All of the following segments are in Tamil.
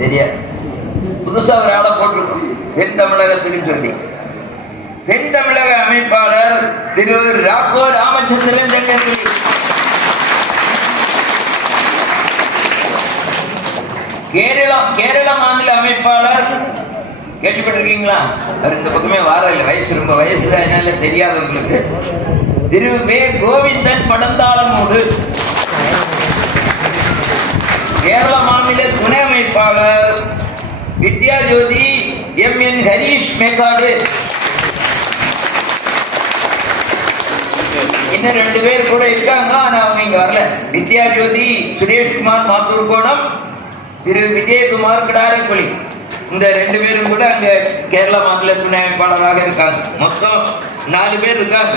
தெரியாது. புதுசா ஒரு ஆளை போட்டிருக்கோம் தென் தமிழகத்துக்கு சொல்லி. தென் தமிழக அமைப்பாளர் திரு ராக்கோ ராமச்சந்திரன் செங்கேஸ்வரி. கேரள மாநில அமைப்பாளர் கேள்விப்பட்டிருக்கீங்களா? அவர் இந்த பக்கமே வார இல்லை, வயசு ரொம்ப வயசு அதனால தெரியாதவங்களுக்கு. திரு வே கோவிந்தன் படந்தாலுமூடு. கேரள மாநில துணை அமைப்பாளர் வித்யா ஜோதி எம் என் ஹரீஷ் மேகாடு. இன்னும் 2 பேர் கூட இருக்காங்க, ஆனா அவங்க இங்க வரல. வித்யா ஜோதி சுரேஷ்குமார் மாத்தூர்கோணம், திரு விஜயகுமார் கிடாரக்குழி. இந்த 2 பேரும் கூட அங்க கேரள மாநில துணை அமைப்பாளராக இருக்காங்க. மொத்தம் 4 பேர் இருக்காங்க.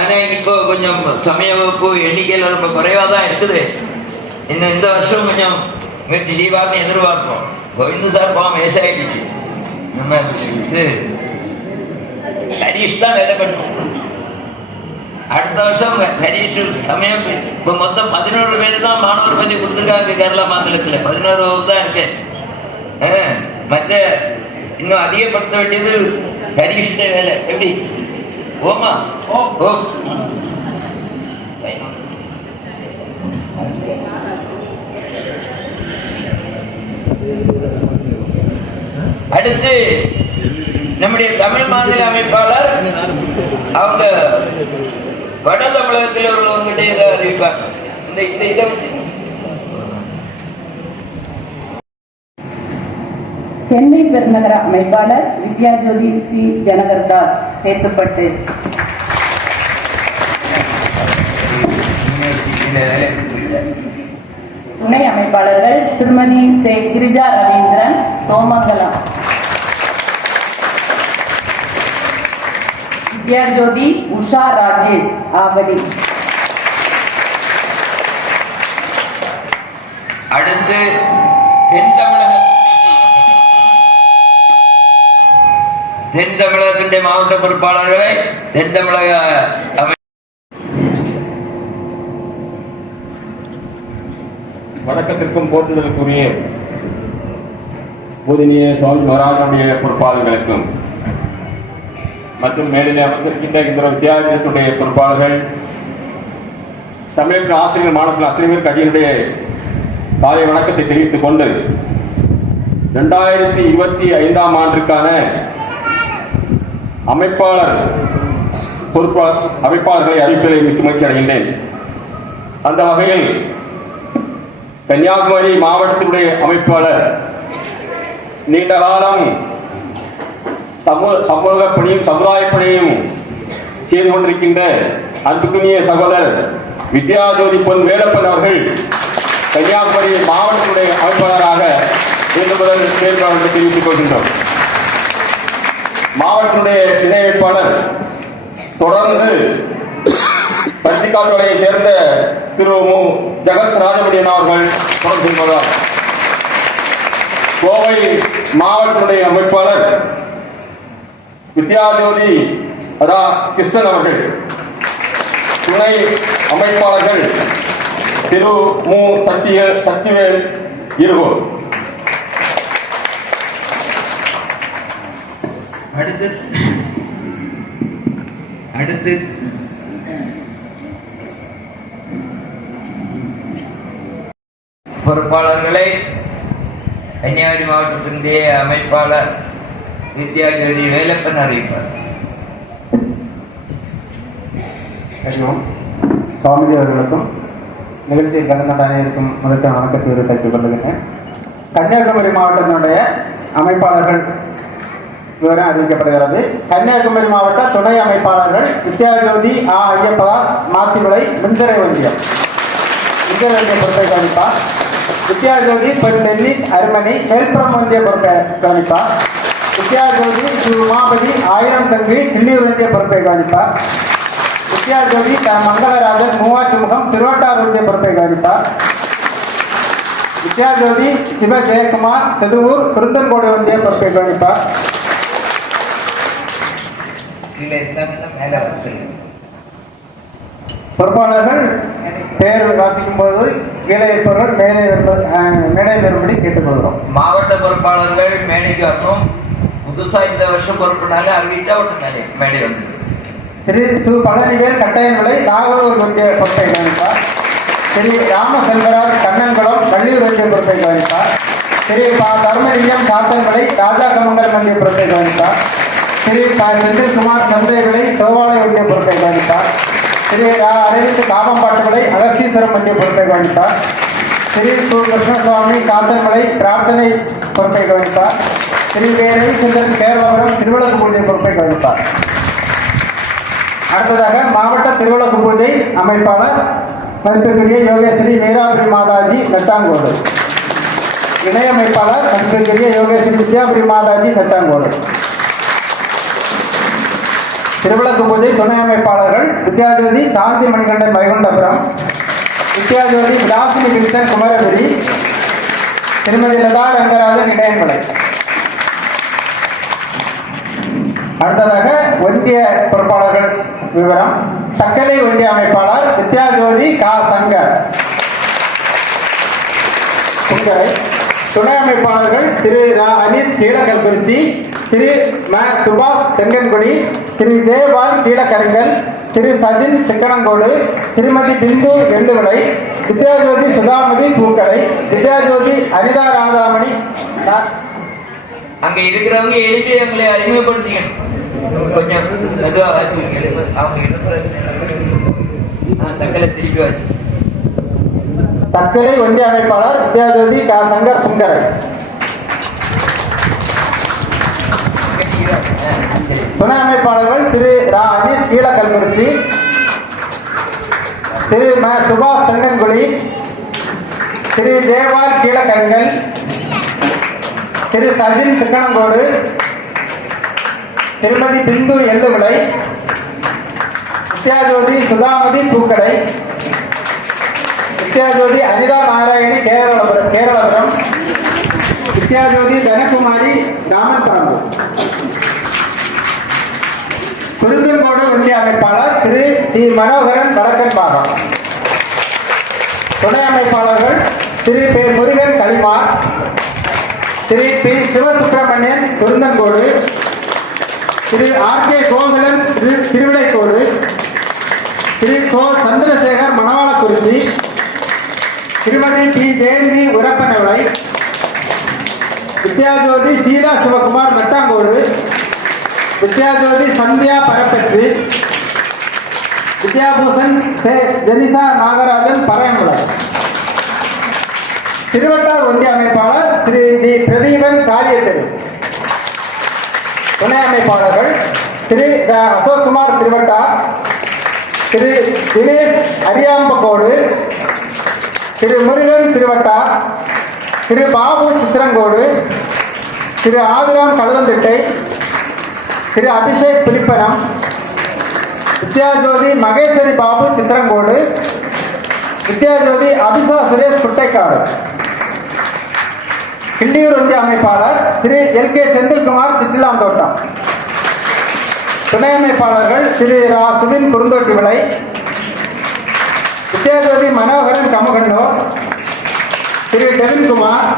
ஆனா இப்போ கொஞ்சம் சமய வகுப்பு எண்ணிக்கையில் ரொம்ப குறைவா தான் இருக்குது. இன்னும் இந்த வருஷம் கொஞ்சம் வெற்றி செய்வார்னு எதிர்பார்ப்போம். கோவிந்த சார் பாவம் வயசாயிடுச்சு. நம்ம இது ஹரீஷ் தான் வேலை பண்ணுவோம். அடுத்த வருஷம் ஹரீஷ் சமயம். இப்போ மொத்தம் 11 பேர் தான் மாணவர் பதி கொடுத்துருக்காங்க கேரளா மாநிலத்தில். 11 வகுப்பு தான் இருக்கு. மற்ற இன்னும் அதிகப்படுத்த வேண்டியது ஹரீஷுடைய வேலை. எப்படி ஓமா? ஓ அடுத்து நம்முடைய தமிழ் மாநில அமைப்பாளர் அவங்க வட தமிழகத்தில் உள்ளவங்கிட்ட இதை அறிவிப்பாங்க. இந்த இதை சென்னை பெருநகர அமைப்பாளர் வித்யாஜோதி சி ஜனகர்தாஸ் சேத்துப்பட்டு. துணை அமைப்பாளர்கள் திருமதி சே கிரிஜா ரவீந்திரன் சோமங்கலம், வித்யாஜோதி உஷா ராஜேஷ் ஆவடி. அடுத்து தென் தமிழகத்தின் மாவட்ட பொறுப்பாளர்களை தென் தமிழக வணக்கத்திற்கும் போற்றுதலுக்குரிய பூஜனீய சுவாமி மகாராஜனுடைய பொறுப்பாளர்களுக்கும் மற்றும் மேலிலே அமர்ந்திருக்கின்ற இந்த வித்தியாலயத்துடைய பொறுப்பாளர்கள், சமயத்தின் ஆசிரியர், மாணவர்கள் அத்தனை பேர் கட்சியினுடைய காலை வணக்கத்தை தெரிவித்துக் கொண்டு 2025ஆம் ஆண்டிற்கான அமைப்பாளர்களை அறிவிப்பதை மிக்க மகிழ்ச்சி அடைகின்றேன். அந்த வகையில் கன்னியாகுமரி மாவட்டத்தினுடைய அமைப்பாளர், நீண்ட காலம் சமூக பணியும் சமுதாய பணியும் செய்து கொண்டிருக்கின்ற அன்புக்குரிய சகோதரர் வித்யாஜோதி பொன் வேலப்பன் அவர்கள் கன்னியாகுமரி மாவட்டத்தினுடைய அமைப்பாளராக இன்று முதல் செயல்பாடுகளை தெரிவித்துக் கொள்கின்றோம். மாவட்டத்தினுடைய இணை வேட்பாளர் தொடர்ந்து பட்டிக்காட்டுகளை சேர்ந்த திரு மு ஜெகத் ராஜமணியன் அவர்கள் தொடர்ந்து செல்வதால், கோவை மாவட்டத்தினுடைய அமைப்பாளர் வித்யாஜோதி ரா கிருஷ்ணன் அவர்கள், துணை அமைப்பாளர்கள் திரு மு சக்திவேல் இருகோர். அடுத்து பொறுப்பாளர்களை கன்னியாகுமரி மாவட்டத்தினுடைய அமைப்பாளர் வித்யாஜோதி வேலப்பன் அறிவிப்பார். சுவாமிஜி அவர்களுக்கும் நிகழ்ச்சியை கலந்து அனைவருக்கும் முதற்கான வணக்கத்தை தெரிவித்துக் கொள்கிறேன். கன்னியாகுமரி மாவட்டத்தினுடைய அமைப்பாளர்கள் விவரம் அறிவிக்கப்படுகிறது. கன்னியாகுமரி மாவட்ட துணை அமைப்பாளர்கள் வித்யாஜோதி ஆ ஐயப்பதாஸ் மாத்திவிளை மின்துறை ஒன்றியம் பொறுப்பை கவனிப்பார். வித்யாஜோதி பெண் டென்னிஸ் அருமணி மேல்புறம் ஒன்றிய பொறுப்பை கவனிப்பார். வித்யாஜோதி திரு உமாபதி ஆயிரம் தங்கு கிள்ளியூர் ஒன்றிய பொறுப்பை கவனிப்பார். வித்யாஜோதி மங்களராஜன் மூவாற்றுமுகம் திருவட்டார் ஒன்றிய பொறுப்பை கவனிப்பார். வித்யாஜோதி சிவ ஜெயக்குமார் செதுவூர் குருந்தன்கோடு ஒன்றிய பொறுப்பை கவனிப்பார். பொறுப்பாளர்கள் பெயர் வாசிக்கும் போது கீழே இருப்பவர்கள் மேலே மேடையில் வரும்படி கேட்டுக்கொள்கிறோம். மாவட்ட பொறுப்பாளர்கள் மேடைக்கு வரணும். புதுசா இந்த வருஷம் பொறுப்புனாலே அறிவிட்டா உடனே மேடை வந்து திரு சு பழனிவேல் கட்டாயங்களை நாகலூர் ஒன்றிய பொறுப்பை கவனிப்பார். திரு ராமசெல்வராஜ் கண்ணன்குளம் வள்ளியூர் ஒன்றிய பொறுப்பை கவனிப்பார். திரு ப தர்மலிங்கம் சாத்தன்களை ராஜாக்கமங்கலம் ஒன்றிய பொறுப்பை கவனிப்பார். திரு ப செந்தில்குமார் சந்தைகளை தோவாளை ஒன்றிய பொறுப்பை கவனிப்பார். திரு அரவிந்த் காமம்பாட்டுகளை அகஸ்தீஸ்வரம் ஒன்றிய பொறுப்பை கவனிப்பார். திரு சு கிருஷ்ணசுவாமி காத்தன்களை பிரார்த்தனை பொறுப்பை கவனிப்பார். திரு வே ரவிச்சந்திரன் கேரளபுரம் திருவிளக்கு பூஜை பொறுப்பை கவனிப்பார். அடுத்ததாக மாவட்ட திருவிளக்கு பூஜை அமைப்பாளர் மதிப்பிற்குரிய யோகேஸ்வரி மீராபுரி மாதாஜி நெட்டாங்கோடு, இணையமைப்பாளர் மதிப்பிற்குரிய யோகேஸ்வரி வித்யாபுரி மாதாஜி நெட்டாங்கோடு. திருவிளக்கு பூஜை துணை அமைப்பாளர்கள் வித்யாஜோதி சாந்தி மணிகண்டன் வைகுண்டபுரம், வித்யாஜோதி விலாசினி வில்சன் குமரகிரி, திருமதி லதா ரங்கராஜன் இடையன்மலை. அடுத்ததாக ஒன்றிய பொறுப்பாளர்கள் விவரம். தக்கலை ஒன்றிய அமைப்பாளர் வித்யாஜோதி கா சங்கர் புங்கரை. துணை அமைப்பாளர்கள் திரு ரா அனீஸ் கீழக்கல்குறிச்சி, திரு ம சுபாஷ் தெங்கன்குடி, திரு தேவால் கீழக்கருங்கல், திரு சஜின் சிக்கனங்கோடு, திருமதி பிந்து வெள்ளுவிளை, வித்யாஜோதி சுதாமதி பூக்கடை, வித்யாஜோதி அனிதா ராதாமணி. அங்க இருக்கிறவங்க எழுதி எங்களை அறிமுகப்படுத்திக்கணும். கொஞ்சம் மெதுவா வாசிங்க. அவங்க தக்கலை திருப்பி வாசி. தக்கலை ஒன்றிய அமைப்பாளர் வித்யாஜோதி கா சங்கர் புங்கரை. துணை அமைப்பாளர்கள் திரு ரா அனீஸ் கீழக்கல்குறிச்சி, திரு ம சுபாஷ் தெங்கன்குடி, திரு தேவால் கீழக்கருங்கல், திரு சஜின் திக்கணங்கோடு, திருமதி பிந்து எள்ளுவிளை, வித்யாஜோதி சுதாமதி பூக்கடை, வித்யாஜோதி அனிதா நாராயணி கேரளபுரம், வித்யாஜோதி தனகுமாரி ராமன்பாம்பு. குருந்தன்கோடு ஒன்றிய அமைப்பாளர் திரு டி மனோகரன் வடக்கன் பாகம். துணை அமைப்பாளர்கள் திரு பே முருகன் களிமார், திரு பி சிவசுப்பிரமணியன் குருந்தன்கோடு, திரு ஆர் கே கோகுலன் திருவிடைக்கோடு, திரு கோ சந்திரசேகர் மணவாளக்குறிச்சி, திருமதி டி ஜெயந்தி உரப்பனவிளை, வித்யாஜோதி சீலா சிவகுமார் மெட்டாங்கோடு, வித்யாஜோதி சந்தியா பரப்பெற்று, வித்யாபூஷன் ஜெனிசா நாகராஜன் பறையமுலை. திருவட்டார் ஒன்றிய அமைப்பாளர் திரு ஜி பிரதீபன் சாலியத்தெரு. துணை அமைப்பாளர்கள் திரு அசோக்குமார் திருவட்டார், திரு தினேஷ் அரியாம்பக்கோடு, திரு முருகன் திருவட்டார், திரு பாபு சித்திரங்கோடு, திரு ஆதிராம் கழுவந்திட்டை, திரு அபிஷேக் பிலிப்பனம், வித்யாஜோதி மகேஸ்வரி பாபு சித்திரங்கோடு, வித்யாஜோதி அபிஷா சுரேஷ் குட்டைக்காடு. கிள்ளியூர் ஒன்றிய அமைப்பாளர் திரு எல் கே செந்தில்குமார் சித்திலாந்தோட்டம். துணை அமைப்பாளர்கள் திரு ரா சுபின் குறுந்தோட்டி விளை, வித்யாஜோதி மனோகரன் கமகண்டோர், திரு டெவின்குமார்,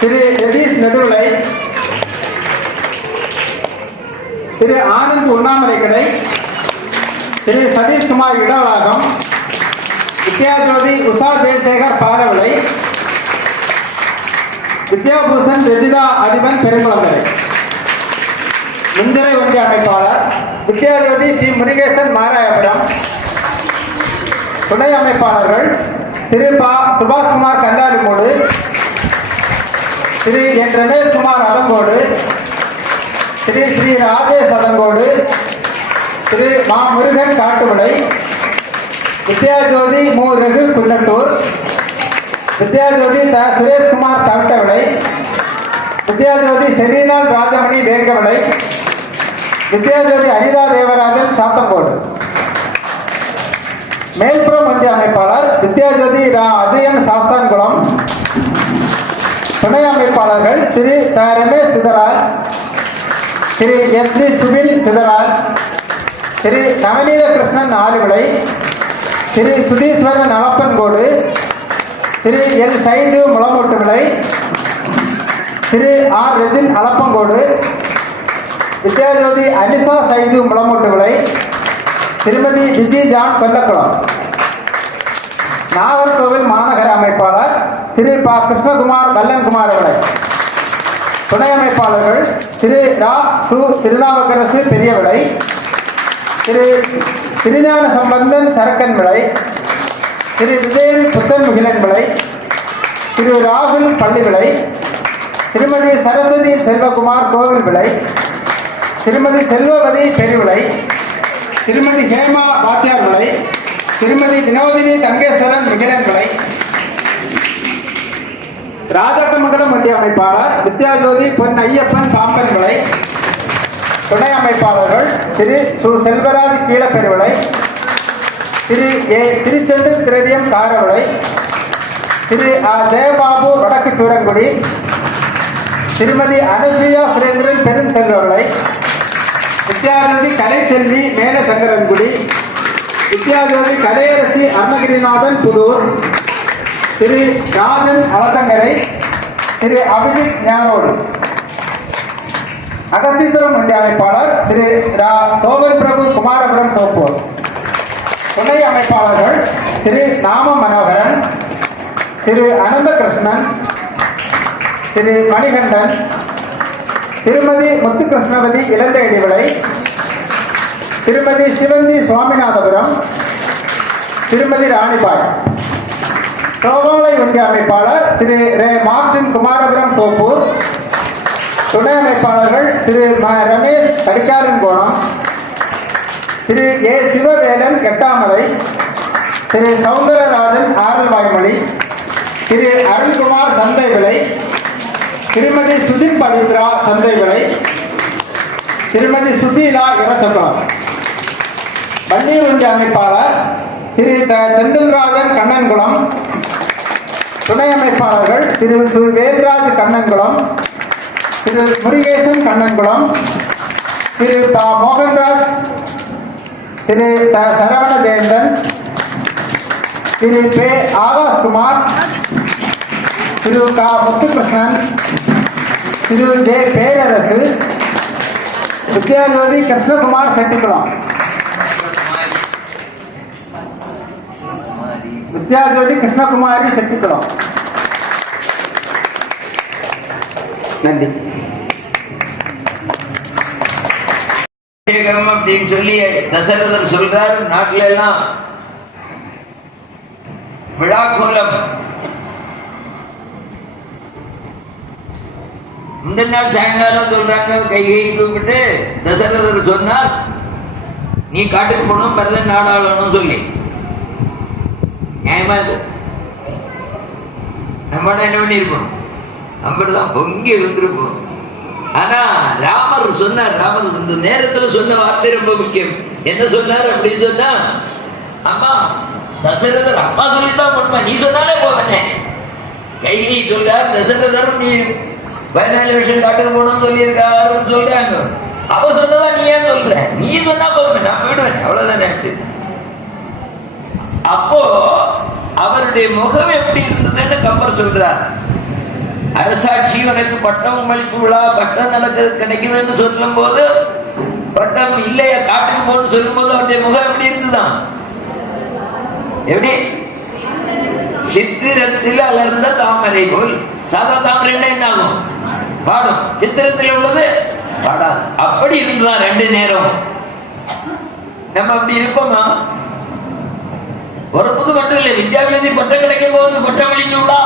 திரு யதீஷ் நெடுவிளை, திரு ஆனந்த் உண்ணாமலை கடை, திரு சதீஷ்குமார் இடவளாகம், வித்யாஜோதி உஷா ஜெயசேகர் பாரவிளை, வித்யாபூஷன் ரெஜிதா அதிபன் பெருங்குளங்கரை. முந்திரை ஒன்றிய அமைப்பாளர் வித்யாஜோதி சி முருகேசன் மாராயபுரம். துணை அமைப்பாளர்கள் திரு பா சுபாஷ்குமார் கண்டாரிமோடு, திரு என் ரமேஷ்குமார் அதங்கோடு, திரு ஸ்ரீ ராஜேஷ் அதங்கோடு, திரு மா முருகன் காட்டுவிளை, வித்யாஜோதி மு ரகு குன்னத்தூர், வித்யாஜோதி த சுரேஷ்குமார் தவட்டவிளை, வித்யாஜோதி செரீனால் ராஜமணி வேங்கவிளை, வித்யாஜோதி அனிதா தேவராஜன் சாத்தங்கோடு. மேல்புறம் ஒன்றிய அமைப்பாளர் வித்யாஜோதி ரா அஜயன் சாஸ்தான்குளம். துணை அமைப்பாளர்கள் திரு த ரமேஷ் சிதரால், திரு எஸ் டி சுபின் சிதரால், திரு நவநீத கிருஷ்ணன் ஆறுவிளை, திரு சுதீஸ்வரன் அளப்பன்கோடு, திரு எல் சைது முளமூட்டு விளை, திரு ஆர் ரெஜின் அளப்பங்கோடு, வித்யாஜோதி அனிசா சைது முளமூட்டு விளை, திருமதி விஜி ஜான் கொல்லக்குளம். நாகர்கோவில் மாநகர அமைப்பாளர் திரு ப கிருஷ்ணகுமார் கல்லன்குமார் விளை. துணை அமைப்பாளர்கள் திரு ரா சு திருநாவுக்கரசு பெரிய விளை, திரு திருஞான சம்பந்தன் சரக்கன் விளை, திரு விஜயன் புத்தன் முகிலன் விளை, திரு ராகுல் பள்ளி விளை, திருமதி சரஸ்வதி செல்வகுமார் கோவில் விளை, திருமதி செல்வவதி பெருவிளை, திருமதி ஹேமா வாத்தியார் விளை, திருமதி வினோதினி தங்கேஸ்வரன் மிகிலன் விளை. ராஜகமங்கலம் ஒன்றிய அமைப்பாளர் வித்யாஜோதி பொன் ஐயப்பன் பாம்பன் விளை. துணை அமைப்பாளர்கள் திரு சு செல்வராஜ் கீழப்பெருவிளை, திரு ஏ திருச்செந்தில் திரவியம் காரவிளை, திரு ஆ ஜெயபாபு வடக்கு சூரங்குடி, திருமதி அனுசுயா சுரேந்திரன் பெருஞ்செல்வவிளை, வித்யாஜோதி கலைச்செல்வி மேல சங்கரன்குடி, வித்யாஜோதி கலையரசி அருணகிரிநாதன் புதூர், திரு ராஜன் அவத்தங்கரை, திரு அபிஜித் ஞானோடு. அகஸ்தீஸ்வரம் ஒன்றிய அமைப்பாளர் திரு ரா சோபன் பிரபு குமாரபுரம் தோப்பூர். துணை அமைப்பாளர்கள் திரு நாம மனோகரன், திரு அனந்தகிருஷ்ணன், திரு மணிகண்டன், திருமதி முத்துகிருஷ்ணவதி இளந்தேடி விளை, திருமதி சிவந்தி சுவாமிநாதபுரம், திருமதி ராணிபாய். தோவாளை ஒன்றிய அமைப்பாளர் திரு ரே மார்டின் குமாரபுரம் தோப்பூர். துணை அமைப்பாளர்கள் திரு ரமேஷ் கடிகாரன்கோணம், திரு ஏ சிவவேலன் எட்டாமலை, திரு சௌந்தரராஜன் ஆரல்வாய்மொழி, திரு அருண்குமார் சந்தை விளை, திருமதி சுஜித் பவித்ரா சந்தை விளை, திருமதி சுசீலா இளச்சக்குளம். பன்னீர் ஒன்றிய அமைப்பாளர் திரு செந்தில்ராஜன் கண்ணன்குளம். துணை அமைப்பாளர்கள் திரு சு வேல்ராஜ் கண்ணன்குளம், திரு முருகேசன் கண்ணன்குளம், திரு த மோகன்ராஜ், திரு த சரவண ஜெயந்தன், திரு பே ஆகாஷ்குமார், திரு க முத்துகிருஷ்ணன், திரு ஜே பேரரசு, வித்யாஜோதி கிருஷ்ணகுமார் செட்டிக்குளம். வித்யாஜோதி கிருஷ்ணகுமாரி செட்டிக்குளம். நன்றி. அப்படின்னு சொல்லி தசரதர் சொல்றார். நாட்டில எல்லாம் விழா கோலம். முந்தின நாள் சாயங்காலம் சொல்றாங்க, கையை கூப்பிட்டு தசரதர் சொன்னார், நீ காட்டுக்கு போகணும், பரதன் நாடாளணும் சொல்லி. நியாயமா இது? நம்ம என்ன பண்ணிருப்போம்? நம்மதான் பொங்கி எழுந்திருப்போம். ஆனா ராமர் சொன்னார், ராமர் இந்த நேரத்துல சொன்ன வார்த்தை ரொம்ப முக்கியம். என்ன சொன்னார் அப்படின்னு சொன்னா, அம்மா தசரதர் அப்பா சொல்லித்தான் போடுமா, நீ சொன்னாலே போவேனே. கைகை சொல்றார், தசரதர் நீ 14 வருஷம் காட்டுக்கு போகணும்னு சொல்லியிருக்காருன்னு சொல்றாங்க. அவ சொன்னதா நீ ஏன் சொல்ற? நீ சொன்னா போதுமே, நான் போயிடுவேன், அவ்வளவுதானே. அப்போ அவருடைய முகம் எப்படி இருந்ததுன்னு கம்பர் சொல்றார். அரசாட்சி உனக்கு பட்டம் அளிப்பு விழா, பட்டம் நடக்கிறது கிடைக்குதுன்னு சொல்லும் போது, பட்டம் இல்லைய காட்டுக்கு போன்னு சொல்லும் போது அவருடைய முகம் எப்படி இருந்துதான்? எப்படி? சித்திரத்தில் அலர்ந்த தாமரை போல். சாதா தாமரை என்ன ஆகும்? பாடும். சித்திரத்தில் உள்ளது பாடாது. அப்படி இருந்துதான் 2 நேரம். நம்ம அப்படி இருப்போமா? ஒரு புது மட்டும் இல்லை, வித்யாஜோதி பட்டம் கிடைக்கும் போது பட்டம் அளிப்பு விழா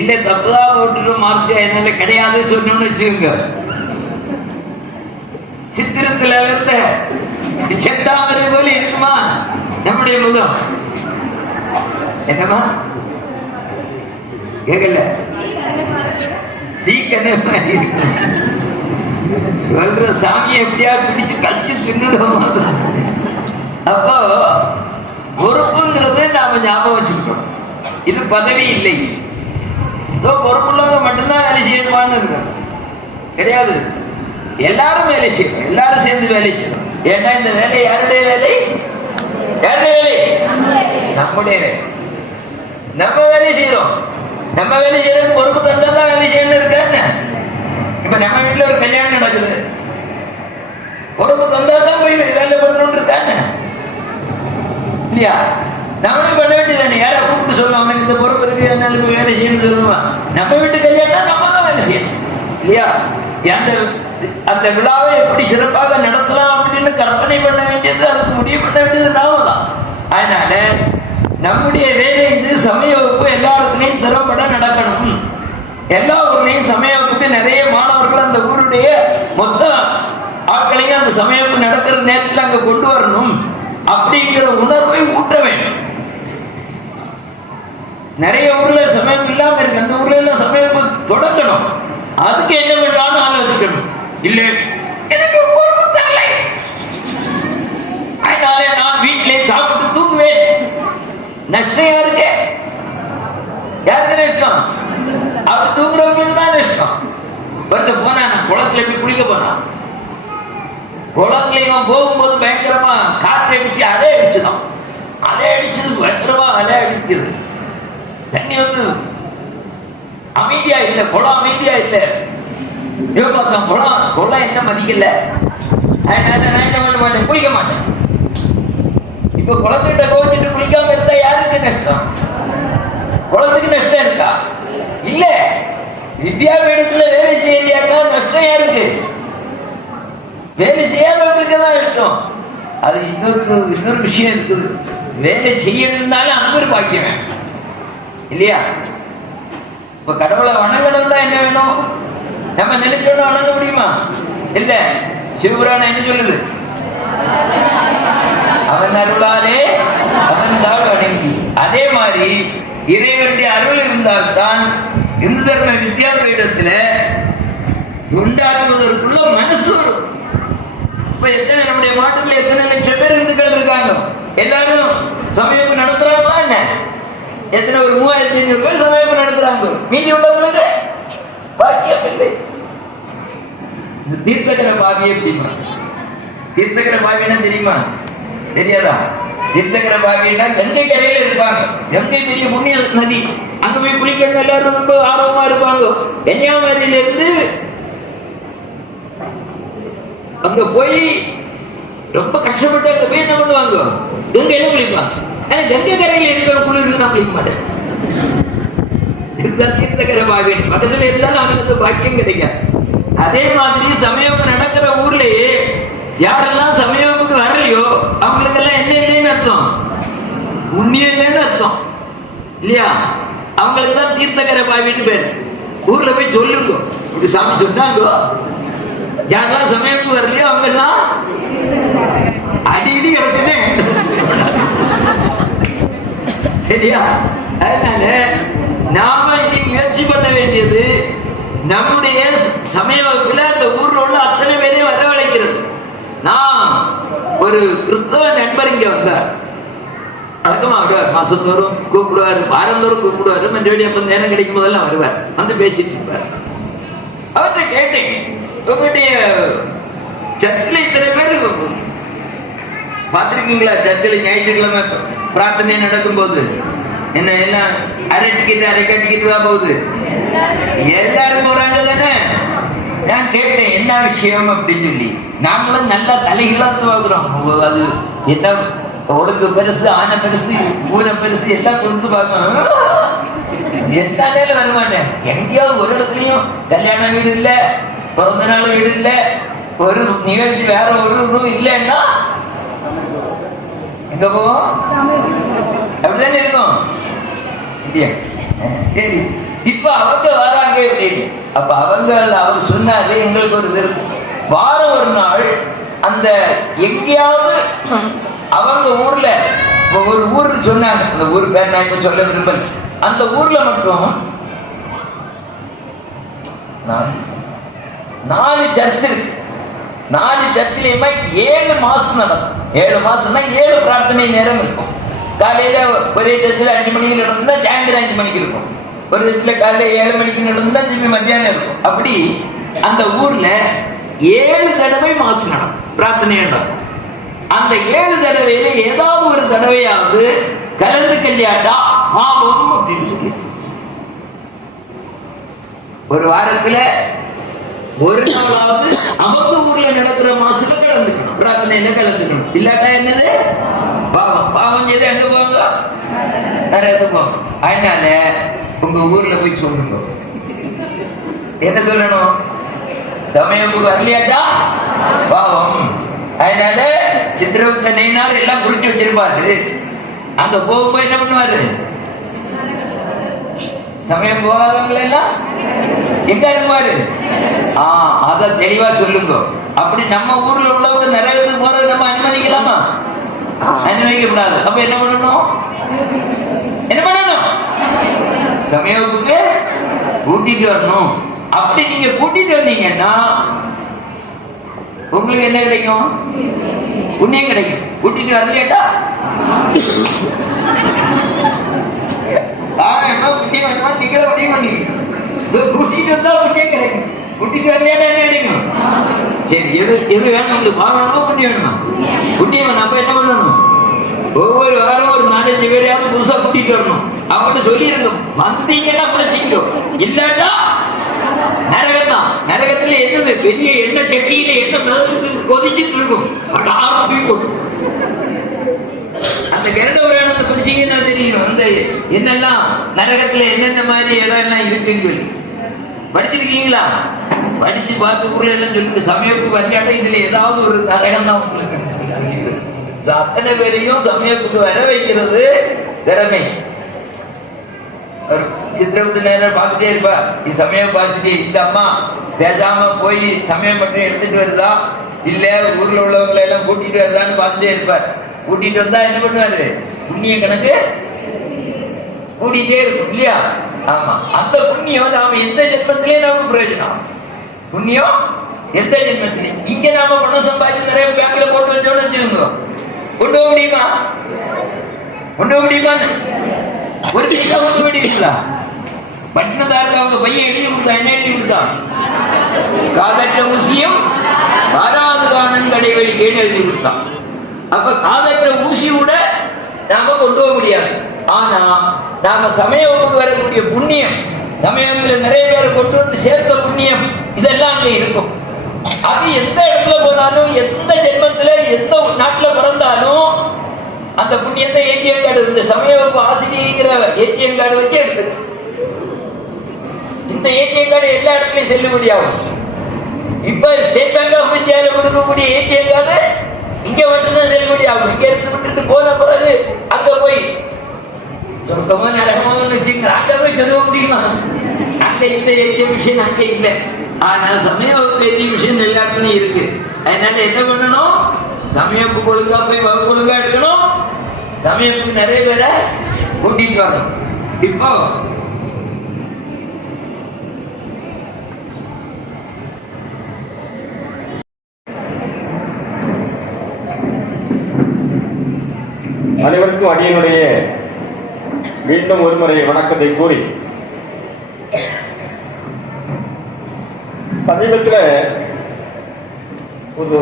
இல்ல தப்புதான் போட்டு மார்க் என்னால கிடையாது சொன்னோம்னு வச்சுக்கோங்க. சித்திரத்துல இருந்த செந்தாமரை போல இருக்குமா நம்முடைய முகம்? என்னமா கேட்கல? சொல்ற சாமியை எப்படியா பிடிச்சு கழிச்சு தின்னுடுவோம். அப்போ பொறுப்புங்கிறது நாம ஞாபகம் வச்சுக்கணும். இது பதவி இல்லை. பொறுப்புள்ளவங்க மட்டும்தான் வேலை செய்யணுமான்னு இருக்கு கிடையாது. எல்லாரும் வேலை செய்யணும், எல்லாரும் சேர்ந்து வேலை செய்யணும். ஏன்னா இந்த வேலை யாருடைய வேலை? யாருடைய வேலை? நம்முடைய வேலை. நம்ம வேலை செய்யறோம். நம்ம வேலை செய்யறது பொறுப்பு தந்தா தான் வேலை செய்யணும் இருக்காங்க. இப்ப நம்ம வீட்டுல ஒரு கல்யாணம் நடக்குது, பொறுப்பு தந்தா தான் போய் வேலை பண்ணணும்னு இருக்காங்க இல்லையா? நம்மளும் பண்ண வேண்டியதானே. யாரை கூப்பிட்டு சொல்லுவாங்க இந்த பொறுப்பு இருக்கு அதனால போய் வேலை செய்யணும்னு சொல்லுவான். நம்ம வீட்டு கல்யாணம் நம்ம தான் வேலை செய்யணும் இல்லையா? அந்த விழாவை எப்படி சிறப்பாக நடத்தலாம் அப்படின்னு கற்பனை பண்ண வேண்டியது, அதுக்கு முடிவு பண்ண வேண்டியது நாம தான். அதனால நம்முடைய வேலை இது சமய வகுப்பு எல்லா இடத்துலையும் திறம்பட நடக்கணும். எல்லா ஊர்லையும் சமய வகுப்புக்கு நிறைய மாணவர்கள் அந்த ஊருடைய மொத்த ஆட்களையும் அந்த சமய வகுப்பு நடக்கிற நேரத்தில் அங்க கொண்டு வரணும் அப்படிங்கிற உணர்வை ஊட்ட வேண்டும். நிறைய ஊர்ல சமயம் இல்லாம இருக்கு, அந்த ஊர்ல எல்லாம் சமயம் தொடங்கணும். அதுக்கு என்ன பண்ணாலும் ஆலோசிக்கணும். இல்ல எனக்கு அதனால நான் வீட்டிலே சாப்பிட்டு தூங்குவேன். நஷ்டம் யாருக்கு? யாருக்கு நஷ்டம்? அவர் தூங்குறவங்களுக்கு தான் நஷ்டம். போனா நான் குளத்துல போய் குளிக்க போனான். குளத்துல இவன் போகும்போது பயங்கரமா காற்று அடிச்சு அலை அடிச்சுதான். அலை அடிச்சது பயங்கரமா அலை அடிக்குது. தண்ணி வந்து அமைதியா இல்ல, குளம் அமைதியா இல்ல. குளம் என்ன மதிக்கல. அதனால நான் என்ன பண்ண மாட்டேன், குளிக்க மாட்டேன். இப்ப குளத்திட்ட கோவிச்சுட்டு குளிக்காம இருந்தா யாருக்கு நஷ்டம்? குளத்துக்கு நஷ்டம் இருக்கா? இல்ல. வித்யாபீடத்துல வேலை செய்யலையாட்டா நஷ்டம் யாருக்கு? வேலை செய்யாதவங்களுக்கு தான் நஷ்டம். அது இன்னொரு விஷயம் இருக்குது. வேலை செய்யணும்னாலும் அங்க ஒரு பாக்கியம் வேணும் இல்லையா? இப்ப கடவுளை வணங்கணும் தான் என்ன வேணும்? நம்ம நினைச்சோட வணங்க முடியுமா? இல்ல. சிவபுராணம் என்ன சொல்லுது? அவன் அருளாலே அவன் தான் வணங்கி. அதே மாதிரி இறைவனுடைய அருள் இருந்தால்தான் இந்து தர்ம வித்யாபீடத்துல உண்டாக்குவதற்குள்ள மனசு வரும். இப்ப எத்தனை நம்முடைய மாட்டுல எத்தனை லட்சம் பேர் இந்துக்கள் இருக்காங்க, எல்லாரும் சமயம் நடத்துறாங்களா என்ன? எத்தனை ஒரு 3500 பேர் சமயம் நடத்துறாங்க. மீதி உள்ளவங்களுக்கு பாக்கியம் இல்லை. இந்த தீர்த்தகர பாவியே எப்படிமா? தீர்த்தகர பாவினா தெரியுமா? தெரியாதா? தீர்த்தகர பாவினா கங்கை கரையில இருப்பாங்க. கங்கை பெரிய புண்ணிய நதி. அங்க போய் குளிக்கணும் எல்லாரும் ரொம்ப ஆர்வமா இருப்பாங்க. கன்னியாகுமரியில இருந்து அங்க போய் ரொம்ப கஷ்டப்பட்டு அங்க போய் என்ன பண்ணுவாங்க? கங்கையில குளிப்பாங்க. கங்கை கரையில இருக்கிற குளிருக்கு நான் குளிக்க மாட்டேன். தீர்த்தகர பாவி பக்கத்துல இருந்தாலும் அவங்களுக்கு பாக்கியம் கிடைக்காது. அதே மாதிரி சமயம் நடக்கிற ஊர்லயே யாரெல்லாம் சமயத்துக்கு வரலையோ அவங்களுக்கு எல்லாம் என்ன இல்லைன்னு அர்த்தம்? புண்ணியம் இல்லைன்னு அர்த்தம் இல்லையா? அவங்களுக்கு தான் தீர்த்தகர பாவின்னு பேரு. ஊர்ல போய் சொல்லுங்க, இப்படி சாமி சொன்னாங்க. யாரெல்லாம் சமயத்துக்கு வரலையோ அவங்க எல்லாம் அடிக்கடி கிடைச்சது சரியா? அதனால நாம இன்னைக்கு முயற்சி பண்ண வேண்டியது நம்முடைய சமய வகுப்புல அந்த ஊர்ல உள்ள அத்தனை பேரையும் வரவழைக்கிறது. நான் ஒரு கிறிஸ்தவ நண்பர் இங்க வந்தார். வழக்கமா வருவார், மாசத்தோறும் கூப்பிடுவார், வாரந்தோறும் கூப்பிடுவார். மற்றபடி அப்ப நேரம் கிடைக்கும் போதெல்லாம் வருவார், வந்து பேசிட்டு இருப்பார். அவர்கிட்ட கேட்டேன், உங்களுடைய சர்ச்சில் இத்தனை பேர் பார்த்திருக்கீங்களா? சர்ச்சில் ஞாயிற்றுக்கிழமை பிரார்த்தனை நடக்கும் போது என்ன எல்லாம் அரை டிக்கெட் அரைக்கா டிக்கெட் தான் போகுது, எல்லாரும் போறாங்க தானே. நான் கேட்டேன் என்ன விஷயம் அப்படின்னு சொல்லி. நாமளும் நல்லா தலைகளாத்து பார்க்கிறோம். அது என்ன ஒழுங்கு பெருசு, ஆனை பெருசு, பூனை பெருசு எல்லாம் கொடுத்து பார்க்கணும். எந்த நேரம் வர மாட்டேன். எங்கேயாவது ஒரு இடத்துலயும் கல்யாண வீடு இல்ல, பிறந்த நாள் வீடு இல்ல, ஒரு நிகழ்ச்சி வேற ஒரு இதுவும் இல்லைன்னா எங்க போவோம்? அப்படிதானே இருக்கும். சரி, இப்ப அவங்க வராங்க அப்படின்னு. அப்ப அவங்க அவர் சொன்னாரு, எங்களுக்கு ஒரு விருப்பம், வாரம் ஒரு நாள் அந்த எங்கேயாவது அவங்க ஊர்ல ஒரு ஊர் சொன்னாங்க. அந்த ஊர் பேர் நான் இப்ப சொல்ல விரும்பல. அந்த ஊர்ல மட்டும் 4 சர்ச் இருக்கு. 4 சர்ச்சிலையுமே 7 மாசம் நடக்கும். 7 மாசம்னா 7 பிரார்த்தனை நேரம் இருக்கும். காலையில ஒரே சர்ச்சில் 5 மணிக்கு நடந்தா சாயந்தரம் 5 மணிக்கு இருக்கும். ஒரு வீட்டுல காலையில 7 மணிக்கு நடந்தா திரும்பி மத்தியானம் இருக்கும். அப்படி அந்த ஊர்ல 7 தடவை மாசம் நடக்கும், பிரார்த்தனை நடக்கும். அந்த 7 தடவையில ஏதாவது ஒரு தடவையாவது கலந்து கல்யாண்டா பாவம் அப்படின்னு சொல்லி ஒரு வாரத்துல ஒரு நாளாவது அவங்க ஊர்ல நடக்கிற மாசுல கலந்துக்கணும், பிரார்த்தனையில கலந்துக்கணும். இல்லாட்டா என்னது பாவம். பாவம் செய்து எங்க போவாங்க? நரகத்துக்கு போவாங்க. அதனால உங்க ஊர்ல போய் சொல்லுங்க. என்ன சொல்லணும்? சமயம் வரலையாட்டா பாவம். அதனால சித்திரகுப்த நெய்னார் எல்லாம் குறிச்சு வச்சிருப்பாரு. அங்க போகும்போது என்ன பண்ணுவாரு? சமயம் போகாதவங்க எல்லாம் எங்க இருப்பாரு? அத தெளிவா சொல்லுங்க. அப்படி நம்ம ஊர்ல உள்ளவங்க நரகத்துக்கு போறது நம்ம அனுமதிக்கலாமா? அனுமதிக்க கூடாது. அப்ப என்ன பண்ணணும்? என்ன பண்ணணும்? சமயத்துக்கு கூட்டிட்டு வரணும். அப்படி நீங்க கூட்டிட்டு வந்தீங்கன்னா உங்களுக்கு என்ன கிடைக்கும்? புண்ணியம் கிடைக்கும். கூட்டிட்டு வரலையாட்டா கூட்டிட்டு வந்தா புண்ணியம் கிடைக்கும். கூட்டிட்டு வரலையாட்டா என்ன கிடைக்கும்? சரி, எது வேணும் உங்களுக்கு? பாவமா புண்ணியம் வேணுமா? புண்ணியம் வேணும். அப்ப என்ன பண்ணணும்? ஒவ்வொரு வாரம் ஒரு 4-5 பேரையாவது புதுசா கூட்டிட்டு வரணும். அவங்ககிட்ட சொல்லிருங்க, வந்தீங்கன்னா பிரச்சனைக்கோ, இல்லாட்டா நரகத்தான். நரகத்துல என்னது? பெரிய எண்ணெய் சட்டியில எண்ணெய் கொதிச்சுட்டு இருக்கும். அந்த கருட புராணத்தை படிச்சீங்கன்னா தெரியும் அந்த என்னெல்லாம் நரகத்துல என்னென்ன மாதிரி இடம் எல்லாம் இருக்குன்னு சொல்லி படிச்சிருக்கீங்களா? படிச்சு பார்த்து ஊர்ல எல்லாம் சொல்லிட்டு சமயத்துக்கு வந்தாட்ட இதுல ஏதாவது ஒரு நரகம் தான் உங்களுக்கு. அத்தனை பேரையும் சமயத்துக்கு வர வைக்கிறது திறமை. சித்திரகுப்த நேரம் பார்த்துட்டே இருப்பா. சமயம் பார்த்துட்டு இந்த அம்மா பேசாம போய் சமயம் மட்டும் எடுத்துட்டு வருதா இல்ல ஊர்ல உள்ளவங்களை எல்லாம் கூட்டிட்டு வருதான்னு பார்த்துட்டே இருப்பார். கூட்டிட்டு வந்தா என்ன பண்ணுவாரு? புண்ணிய கணக்கு கூட்டிட்டே இருக்கும் இல்லையா? ஆமா, அந்த புண்ணியம் நாம எந்த ஜென்மத்திலே நமக்கு பிரயோஜனம். புண்ணியம் எந்த ஜென்மத்திலே. இங்க நாம பணம் சம்பாதிச்சு நிறைய பேங்க்ல போட்டு வச்சோன்னு வச்சுக்கோங்க. கொண்டு போக முடியுமா? கொண்டு போக முடியுமா? ஒரு கிலோ கொண்டு போயிட்டீங்களா? பட்டினதாரில் அவங்க பையன் எழுதி கொடுத்தா. என்ன எழுதி கொடுத்தா? காதற்ற ஊசியும் வாராது காணன் கடைவெளி கேட்டு எழுதி கொடுத்தான். அப்ப காதற்ற ஊசியோட நாம கொண்டு போக முடியாது. ஆனா நாம சமயத்துக்கு வரக்கூடிய புண்ணியம், சமயத்துல நிறைய பேரை கொண்டு வந்து சேர்த்த புண்ணியம், இதெல்லாம் அங்க இருக்கும். அது எந்த இடத்துல போனாலும், எந்த ஜென்மத்துல எந்த நாட்டுல பிறந்தாலும் அந்த புண்ணியத்தை ஏடிஎம் கார்டு, இந்த சமயவகுப்பு ஆசிரியங்கிற ஏடிஎம் கார்டு வச்சு எடுத்து, இந்த ஏடிஎம் கார்டு எல்லா இடத்துலயும் செல்லுபடியாகும். இப்ப ஸ்டேட் பேங்க் ஆஃப் இந்தியாவில் கொடுக்கக்கூடிய ஏடிஎம் கார்டு இங்க மட்டும்தான் செல்லுபடி ஆகும். இங்க விட்டுட்டு போன பிறகு அங்க போய் சொர்க்கமா நரகமாக வச்சுங்க, அங்க போய் சொல்ல முடியுமா? அங்க இந்த ஏடிஎம் மிஷின் அங்க இல்லை. ஆனா சமயவகுப்பு ஏடிஎம் மிஷின் எல்லா இடத்துலயும் இருக்கு. அதனால என்ன பண்ணணும்? சமயத்துக்கு ஒழுங்கா போய் வகுப்பு ஒழுங்கா எடுக்கணும். சமயத்துக்கு நிறைய பேரை கூட்டிட்டு வரணும். இப்போ அனைவருக்கும் அடியனுடைய மீண்டும் ஒருமுறை வணக்கத்தை கூறி, சமீபத்தில் ஒரு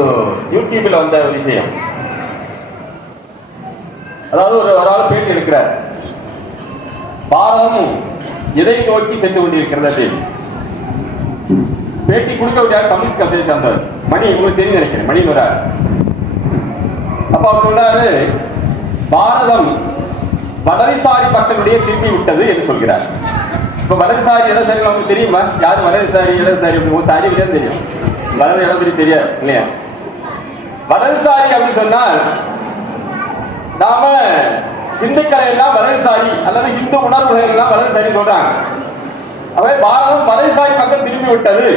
யூடியூப்ல வந்த ஒரு விஷயம், அதாவது ஒரு ஆள் பேட்டி இருக்கிறார். பாரதம் எதை நோக்கி சென்று கொண்டிருக்கிறது அப்படின்னு பேட்டி கொடுக்க முடியாது. கம்யூனிஸ்ட் கட்சியை சேர்ந்தவர் மணி, உங்களுக்கு தெரியும் நினைக்கிறேன், மணி வரார். அப்ப அவர் சொல்றாரு, பாரதம் வலதுசாரி பக்கத்துடைய திரும்பி விட்டது என்று சொல்கிறார். இப்ப வலதுசாரி இடதுசாரி நமக்கு தெரியுமா? யாரு வலதுசாரி இடதுசாரி? சாரி தெரியும், வலது இடதுசாரி தெரியாது இல்லையா? வலதுசாரி அப்படின்னு சொன்னால் நாம இந்துக்களை எல்லாம் வலதுசாரி அல்லது இந்து உணர்வுகளை எல்லாம் வலதுசாரி சொல்றாங்க. அவை பாரதம் வலதுசாரி பக்கம் திரும்பி விட்டது,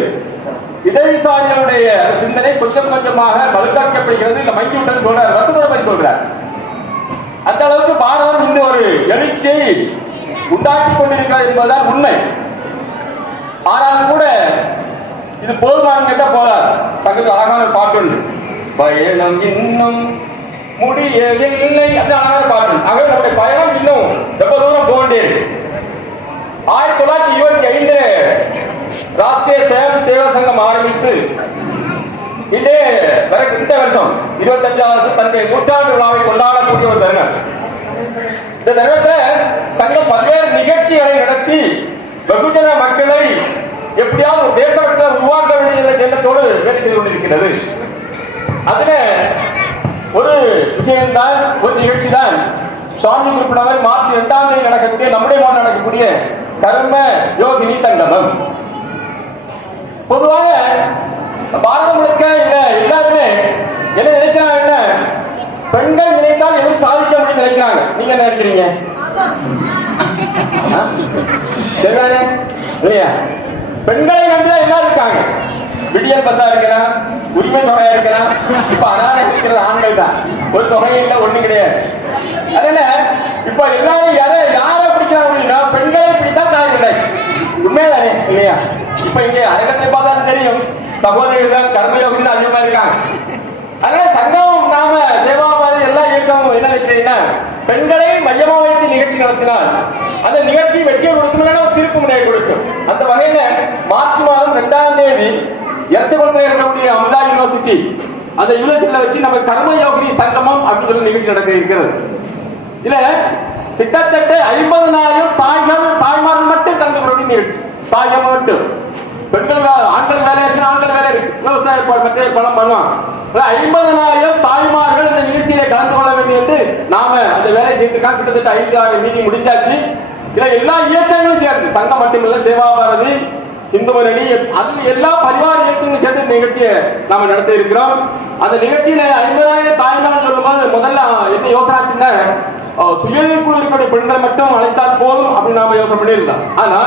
இடதுசாரிகளுடைய சிந்தனை கொஞ்சம் கொஞ்சமாக வலுக்காக்கப்படுகிறது, இல்ல மங்கி விட்டது சொல்றார், வருத்தப்படி சொல்றார். அந்த அளவுக்கு பாரதம் இந்த ஒரு எழுச்சியை உண்டாக்கி கொண்டிருக்கிறது என்பதுதான் உண்மை. ஆனாலும் கூட இது போதுமானு கேட்டா போதாது. பக்கத்தில் அழகான ஒரு பாட்டு உண்டு, பயணம் இன்னும் முடியவில்லை, அந்த அழகான பாட்டு. ஆகவே நம்முடைய பயணம் இன்னும் ரொம்ப தூரம் போகண்டே. 1925 ராஷ்டிரிய ஸ்வயம் சேவா சங்கம் ஆரம்பித்து இந்த வருஷம் 25வது தன்னுடைய 100ஆண்டு விழாவை கொண்டாடக்கூடிய ஒரு தருணம். இந்த நேரத்தில் சங்கம் பல்வேறு நிகழ்ச்சிகளை நடத்தி வெகுஜன மக்களை எப்படியாவது ஒரு தேசத்தை உருவாக்க வேண்டிய எண்ணத்தோடு வேலை செய்து கொண்டிருக்கிறது. அதுல ஒரு விஷயம்தான், ஒரு நிகழ்ச்சி தான் சுவாமி குறிப்பிடாமல் மார்ச் 2ஆம் தேதி நடக்கக்கூடிய நம்முடைய மாநிலம் நடக்கக்கூடிய கர்ம யோகினி சங்கமம். பொதுவாக பாரதம் முழுக்க இல்ல எல்லாருமே என்ன நினைக்கிறாங்க, பெண்கள் நினைத்தால் எதுவும் சாதிக்க முடியும் நினைக்கிறாங்க. நீங்க என்ன நினைக்கிறீங்க? இல்லையா? பெண்களை நம்பிதான் எல்லாரும் இருக்காங்க. விடியல் பஸ்ஸா இருக்கலாம், உரிமை தொகையா இருக்கலாம். இப்ப அனாதை இருக்கிறது ஆண்கள் தான். ஒரு தொகையும் இல்லை, ஒண்ணும் கிடையாது. அதனால இப்ப எல்லாரும் யாரை பிடிக்கிறாங்க அப்படின்னா பெண்களை பிடித்தா தாய் கிடையாது. உண்மைதானே இல்லையா? இப்ப இங்க அரங்கத்தை பார்த்தா தெரியும், சகோதரிகள் கர்மயோகம் அதிகமா இருக்காங்க. அதனால சங்கம் நாம சேவா மாதிரி எல்லா இயக்கமும் என்ன நினைக்கிறீங்கன்னா, பெண்களை மையமா வைத்து நிகழ்ச்சி நடத்தினால் அந்த நிகழ்ச்சி வெற்றியை கொடுக்கணும், திருப்பு முனையை கொடுக்கும். அந்த வகையில மார்ச் மாதம் 2ஆம் தேதி எர்ச்சகுளத்தில் இருக்கக்கூடிய அமுதா யூனிவர்சிட்டி, அந்த யூனிவர்சிட்டியில வச்சு நம்ம கர்மயோகினி சங்கமம் அப்படின்னு சொல்லி நிகழ்ச்சி நடக்க இருக்கிறது. இதுல கிட்டத்தட்ட 50,000 தாய்மார்கள் மட்டும் கலந்து கொள்ள நிகழ்ச்சி. தாய்கள் மட்டும், பெண்கள் ஆண்கள் வேலை இருக்கு, ஆண்கள் வேலை இருக்கு, விவசாய மற்ற பலம் பண்ணுவாங்க. 50,000 தாய்மார்கள் இந்த நிகழ்ச்சியில கலந்து கொள்ள வேண்டும் என்று நாம அந்த வேலை செய்திருக்காங்க. கிட்டத்தட்ட 5-6 மீட்டிங் முடிஞ்சாச்சு. இதுல எல்லா இயக்கங்களும் சேர்ந்து, சங்கம் மட்டுமில்ல, சேவா பாரதி, இந்து முன்னணி, அது எல்லா பரிவார இயக்கங்களும் சேர்ந்து நிகழ்ச்சியை நாம நடத்த இருக்கிறோம். அந்த நிகழ்ச்சியில 50,000 தாய்மார்கள் சொல்லும்போது முதல்ல என்ன யோசனை, சுயக்குழு இருக்கக்கூடிய பெண்களை மட்டும் அழைத்தால் போதும் அப்படின்னு நாம யோசனை பண்ணியிருந்தோம். ஆனா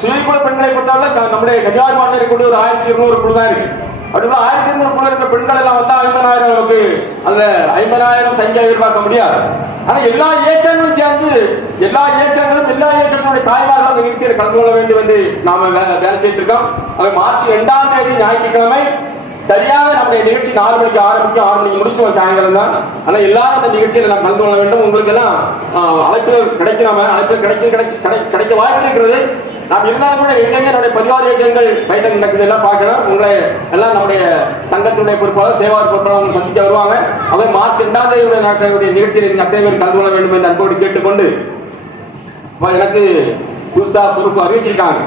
சுயக்குழு பெண்களை பொறுத்தவரை நம்முடைய கன்னியாகுமரி மாவட்டத்தில் இருக்கக்கூடிய ஒரு 1200 குழு தான் இருக்கு. அப்படின்னா 1200 குழு இருக்கிற பெண்கள் எல்லாம் வந்தா 50,000 அந்த 50,000 சங்கியா எதிர்பார்க்க முடியாது. ஆனா எல்லா இயக்கங்களும் சேர்ந்து எல்லா இயக்கங்களுடைய தாய்மார்கள் அந்த நிகழ்ச்சியில் கலந்து கொள்ள வேண்டும் என்று நாம வேலை செய்து இருக்கோம். மார்ச் 2ஆம் தேதி ஞாயிற்றுக்கிழமை சரியாக நம்முடைய நிகழ்ச்சி 4 மணிக்கு ஆரம்பிக்கும், 6 மணிக்கு முடிச்சு சாயங்காலம் தான். ஆனா எல்லாரும் அந்த நிகழ்ச்சியில் நாம் கலந்து கொள்ள வேண்டும். உங்களுக்கு எல்லாம் அழைப்புகள் கிடைக்காம கிடைக்க வாய்ப்பு இருக்கிறது. நாம் எல்லாரும் கூட எங்கெங்க நம்முடைய பரிவார இயக்கங்கள் பயிற்சி நடக்குது எல்லாம் பார்க்கணும். உங்களை எல்லாம் நம்முடைய சங்கத்துடைய பொறுப்பாளர், சேவார் பொறுப்பாளர் சந்திக்க வருவாங்க. அவை மார்ச் 2ஆம் தேதி நடக்கக்கூடிய நிகழ்ச்சியில் அத்தனை பேர் கலந்து கொள்ள வேண்டும் என்று அன்போடு கேட்டுக்கொண்டு, எனக்கு புதுசா பொறுப்பு அறிவிச்சிருக்காங்க.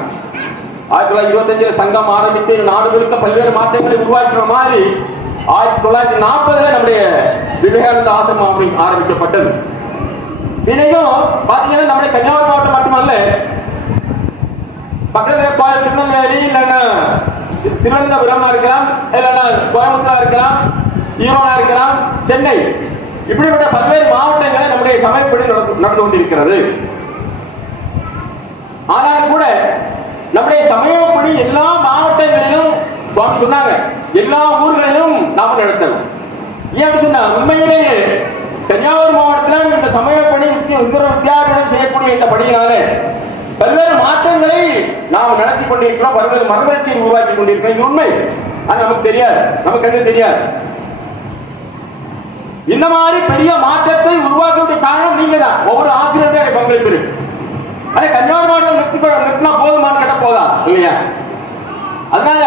1925 சங்கம் ஆரம்பித்து நாடு முழுக்க பல்வேறு மாற்றங்களை உருவாக்குற மாதிரி 1940 நம்முடைய விவேகானந்த ஆசிரமம் ஆரம்பிக்கப்பட்டது. இன்னைக்கும் பாத்தீங்கன்னா நம்முடைய கன்னியாகுமரி மாவட்டம் மட்டுமல்ல, பக்கத்துல திருநெல்வேலி இல்லைன்னா திருவனந்தபுரமா இருக்கலாம், இல்லைன்னா கோயம்புத்தூரா இருக்கலாம், ஈரோடா இருக்கலாம், சென்னை, இப்படிப்பட்ட பல்வேறு மாவட்டங்களை நம்முடைய சமயப்படி நடந்து கொண்டிருக்கிறது. ஆனாலும் கூட நம்முடைய சமயப்படி எல்லா மாவட்டங்களிலும் சுவாமி சொன்னாங்க, எல்லா ஊர்களிலும் நாம நடத்தலாம். ஏன் சொன்னா, உண்மையிலேயே கன்னியாகுமரி மாவட்டத்தில் இந்த சமயப்படி வித்தியாசம் செய்யக்கூடிய இந்த பணியினால பல்வேறு மாற்றங்களை நாம் நடத்தி கொண்டிருக்கிறோம், பல்வேறு மறுமலர்ச்சியை உருவாக்கி கொண்டிருக்கிறோம். இது உண்மை. அது நமக்கு தெரியாது, நமக்கு என்ன தெரியாது. இந்த மாதிரி பெரிய மாற்றத்தை உருவாக்க காரணம் நீங்க தான். ஒவ்வொரு ஆசிரியருடைய பங்களிப்பு இருக்கு. அதே கன்னியாகுமரி மாவட்டம் நிறுத்தினா போதுமானு கேட்ட போதா இல்லையா? அதனால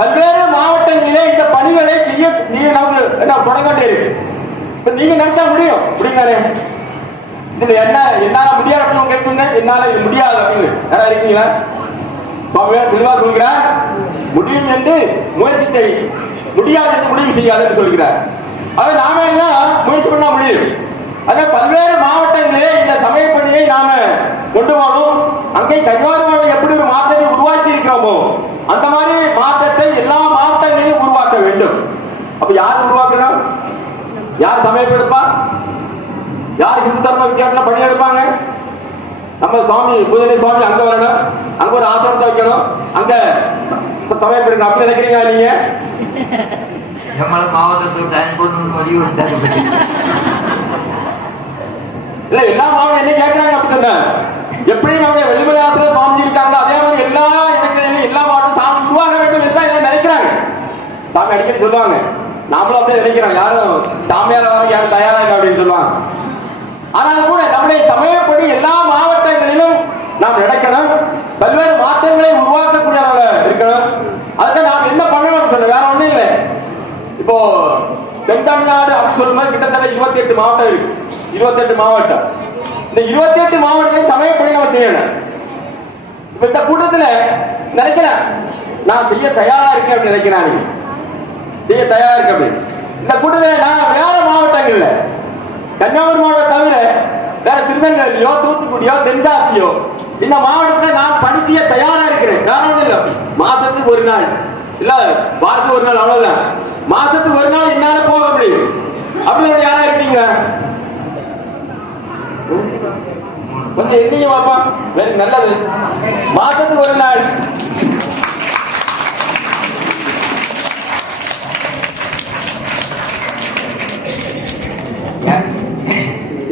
பல்வேறு மாவட்டங்களிலே இந்த பணிகளை செய்ய நீங்க நமக்கு என்ன தொடங்கட்டே இருக்கு. இப்ப நீங்க நினைச்சா முடியும் அப்படிங்கிறாரு. இது என்னால முடியாது அப்படின்னு கேட்குங்க, என்னால இது முடியாது அப்படின்னு யாரா இருக்கீங்களா? தெளிவா சொல்கிறார், முடியும் என்று முயற்சி செய், முடியாது என்று முடிவு செய்யாதுன்னு சொல்கிறார். அதை நாம எல்லாம் முயற்சி பண்ணா முடியும். அதே பல்வேறு மாவட்டங்களிலே இந்த சமயப்பணியை நாம கொண்டு போகணும். அங்கே கன்னியாகுமரி எப்படி ஒரு மாற்றத்தை உருவாக்கி இருக்கிறோமோ அந்த மாதிரி மாற்றத்தை எல்லா மாவட்டங்களிலும் உருவாக்க வேண்டும். அப்ப யார் உருவாக்கணும்? யார் சமயப்படுப்பா? யார் இந்து தர்ம வித்தியாசத்துல பணி எடுப்பாங்க? நம்ம சுவாமி புதுநிலை சுவாமி அங்க வரணும், அங்க ஒரு ஆசிரமத்தை வைக்கணும், அங்க சமயப்படுங்க. அப்படி நினைக்கிறீங்க நீங்க? இல்ல எல்லா மாவட்டம் என்ன கேட்கிறாங்க அப்படி சொன்ன, எப்படி நம்முடைய வெள்ளிமலை ஆசிரியர் சுவாமி இருக்காங்க அதே மாதிரி எல்லா இடங்களிலும் எல்லா மாவட்டம் சாமி உருவாக வேண்டும் என்று எல்லாம் நினைக்கிறாங்க. சாமி அடிக்கடி சொல்லுவாங்க, நாமளும் அப்படியே நினைக்கிறோம், யாரும் சாமியார வர யாரும் தயாரா இல்லை அப்படின்னு சொல்லுவாங்க. ஆனால் கூட நம்முடைய சமயப்படி எல்லா மாவட்டங்களிலும் நாம் நடக்கணும், பல்வேறு மாற்றங்களை உருவாக்கக்கூடிய இருக்கணும். அதுக்கு நாம் என்ன பண்ணணும் சொல்ல, வேற ஒண்ணும் இல்லை. இப்போ தென் தமிழ்நாடு அப்படி சொல்லும்போது கிட்டத்தட்ட 28 மாவட்டம் இருக்கு. 28 மாவட்டம். இந்த 28 மாவட்டங்களில் சமயப்படி நம்ம செய்யணும். இந்த கூட்டத்துல நினைக்கிறேன் நான் செய்ய தயாரா இருக்கேன் அப்படின்னு நினைக்கிறேன். செய்ய தயாரா இருக்கு அப்படின்னு இந்த கூட்டத்தில் நான் வேற மாவட்டங்கள்ல கன்னியாகுமரி மாவட்டம் தவிர வேற திருநெல்வேலியோ தூத்துக்குடியோ தென்காசியோ இந்த மாவட்டத்தில் நான் படிச்சிய தயாரா இருக்கிறேன். காரணம் இல்ல மாசத்துக்கு ஒரு நாள் இல்ல வாரத்துக்கு ஒரு நாள் அவ்வளவுதான். மாசத்துக்கு ஒரு நாள் என்னால போக முடியும். அப்படி யாரா இருக்கீங்க கொஞ்சம் எங்கீங்க பாப்பா வெரி நல்லது. மாசத்துக்கு ஒரு நாள்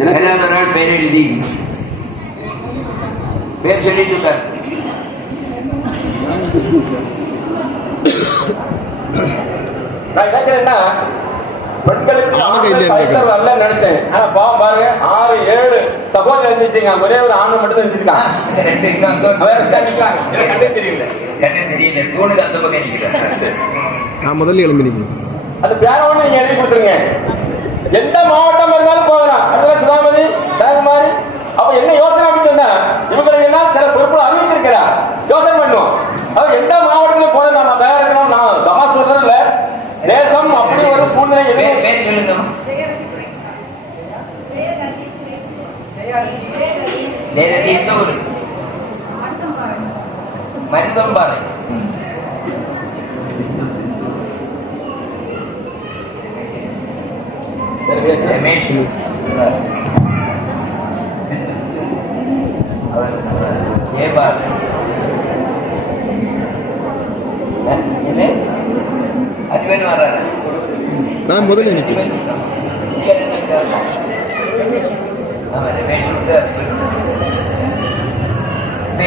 ஏதாவது ஒரு நாள் பேர் எழுதி பேர் சொல்லிட்டு இருக்காரு. நான் நினைக்கிறேன்னா பெண்களுக்கு வரல நினைச்சேன். ஆனா பாவம் பாருங்க 6 7 சகோதரர் இருந்துச்சுங்க. ஒரே ஒரு ஆணை மட்டும் தெரிஞ்சிருக்காங்க. தெரியல தூணுக்கு அந்த பக்கம் நிற்கிறேன். நான் முதல்ல எழுப்பி நிற்கிறேன். அது பேரவொன்னு நீங்க எழுதி கொடுத்துருங்க. எந்த மாவட்டம் இருந்தாலும் போகலாம். அதுல சுதாமதி ராஜகுமாரி அப்ப என்ன யோசனை அப்படின்னு சொன்னா இவங்களுக்கு என்ன சில பொறுப்பு அறிவிச்சிருக்கிறா யோசனை பண்ணுவோம். அது எந்த மாவட்டத்துல போன நாம தயார் இருக்கணும். நான் தமா சொல்றது இல்ல. தேசம் அப்படி ஒரு சூழ்நிலை பேர் சொல்லுங்க. எந்த ஊரு? மருதம்பாறை. ரமேஷ் ஏபார் அஜ்வன் வர்றாரு. நான் முதல்ல நிற்கிறேன்.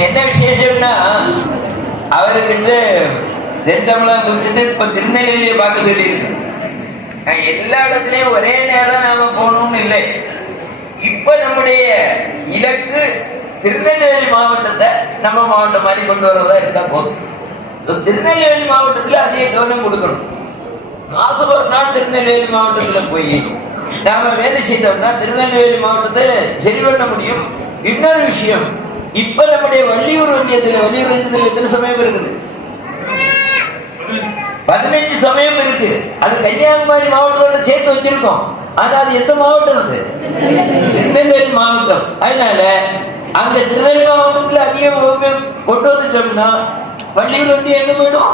என்ன விசேஷம்னா அவருக்கு தென் தமிழகம் விட்டுட்டு இப்ப திருநெல்வேலியை பார்க்க சொல்லியிருக்கு. எல்லா இடத்துலயும் ஒரே நேரம் நாம போகணும்னு இல்லை. இப்ப நம்முடைய இலக்கு திருநெல்வேலி மாவட்டத்தை நம்ம மாவட்டம் மாதிரி கொண்டு வரதா இருந்தா போதும். திருநெல்வேலி மாவட்டத்துல அதிக கவனம் கொடுக்கணும். மாசம் ஒரு நாள் திருநெல்வேலி மாவட்டத்துல போய் நாம வேலை செய்தோம்னா திருநெல்வேலி மாவட்டத்தை சரி பண்ண முடியும். இன்னொரு விஷயம், இப்ப நம்முடைய வள்ளியூர் ஒன்றியத்தில் எத்தனை சமயம் இருக்குது? 15 சமயம் இருக்கு. அது கன்னியாகுமரி மாவட்டத்தோட சேர்த்து வச்சிருக்கோம். ஆனா அது எந்த மாவட்டம்? அது திருநெல்வேலி மாவட்டம். அதனால அந்த திருநெல்வேலி மாவட்டத்துல அதிகம் கொண்டு வந்துட்டோம்னா வள்ளியூர் ஒன்றியம் எங்க போயிடும்?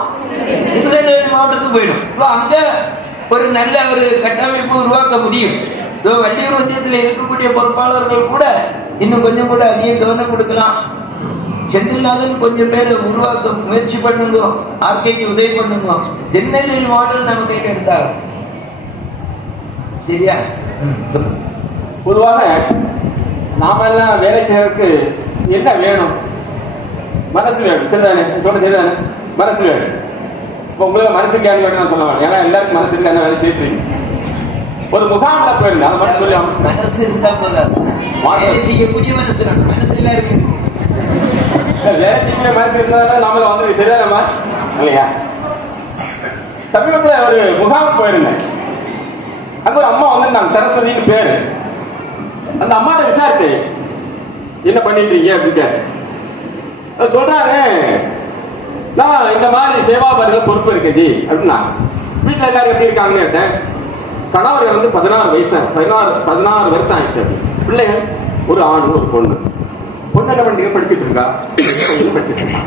திருநெல்வேலி மாவட்டத்துக்கு போயிடும். அங்க ஒரு நல்ல ஒரு கட்டமைப்பு உருவாக்க முடியும். வள்ளியூர் ஒன்றியத்தில் இருக்கக்கூடிய பொறுப்பாளர்கள் கூட இன்னும் கொஞ்சம் கூட அதிக கவனம் கொடுக்கலாம். செந்தில்நாதன் கொஞ்சம் பேர் உருவாக்க முயற்சி பண்ணுங்க. ஆர்கேக்கு உதவி பண்ணுங்க. திருநெல்வேலி மாவட்டம் நம்ம கையில் எடுத்தாங்க. சரியா? பொதுவாக நாம எல்லாம் வேலை செய்யறதுக்கு என்ன வேணும்? மனசு வேணும். சரிதானே? சொல்ல சரிதானே? மனசு வேணும். இப்போ உங்களுக்கு மனசுக்கு யாரு வேணும் சொல்லுவாங்க. ஏன்னா எல்லாருக்கும் மனசு இருக்கு. வேலை செய்யறீங்க. ஒரு முகாம்ல போயிருந்தேன். அதை மட்டும் சொல்லி மனசு இருந்தா போதாது, செய்யக்கூடிய மனசு வேணும். மனசு எல்லாம் இருக்கு. வேலை செய்ய மனசு இருந்தாலும் நம்மள வந்து சரிதானமா இல்லையா? சமீபத்தில் ஒரு முகாம் போயிருந்தேன். அங்க ஒரு அம்மா வந்து சரஸ்வதினு பேரு. அந்த அம்மாட்ட விசாரிச்சு என்ன பண்ணிட்டு இருக்கீங்க அப்படின்னு சொல்றாங்க. நான் இந்த மாதிரி சேவா பரிதல் பொறுப்பு இருக்கேன் அப்படின்னா வீட்டுல எல்லாரும் எப்படி இருக்காங்கன்னு கேட்டேன். கணவர் வந்து 16 வருஷம் ஆயிடுச்சு. பிள்ளைகள் ஒரு ஆண் ஒரு பொண்ணு. பொண்ணு என்ன பண்ணி படிச்சுட்டு இருக்கா? படிச்சுட்டு இருக்கா.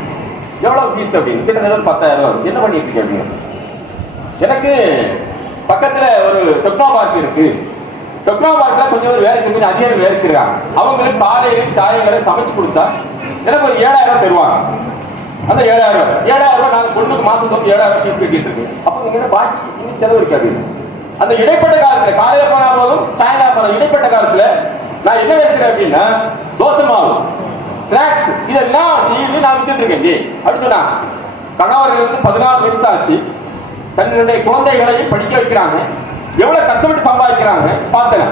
எவ்வளவு ஃபீஸ் அப்படின்னு கிட்டத்தட்ட 10,000 ரூபாய். என்ன பண்ணிட்டு இருக்கேன் அப்படின்னு. எனக்கு பக்கத்துல ஒரு டெக்னோ பார்க் இருக்கு. டெக்னோ பார்க்ல கொஞ்சம் ஒரு வேலை செஞ்சு அதிகம் வேலை செய்யறாங்க. அவங்களுக்கு காலையிலும் சாயங்காலம் சமைச்சு கொடுத்தா எனக்கு ஒரு 7,000 ரூபாய் தருவாங்க. அந்த 7,000 ரூபாய் நாங்க பொண்ணுக்கு மாசம் 7,000 ஃபீஸ் கட்டிட்டு இருக்கு. அப்ப நீங்க பாக்கி இன்னும் செலவு இருக்காது. அந்த இடைப்பட்ட காலத்துல காலையில போனா போதும் சாயங்காலம் போன இடைப்பட்ட காலத்துல நான் என்ன வேலை செய்யறேன் அப்படின்னா தோசை மாவு ஸ்நாக்ஸ் இதெல்லாம் செய்து நான் வித்துட்டு இருக்கேன் அப்படின்னு சொன்னா. கணவர்கள் வந்து 16 வயசு ஆச்சு. தன்னுடைய குழந்தைகளையும் படிக்க வைக்கிறாங்க. எவ்வளவு கஷ்டப்பட்டு சம்பாதிக்கிறாங்க பார்த்தேன்.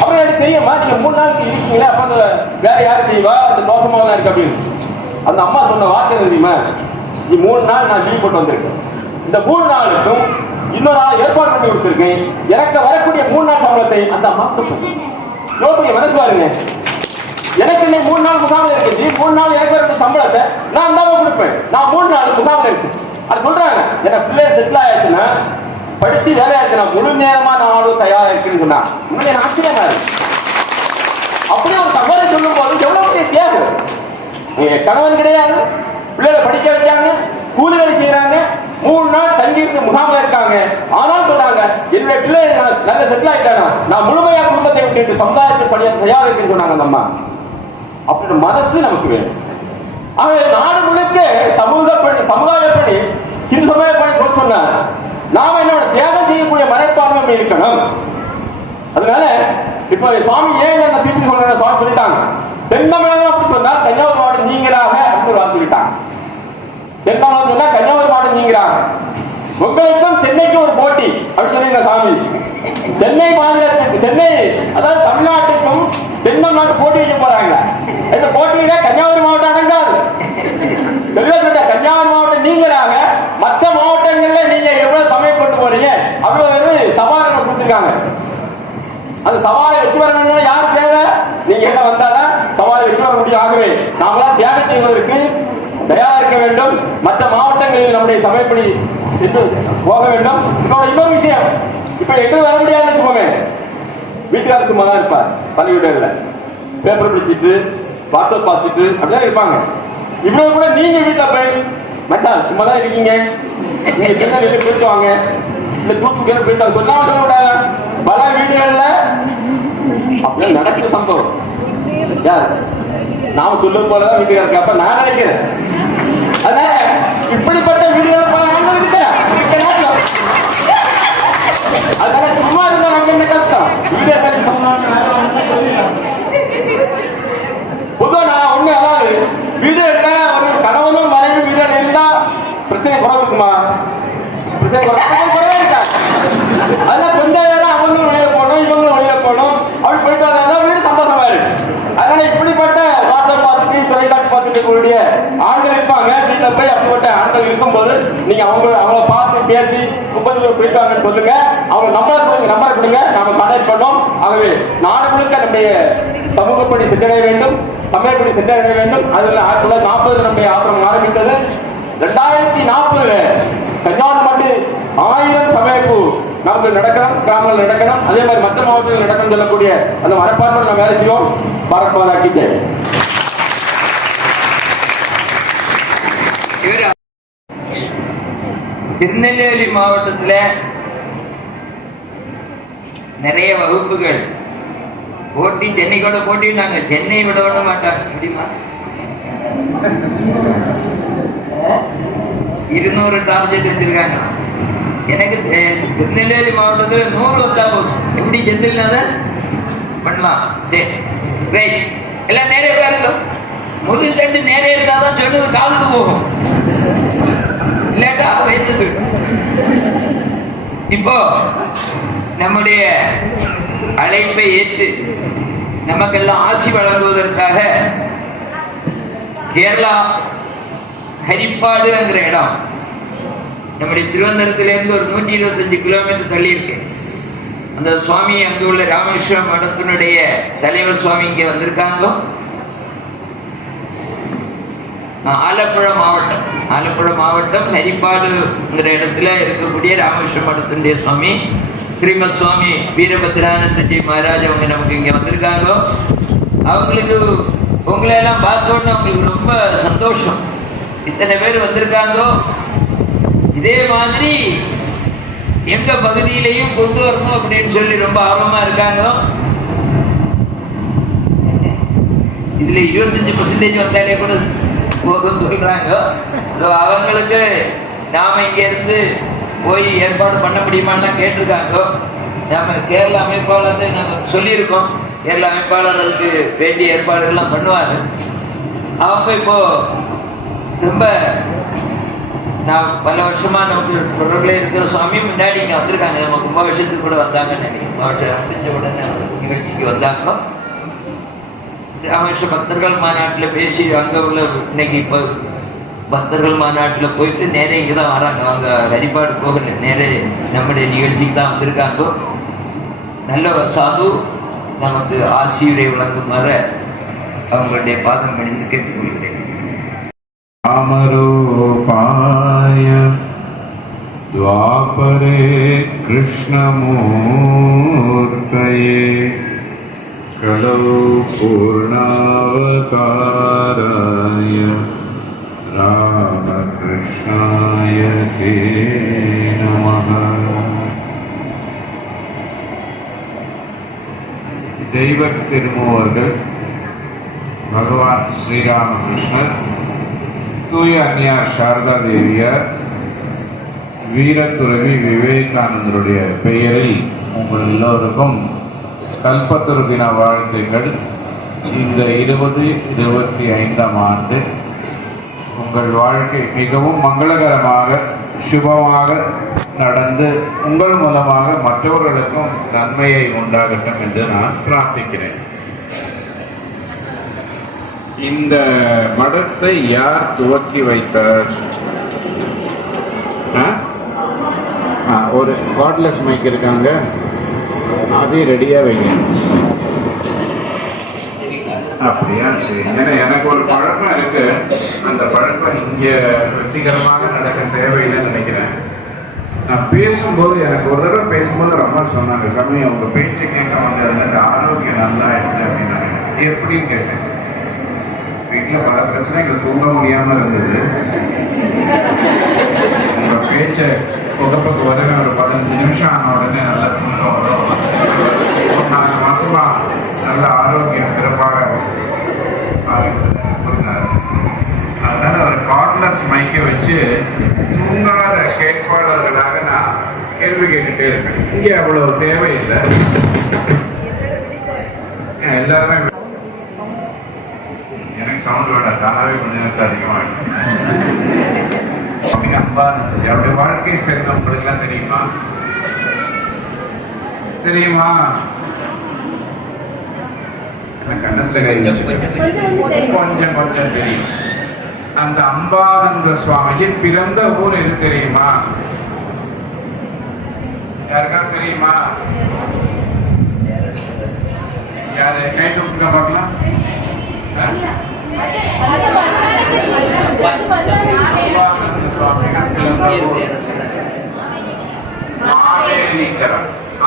அப்புறம் எனக்கு செய்யமா நீங்க 3 நாளுக்கு இருக்கீங்களா? அப்ப வேற யாரு செய்வா? அந்த தோசை மாவு இருக்கு அப்படின்னு அந்த அம்மா சொன்ன வார்த்தை தெரியுமா? 3 நாள் நான் லீவ் போட்டு வந்திருக்கேன். இந்த 3 நாளுக்கும் இன்னொரு நாள் ஏற்பாடு பண்ணி கொடுத்துருக்கேன். எனக்கு வரக்கூடிய 3 நாள் சம்பளத்தை அந்த அம்மாவுக்கு சொன்னேன். மனசு பாருங்க. எனக்கு இன்னைக்கு 3 நாள் முகாமில் இருக்குது, 3 நாள் எனக்கு இருக்க சம்பளத்தை நான் தான் கொடுப்பேன். நான் 3 நாள் முகாமில் இருக்கு. அது சொல்றாங்க, எனக்கு பிள்ளைகள் செட்டில் ஆயிடுச்சுன்னா படிச்சு வேலை ஆயிடுச்சுன்னா முழு நேரமா நானும் தயாரா இருக்குன்னு சொன்னா உண்மையிலே ஆச்சரியமா இருக்கு. அப்படியே ஒரு சகோதரி சொல்லும் போது எவ்வளவு பெரிய தியாகம். கணவன் கிடையாது, பிள்ளைகளை படிக்க வைக்காங்க, கூலி வேலை செய்யறாங்க, 3 நாள் தங்கி இருந்து முகாமில் இருக்காங்க. ஆனால் சொல்றாங்க, என்னுடைய பிள்ளை நல்ல செட்டில் ஆயிட்டானா நான் முழுமையா குடும்பத்தை விட்டு சமுதாயத்தில் படிய தயாரா இருக்குன்னு சொன்னாங்க. நம்ம அப்படி மனசு நமக்கு வேணும். ஆகவே நாடு முழுக்க சமுதாய பணி இந்து சமுதாய பணி சொன்னா நாம என்ன தியாகம் செய்யக்கூடிய மனப்பான்மை இருக்கணும். அதனால இப்ப சுவாமி ஏன் அந்த தீர்ப்பு சொல்ற சுவாமி சொல்லிட்டாங்க, தென்னமிழகம் அப்படி சொன்னா கன்னியாகுமரி மாவட்டம் நீங்களாக அப்படின்னு சொல்லிட்டாங்க. தென்னமிழகம் சொன்னா கன்னியாகுமரி மாவட்டம் நீங்கிறாங்க. உங்களுக்கும் சென்னைக்கும் ஒரு போட்டி அப்படின்னு சொன்னீங்க சாமி. சென்னை மாநிலத்துக்கு சென்னை அதாவது தமிழ்நாட்டுக்கும் தென்னநாட்டு போட்டி வைக்க போறாங்க. இந்த போட்டியில கன்னியாகுமரி மாவட்டம் அடங்காது. கன்னியாகுமரி மாவட்டம் நீங்களாக மற்ற மாவட்டங்கள்ல நீங்க எவ்வளவு சமயம் கொண்டு போறீங்க அவ்வளவு சவால் கொடுத்துருக்காங்க. அந்த சவாலை வெற்றி வரணும்னா யார் தேவை? நீங்க என்ன வந்தாதான் சவாலை வெற்றி வர முடியும். ஆகவே நாமெல்லாம் தியாகம் செய்வதற்கு தயாரா இருக்க வேண்டும். மற்ற மாவட்டங்களில் நம்முடைய சமயப்படி போக வேண்டும். இன்னொரு விஷயம், இப்ப எங்க வர முடியாதுன்னு வச்சுக்கோங்க, வீட்டுக்காரர் சும்மா தான் இருப்பார். பள்ளி வீடுகள்ல பேப்பர் பிடிச்சிட்டு வாட்ஸ்அப் பார்த்துட்டு அப்படிதான் இருப்பாங்க. இவ்வளவு கூட நீங்க வீட்டுல போய் மச்சான் சும்மா தான் இருக்கீங்க, நீங்க சின்ன வெளியே போயிட்டு வாங்க, இந்த தூத்துக்கு போயிட்டு சொல்லாம சொல்ல விடாத. பல வீடுகள்ல அப்படியே நடக்கிற சம்பவம். யார் நாம சொல்லும் போலதான் வீட்டுக்காரருக்கு அப்ப நான் நினைக்கிறேன். அதனால இப்படிப்பட்ட வீடுகள் பல ஆண்கள் இருக்கு. அதனால சும்மா இருந்தா நமக்கு என்ன கஷ்டம். பொதுவா நான் ஒண்ணு, அதாவது வீடு இருந்தா ஒரு கணவனும் மனைவி வீடு இருந்தா பிரச்சனை குறவு இருக்குமா? பிரச்சனை குறவே இருக்கா? அதனால கொஞ்ச நேரம் அவங்களும் வெளியில போகணும், இவங்களும் வெளியில போகணும், அப்படி போயிட்டு வந்தாதான் வீடு சந்தோஷமா இருக்கு. அதனால இப்படிப்பட்ட வாட்ஸ்அப் பார்த்துட்டு தொலைக்காட்சி பார்த்துட்டு கூடிய ஆண்கள் இருப்பாங்க. வீட்டுல போய் அப்படிப்பட்ட ஆண்கள் இருக்கும்போது நீங்க அவங்கள பார்த்து பேசி 30 போயிட்டாங்கன்னு சொல்லுங்க. அவங்க நம்பரை கொடுங்க, நாம கான்டாக்ட் பண்ணோம். ஆகவே நாடு முழுக்க நம்முடைய சமூகப்படி சென்றடைய வேண்டும், சமயப்படி சென்றடைய வேண்டும். அதுல 1940 நம்முடைய ஆசிரமம் ஆரம்பித்தது. 2040 கன்னியாகுமரி மட்டும் 1000 சமயப்பு நமக்கு நடக்கணும், கிராமங்கள் நடக்கணும். அதே மாதிரி மற்ற மாவட்டங்கள் நடக்கணும் சொல்லக்கூடிய அந்த மனப்பான்மை நம்ம வேலை செய்வோம். பாரத் மாதா கி ஜெய். திருநெல்வேலி மாவட்டத்துல நிறைய வகுப்புகள் போட்டி, சென்னைக்கோட போட்டி. நாங்க சென்னை விட விட மாட்டாங்க. முடியுமா? 200 டார்கெட் வச்சிருக்காங்க. எனக்கு திருநெல்வேலி மாவட்டத்துல 100 வந்தா எப்படி செந்தில்நாத பண்ணலாம். சரி, ரைட். எல்லாம் நேரே பாருங்க. முதல் செண்டு நேரே இருந்தாதான் சொன்னது காதுக்கு போகும், இல்லாட்டா வைத்து. இப்போ நம்முடைய அழைப்பை ஏற்று நமக்கெல்லாம் ஆசி வழங்குவதற்காக கேரளா ஹரிப்பாடு என்கிற இடம் நம்முடைய திருவனந்தபுரத்திலிருந்து ஒரு 125 கிலோமீட்டர் தள்ளி இருக்கு. அந்த சுவாமி அங்கு உள்ள ராமேஸ்வரம் மடத்தினுடைய தலைவர் சுவாமி இங்க வந்திருக்காங்க. ஆலப்புழை மாவட்டம் ஹரிப்பாடுங்கிற இடத்துல இருக்கக்கூடிய ராமேஸ்வரம் மடத்தினுடைய சுவாமி ஸ்ரீமத் சுவாமி வீரபத்ரானந்தஜி மகாராஜ் அவங்க நமக்கு இங்க வந்திருக்காங்க. அவங்களுக்கு உங்களை எல்லாம் பார்த்தோன்னு அவங்களுக்கு ரொம்ப சந்தோஷம். இத்தனை பேர் வந்திருக்காங்க. இதே மாதிரி எங்க பகுதியிலையும் கொண்டு வரணும் அப்படின்னு சொல்லி ரொம்ப ஆர்வமா இருக்காங்க. இதுல 25% வந்தாலே கூட போதும் சொல்றாங்க. அவங்களுக்கு நாம இங்க இருந்து போய் ஏற்பாடு பண்ண முடியுமான்னு கேட்டிருக்காங்க. நம்ம கேரள அமைப்பாளர் நம்ம சொல்லியிருக்கோம், கேரள அமைப்பாளர் அதுக்கு வேண்டிய ஏற்பாடுகள்லாம் பண்ணுவாரு. அவங்க இப்போ ரொம்ப நான் பல வருஷமா நமக்கு தொடர்பில் இருக்கிற சுவாமி முன்னாடி இங்க வந்திருக்காங்க. நம்ம கும்பாபிஷேகத்துக்கு கூட வந்தாங்கன்னு நினைக்கிறேன். மாவட்ட உடனே நிகழ்ச்சிக்கு வந்தாங்க. ராமேஸ்வர பக்தர்கள் மாநாட்டில் பேசி அங்க உள்ள இன்னைக்கு இப்போ பக்தர்கள் மாநாட்டில் போயிட்டு நேரே இங்கதான் வராங்க. அவங்க வழிபாடு போகல, நேரே நம்முடைய நிகழ்ச்சிக்கு தான் வந்திருக்காங்க. நல்ல சாது நமக்கு ஆசியுரை வழங்குமாறு அவங்களுடைய பாதம் பணிந்து கேட்டுக்கொள்கிறேன். रामरूपाय द्वापरे कृष्णमूर्तये कलौ पूर्णावताराय रामकृष्णाय ते नमः. தெய்வ திருமூவர்கள் பகவான் ஸ்ரீராமகிருஷ்ணர், தூய அன்னியார் சாரதா தேவியார், வீரத்துறவி விவேகானந்தருடைய பெயரில் உங்கள் எல்லோருக்கும் கல்பத்தரு தின வாழ்த்துக்கள். இந்த 2025ஆம் ஆண்டு உங்கள் வாழ்க்கை மிகவும் மங்களகரமாக சுபமாக நடந்து உங்கள் மூலமாக மற்றவர்களுக்கும் நன்மையை உண்டாகட்டும் என்று நான் பிரார்த்திக்கிறேன். இந்த மடத்தை யார் துவக்கி வைத்தார்? ஒரு கார்ட்லெஸ் மைக் இருக்காங்க, அதே ரெடியா வைங்க. அப்படியா? சரி. ஏன்னா எனக்கு ஒரு பழக்கம் இருக்கு, அந்த பழக்கம் இங்க வெற்றிகரமாக நடக்க தேவையில்லைன்னு நினைக்கிறேன். நான் பேசும்போது எனக்கு ஒரு தடவை பேசும்போது ரொம்ப சொன்னாங்க, சாமி உங்க பேச்சு கேட்க வந்து அந்த ஆரோக்கியம் நல்லா இருக்கு அப்படின்னாங்க. எப்படின்னு கேட்டேன். வீட்டில் பல பிரச்சனைகள், தூங்க முடியாம இருந்தது. உங்க பேச்சை புகப்பக்கு வருக ஒரு 15 நிமிஷம் ஆன உடனே நல்ல தூக்கம் வரும். 4 மாசமா நல்ல ஆரோக்கியம் சிறப்பாக அதனால ஒரு கார்ட்லெஸ் மைக்கை வச்சு தூங்காத கேட்பாளர்களாக நான் கேள்வி கேட்டுட்டே இருக்கேன். இங்கே அவ்வளவு தேவையில்லை. எல்லாருமே எனக்கு சவுண்ட் வேண்டாம், தானாவே கொஞ்ச நேரத்தில் அதிகமாக அப்பா என்னுடைய வாழ்க்கையை சேர்ந்தவங்களுக்கு எல்லாம் தெரியுமா? கண்ணத்துல கொஞ்சம் கொஞ்சம் தெரியும். அந்த அம்பானந்த சுவாமியின் பிறந்த ஊர் எது தெரியுமா? யாருக்கா தெரியுமா? யாரு கை தூக்குங்க பார்க்கலாம்.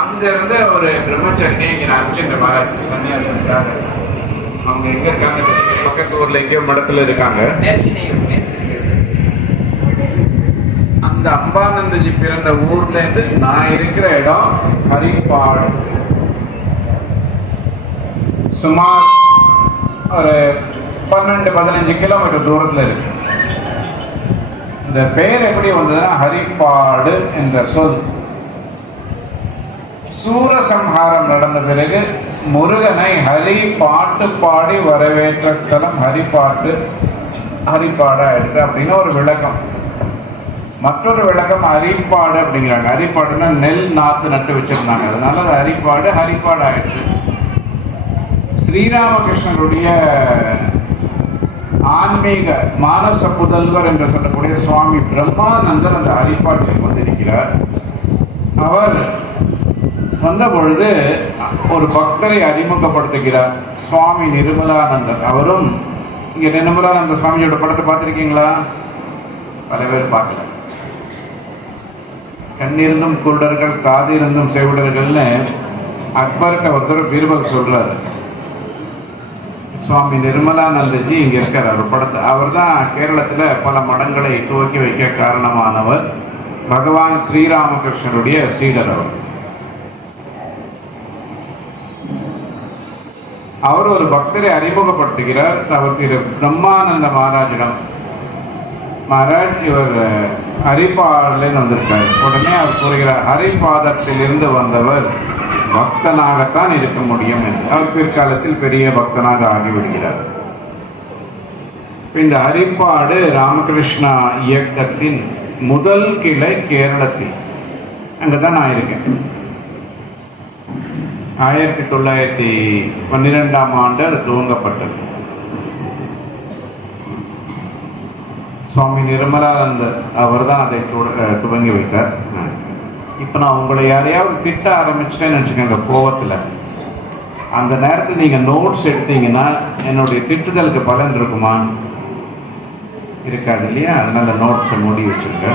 அங்க இருந்து ஒரு பிரம்மச்சரியை இங்க நான் அனுப்பிச்சிருந்த மகாராஜ் சன்னியாசம். அவங்க எங்க இருக்காங்க? பக்கத்து ஊர்ல எங்கேயோ மடத்துல இருக்காங்க. அந்த அம்பானந்தஜி பிறந்த ஊர்ல இருந்து நான் இருக்கிற இடம் ஹரிப்பாடு. சுமார் ஒரு 12-15 கிலோமீட்டர் தூரத்துல இருக்கு. இந்த பெயர் எப்படி வந்ததுன்னா ஹரிப்பாடு என்ற சொல். சூரசம்ஹாரம் நடந்த பிறகு முருகனை ஹரி பாட்டு பாடி வரவேற்ற ஸ்தலம் ஹரிப்பாடா இருக்கு அப்படின்னு ஒரு விளக்கம். மற்றொரு விளக்கம் ஹரிப்பாடு அப்படிங்கிறாங்க. ஹரிப்பாடுன்னா நெல் நாத்து நட்டு வச்சிருந்தாங்க, அதனால அது ஹரிப்பாடு ஆயிடுச்சு. ஸ்ரீராமகிருஷ்ணனுடைய ஆன்மீக மானச புதல்வர் என்று சொல்லக்கூடிய சுவாமி பிரம்மானந்தர் அந்த ஹரிப்பாட்டில் வந்திருக்கிறார். அவர் வந்த பொழுது ஒரு பக்தரை அறிமுகப்படுத்துகிறார், சுவாமி நிர்மலானந்தர். அவரும் இங்க நிர்மலானந்த சுவாமியோட படத்தை பார்த்திருக்கீங்களா? பல பேர் பார்க்கல. கண்ணிருந்தும் குருடர்கள், காதிருந்தும் செவிடர்கள்னு அக்பர்கிட்ட ஒருத்தர் பீர்பல் சொல்றாரு. சுவாமி நிர்மலானந்தஜி இங்க இருக்கார். அவர் படத்தை அவர் தான் கேரளத்துல பல மடங்களை துவக்கி வைக்க காரணமானவர். பகவான் ஸ்ரீராமகிருஷ்ணருடைய சீடர். அவர் ஒரு பக்தரை அறிமுகப்படுத்துகிறார். அவர் திரு பிரம்மானந்த மகாராஜிடம், மகாராஜ் இவர் ஹரிபாடில் வந்திருக்கார். உடனே அவர் கூறுகிறார், ஹரிபாதத்தில் இருந்து வந்தவர் பக்தனாகத்தான் இருக்க முடியும் என்று. அவர் பிற்காலத்தில் பெரிய பக்தனாக ஆகிவிடுகிறார். இந்த ஹரிப்பாடு ராமகிருஷ்ணா இயக்கத்தின் முதல் கிளை கேரளத்தில். அங்கதான் நான் இருக்கேன். 1912ஆம் ஆண்டு அது துவங்கப்பட்டது. சுவாமி நிர்மலானந்தர் அவர் தான் அதை துவங்கி வைத்தார். இப்ப நான் உங்களை யாரையாவது திட்ட ஆரம்பிச்சிட்டேன்னு வச்சுக்கோங்க கோவத்துல, அந்த நேரத்தில் நீங்க நோட்ஸ் எடுத்தீங்கன்னா என்னுடைய திட்டுதலுக்கு பலன் இருக்குமா? இருக்காது இல்லையா? அதனால நோட்ஸை மூடி வச்சிருக்க.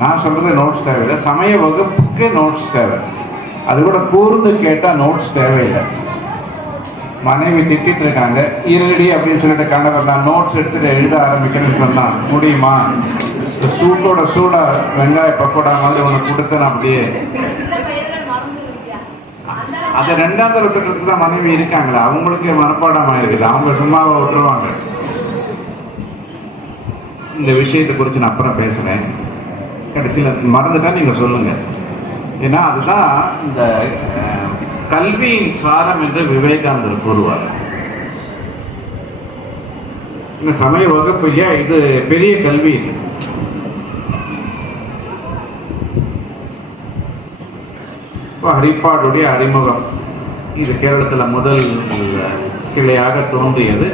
நான் சொல்றது நோட்ஸ் தேவையில்லை, சமய வகுப்புக்கு நோட்ஸ் தேவை. அது கூட கூர்ந்து கேட்டால் நோட்ஸ் தேவையில்லை. மனைவி திட்டிட்டு இருக்காங்க, இருடி அப்படின்னு சொல்லிட்டு கணவர் நான் நோட்ஸ் எடுத்துட்டு எழுத ஆரம்பிக்கிறேன்னு சொன்னா முடியுமா? சூட்டோட சூடா வெங்காய பக்கோடா மாதிரி உனக்கு கொடுத்து நான் அப்படியே அதை ரெண்டாவது விட்டுட்டு தான் மனைவி இருக்காங்களா, அவங்களுக்கே மனப்பாடம் ஆயிருக்குது, அவங்க சும்மாவை விட்டுருவாங்க. இந்த விஷயத்தை குறித்து நான் அப்புறம் பேசுறேன். கடைசியில் மறந்துட்டா நீங்க சொல்லுங்க. ஏன்னா அதுதான் இந்த கல்வியின் சாரம் என்று விவேகானந்தர் கூறுவார். இந்த சமய வகுப்பு இல்லையா, இது பெரிய கல்வி. இது ஹரிப்பாடுடைய அறிமுகம், இது கேரளத்தில் முதல் கிளையாக தோன்றியது.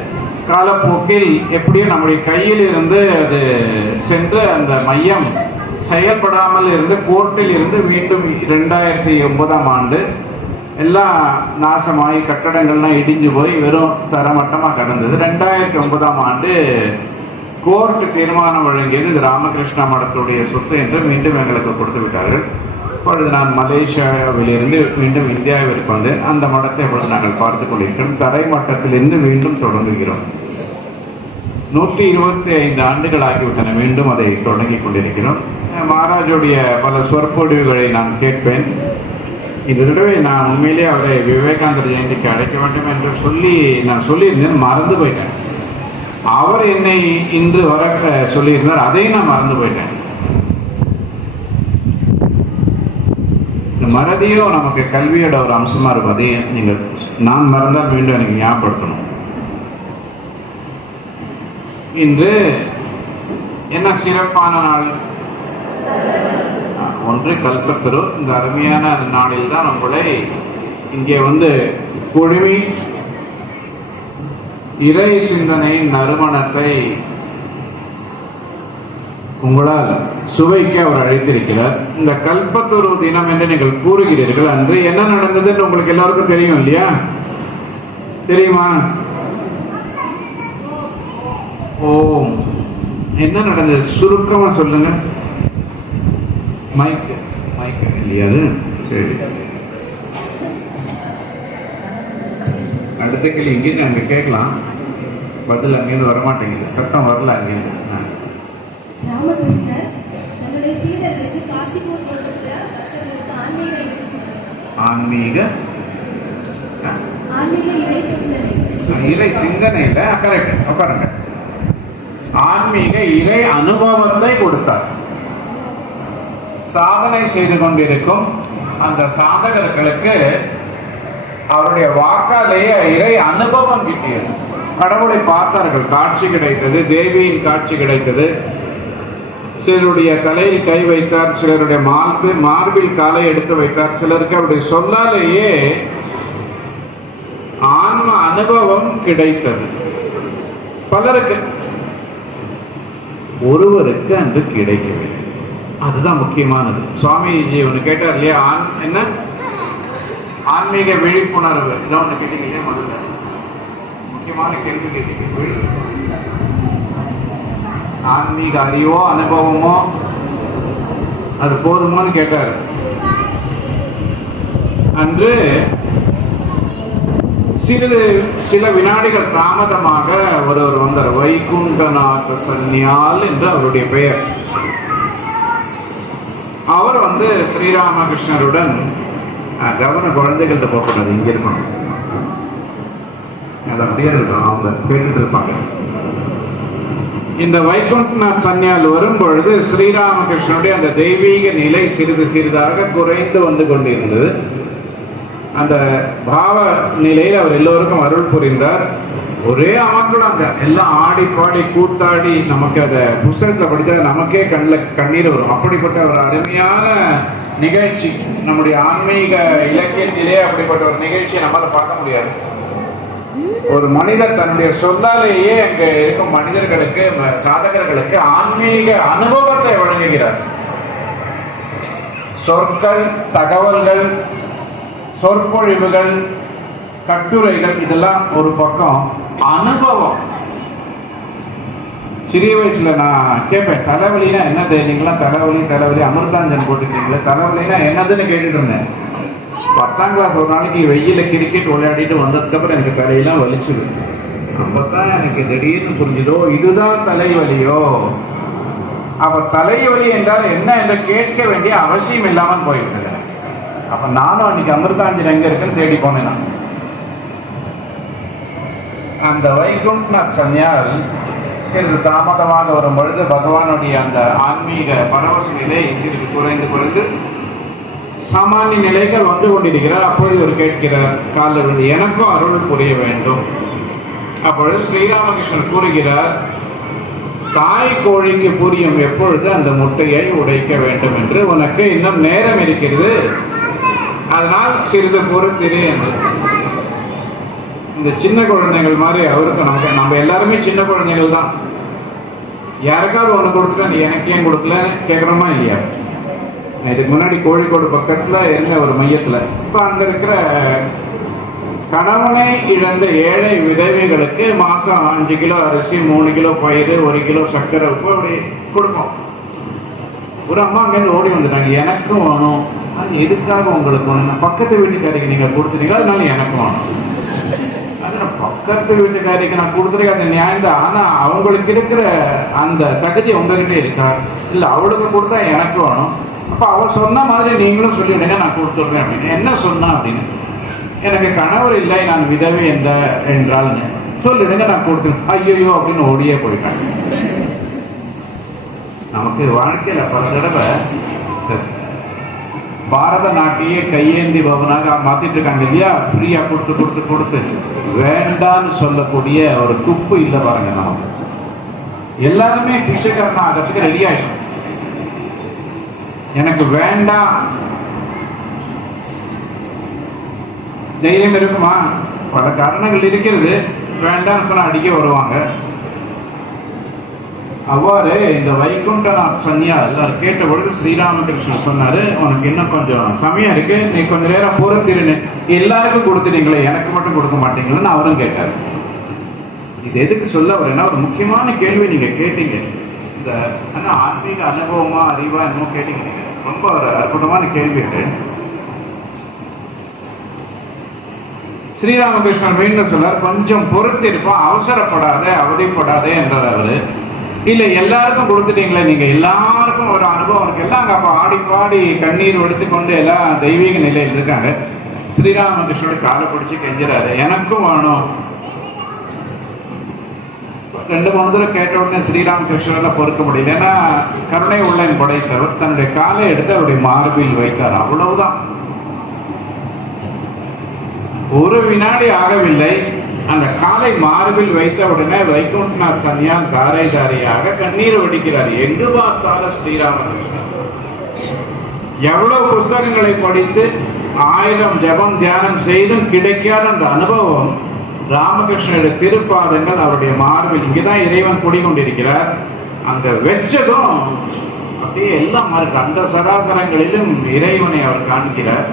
காலப்போக்கில் எப்படியும் நம்முடைய கையில் இருந்து அது சென்று அந்த மையம் செயல்படாமல் இருந்து கோர்ட்டில் இருந்து மீண்டும் 2009ஆம் ஆண்டு எல்லாம் நாசமாகி கட்டடங்கள்லாம் இடிஞ்சு போய் வெறும் தரமட்டமாக கடந்தது. 2009ஆம் ஆண்டு கோர்ட் தீர்மானம் வழங்கியது இது ராமகிருஷ்ணா மடத்துடைய சொத்து என்று மீண்டும் எங்களுக்கு கொடுத்து விட்டார்கள். இப்பொழுது நான் மலேசியாவிலிருந்து மீண்டும் இந்தியாவிற்கு வந்தேன். அந்த மடத்தை இப்பொழுது நாங்கள் பார்த்துக் கொண்டிருக்கிறோம். தரை மட்டத்திலிருந்து மீண்டும் தொடங்குகிறோம். 125 ஆண்டுகள் ஆகிவிட்டன மீண்டும் அதை தொடங்கிக் கொண்டிருக்கிறோம். மகாராஜுடைய பல சொற்பொழிவுகளை நான் கேட்பேன். இந்த தடவை நான் உண்மையிலே அவரை விவேகானந்தர் ஜெயந்திக்கு அழைக்க வேண்டும் என்று நான் சொல்லியிருந்தேன், மறந்து போயிட்டேன். அவர் என்னை இன்று வர சொல்லியிருந்தார், அதையும் நான் மறந்து போயிட்டேன். மறதியும் நமக்கு கல்வியோட ஒரு அம்சமா இருக்கும். அதையும் நீங்கள் நான் மறந்தால் மீண்டும் எனக்கு ஞாபகப்படுத்தணும். இன்று என்ன சிறப்பான நாள்? ஒன்று கல்பத்தரு. இந்த அருமையான நாளில் தான் உங்களை இங்கே வந்து குழுமி இறை சிந்தனையின் நறுமணத்தை உங்களால் சுவைக்கு அவர் அழைத்திருக்கிறார். இந்த கல்பத்தரு தினம் என்று நீங்கள் கூறுகிறீர்கள். அன்று என்ன நடந்ததுன்னு உங்களுக்கு எல்லாருக்கும் தெரியும் இல்லையா? தெரியுமா? ஓம் என்ன நடந்தது சுருக்கமா சொல்லுங்க. மைக்கு இல்லையா? சரி, அடுத்த கேள்வி இங்கேருந்து அங்கே கேட்கலாம், பதில் அங்கேருந்து வரமாட்டேங்குது, சத்தம் வரல அங்கேருந்து. ராமகிருஷ்ணர் தன்னுடைய சீடர்களுக்கு காசிபூர் ஆன்மீக இறை சிந்தனை இல்ல, கரெக்ட், உட்காருங்க. ஆன்மீக இறை அனுபவத்தை கொடுத்தார். சாதனை செய்து கொண்டிருக்கும் அந்த சாதகர்களுக்கு அவருடைய வாக்காலேயே இறை அனுபவம் கிட்டியது. கடவுளை பார்த்தார்கள், காட்சி கிடைத்தது, தேவியின் காட்சி கிடைத்தது. சிலருடைய தலையில் கை வைத்தார், சிலருடைய மார்பில் காலை எடுத்து வைத்தார், சிலருக்கு அவருடைய சொல்லாலேயே ஆன்ம அனுபவம் கிடைத்தது. பலருக்கு, ஒருவருக்கு அன்று கிடைக்கவில்லை. அதுதான் முக்கியமானது. சுவாமிஜி ஒன்று கேட்டார் இல்லையா, என்ன ஆன்மீக விழிப்புணர்வு, இதான் ஒன்று கேட்டீங்க இல்லையா? முதல்ல முக்கியமான கேள்வி கேட்டீங்க. ஆன்மீக அறிவோ அனுபவமோ அது போதுமான்னு கேட்டார். அன்று சில வினாடிகள் தாமதமாக ஒருவர் வந்தார். வைகுண்டநாத சன்னியால் என்று அவருடைய பெயர். அவர் வந்து ஸ்ரீராமகிருஷ்ணருடன் கவன குழந்தைகள்கிட்ட போகக்கூடாது, இங்க இருக்கணும், அது அப்படியே இருக்கும், அவங்க கேட்டுட்டு இருப்பாங்க. இந்த வைகுண்டநாத் சன்னியால் வரும் பொழுது ஸ்ரீராமகிருஷ்ணனுடைய அந்த தெய்வீக நிலை சிறிது சிறிதாக குறைந்து வந்து கொண்டிருந்தது. அந்த பாவ நிலையில் அவர் எல்லோருக்கும் அருள் புரிந்தார். ஒரே அமர்ந்தாங்க, எல்லாம் ஆடி பாடி கூத்தாடி, நமக்கு அதை புத்தகத்தில் படித்தா நமக்கே கண்ணீர் வரும். அப்படிப்பட்ட ஒரு அருமையான நிகழ்ச்சி நம்முடைய ஆன்மீக இலக்கியத்திலே அப்படிப்பட்ட ஒரு நிகழ்ச்சியை நம்மளால பார்க்க முடியாது. ஒரு மனிதர் தன்னுடைய சொல்லாலேயே அங்க இருக்கும் மனிதர்களுக்கு, சாதகர்களுக்கு ஆன்மீக அனுபவத்தை வழங்குகிறார். சொற்கள், தகவல்கள், சொற்பொழிவுகள் கட்டுரைகள் இதெல்லாம் ஒரு பக்கம். அனுபவம் சிறிய வயசுல நான் கேட்பேன், தலைவலினா என்னது, நீங்களாம் தலைவலி அமிர்தாஞ்சன் போட்டுக்கிறீங்களே, தலைவலினா என்னதுன்னு கேட்டுட்டு இருந்தேன். 10ஆம் கிளாஸ் ஒரு நாளைக்கு வெயில கிரிக்கெட் விளையாடிட்டு வந்ததுக்கப்புறம் எனக்கு தலையெல்லாம் வலிச்சுது. அப்பதான் எனக்கு திடீர்னு புரிஞ்சுதோ இதுதான் தலைவலியோ. அப்ப தலைவலி என்றால் என்ன என்று கேட்க வேண்டிய அவசியம் இல்லாமல் போயிட்டு. அப்ப நானும் அன்னைக்கு அமிர்தாஞ்சன் எங்க இருக்குன்னு தேடி போனேன். நான் அந்த வைகுண்டநாத் சன்னியால் சிறிது தாமதமாக வரும் பொழுது பகவானுடைய அந்த ஆன்மீக பரவச நிலை சிறிது குறைந்து சாமானிய நிலைகள் வந்து கொண்டிருக்கிறார். அப்பொழுது அவர் கேட்கிறார், காலில் எனக்கும் அருள் புரிய வேண்டும். அப்பொழுது ஸ்ரீராமகிருஷ்ணன் கூறுகிறார், தாய் கோழிக்கு புரியும் எப்பொழுது அந்த முட்டையை உடைக்க வேண்டும் என்று, உனக்கு இன்னும் நேரம் இருக்கிறது, அதனால் சிறிது பொறுத்திரு என்று. இந்த சின்ன குழந்தைகள் மாதிரி அவருக்கு நம்ம எல்லாருமே சின்ன குழந்தைகள் தான். யாருக்காவது ஒண்ணு கொடுத்துட்டா நீ எனக்கு ஏன் கொடுக்கல கேட்கறோமா இல்லையா? இதுக்கு முன்னாடி கோழிக்கோடு பக்கத்துல இருந்த ஒரு மையத்துல இப்ப அங்க இருக்கிற கணவனை இழந்த ஏழை விதவைகளுக்கு மாசம் 5 கிலோ அரிசி, 3 கிலோ பயிறு, 1 கிலோ சர்க்கரை உப்பு அப்படி கொடுப்போம். ஒரு அம்மா அங்கேருந்து ஓடி வந்துட்டாங்க, எனக்கும் வேணும். அது எதுக்காக உங்களுக்கு வேணும்? பக்கத்து வீட்டுக்காரிக்கு நீங்க கொடுத்துட்டீங்க, அதனால எனக்கும் வேணும். பக்கத்து வீட்டுக்காரிக்கு நான் கொடுத்துருக்கேன், அது நியாயம் தான். ஆனா அவங்களுக்கு இருக்கிற அந்த தகுதி உங்ககிட்ட இருக்கா? இல்ல அவளுக்கு கொடுத்தா எனக்கு வேணும். அப்ப அவ சொன்ன மாதிரி நீங்களும் சொல்லிவிடுங்க, நான் கொடுத்துடுறேன் அப்படின்னு. என்ன சொன்னா அப்படின்னு, எனக்கு கணவர் இல்லை, நான் விதவை என்றால் சொல்லிடுங்க, நான் கொடுத்துருக்கேன். ஐயோ அப்படின்னு ஓடியே போயிட்டாங்க. நமக்கு வாழ்க்கையில பல தடவை பாரத நாட்டையே கையேந்தி பவனாக மாத்திட்டு இருக்காங்க இல்லையா? ஃப்ரீயா கொடுத்து வேண்டான்னு சொல்லக்கூடிய ஒரு துப்பு இல்லை பாருங்க. நம்ம எல்லாருமே பிச்சைக்காரன் ஆகிறதுக்கு ரெடி ஆயிடும். எனக்கு வேண்டாம் தைரியம் இருக்குமா? பல காரணங்கள் இருக்கிறது. வேண்டாம்னு சொன்னா அடிக்க வருவாங்க. அவ்வாறு இந்த வைகுண்டநாத் சன்னியால் கேட்ட பொழுது ஸ்ரீராமகிருஷ்ணன் சொன்னாரு, உனக்கு இன்னும் கொஞ்சம் சமயம் இருக்கு, நீ கொஞ்ச நேரம் பொறுத்திருன்னு. எல்லாருக்கும் கொடுத்துட்டீங்களே, எனக்கு மட்டும் கொடுக்க மாட்டீங்களன்னு அவரும் கேட்டாரு. இது எதுக்கு சொல்ல வரேன்னா, ஒரு முக்கியமான கேள்வி நீங்க கேட்டீங்க. இந்த ஆன்மீக அனுபவமா அறிவா என்னமோ கேட்டீங்க. நீங்க ரொம்ப ஒரு அற்புதமான கேள்வி. ஸ்ரீராமகிருஷ்ணன் மீண்டும் சொன்னார், கொஞ்சம் பொறுத்து இருப்போம், அவசரப்படாத, அவதிப்படாதே என்றார் அவரு. இல்ல எல்லாருக்கும் கொடுத்துட்டீங்களே, நீங்க எல்லாருக்கும் ஒரு அனுபவம் இருக்கு, எல்லாம் அப்ப ஆடி பாடி கண்ணீர் எடுத்துக்கொண்டு எல்லாம் தெய்வீக நிலையில் இருக்காங்க. ஸ்ரீராமகிருஷ்ணோட காலை பிடிச்சு கெஞ்சுறாரு, எனக்கும் வேணும். 2-3 தடவை கேட்ட உடனே ஸ்ரீராமகிருஷ்ணன் பொறுக்க முடியல. ஏன்னா கருணை உள்ளன் படைத்தவர் தன்னுடைய காலை எடுத்து அவருடைய மார்பில் வைத்தார். அவ்வளவுதான். ஒரு வினாடி ஆகவில்லை, அந்த காலை மார்பில் வைத்த உடனே வைகுண்டநாத் சன்னியால் தாரை தாரையாக கண்ணீர் வடிக்கிறார். எங்கு பார்த்தாலும் ஸ்ரீராமகிருஷ்ணன். எவ்வளவு புஸ்தகங்களை படித்து 1000 ஜபம் தியானம் செய்தும் கிடைக்காத அந்த அனுபவம் ராமகிருஷ்ணனுடைய திருப்பாதங்கள் அவருடைய மார்பில். இங்கேதான் இறைவன் குடிக்கொண்டிருக்கிறார். அங்க வெச்சதும் அப்படியே எல்லாம் அந்த சராசரங்களிலும் இறைவனை அவர் காண்கிறார்.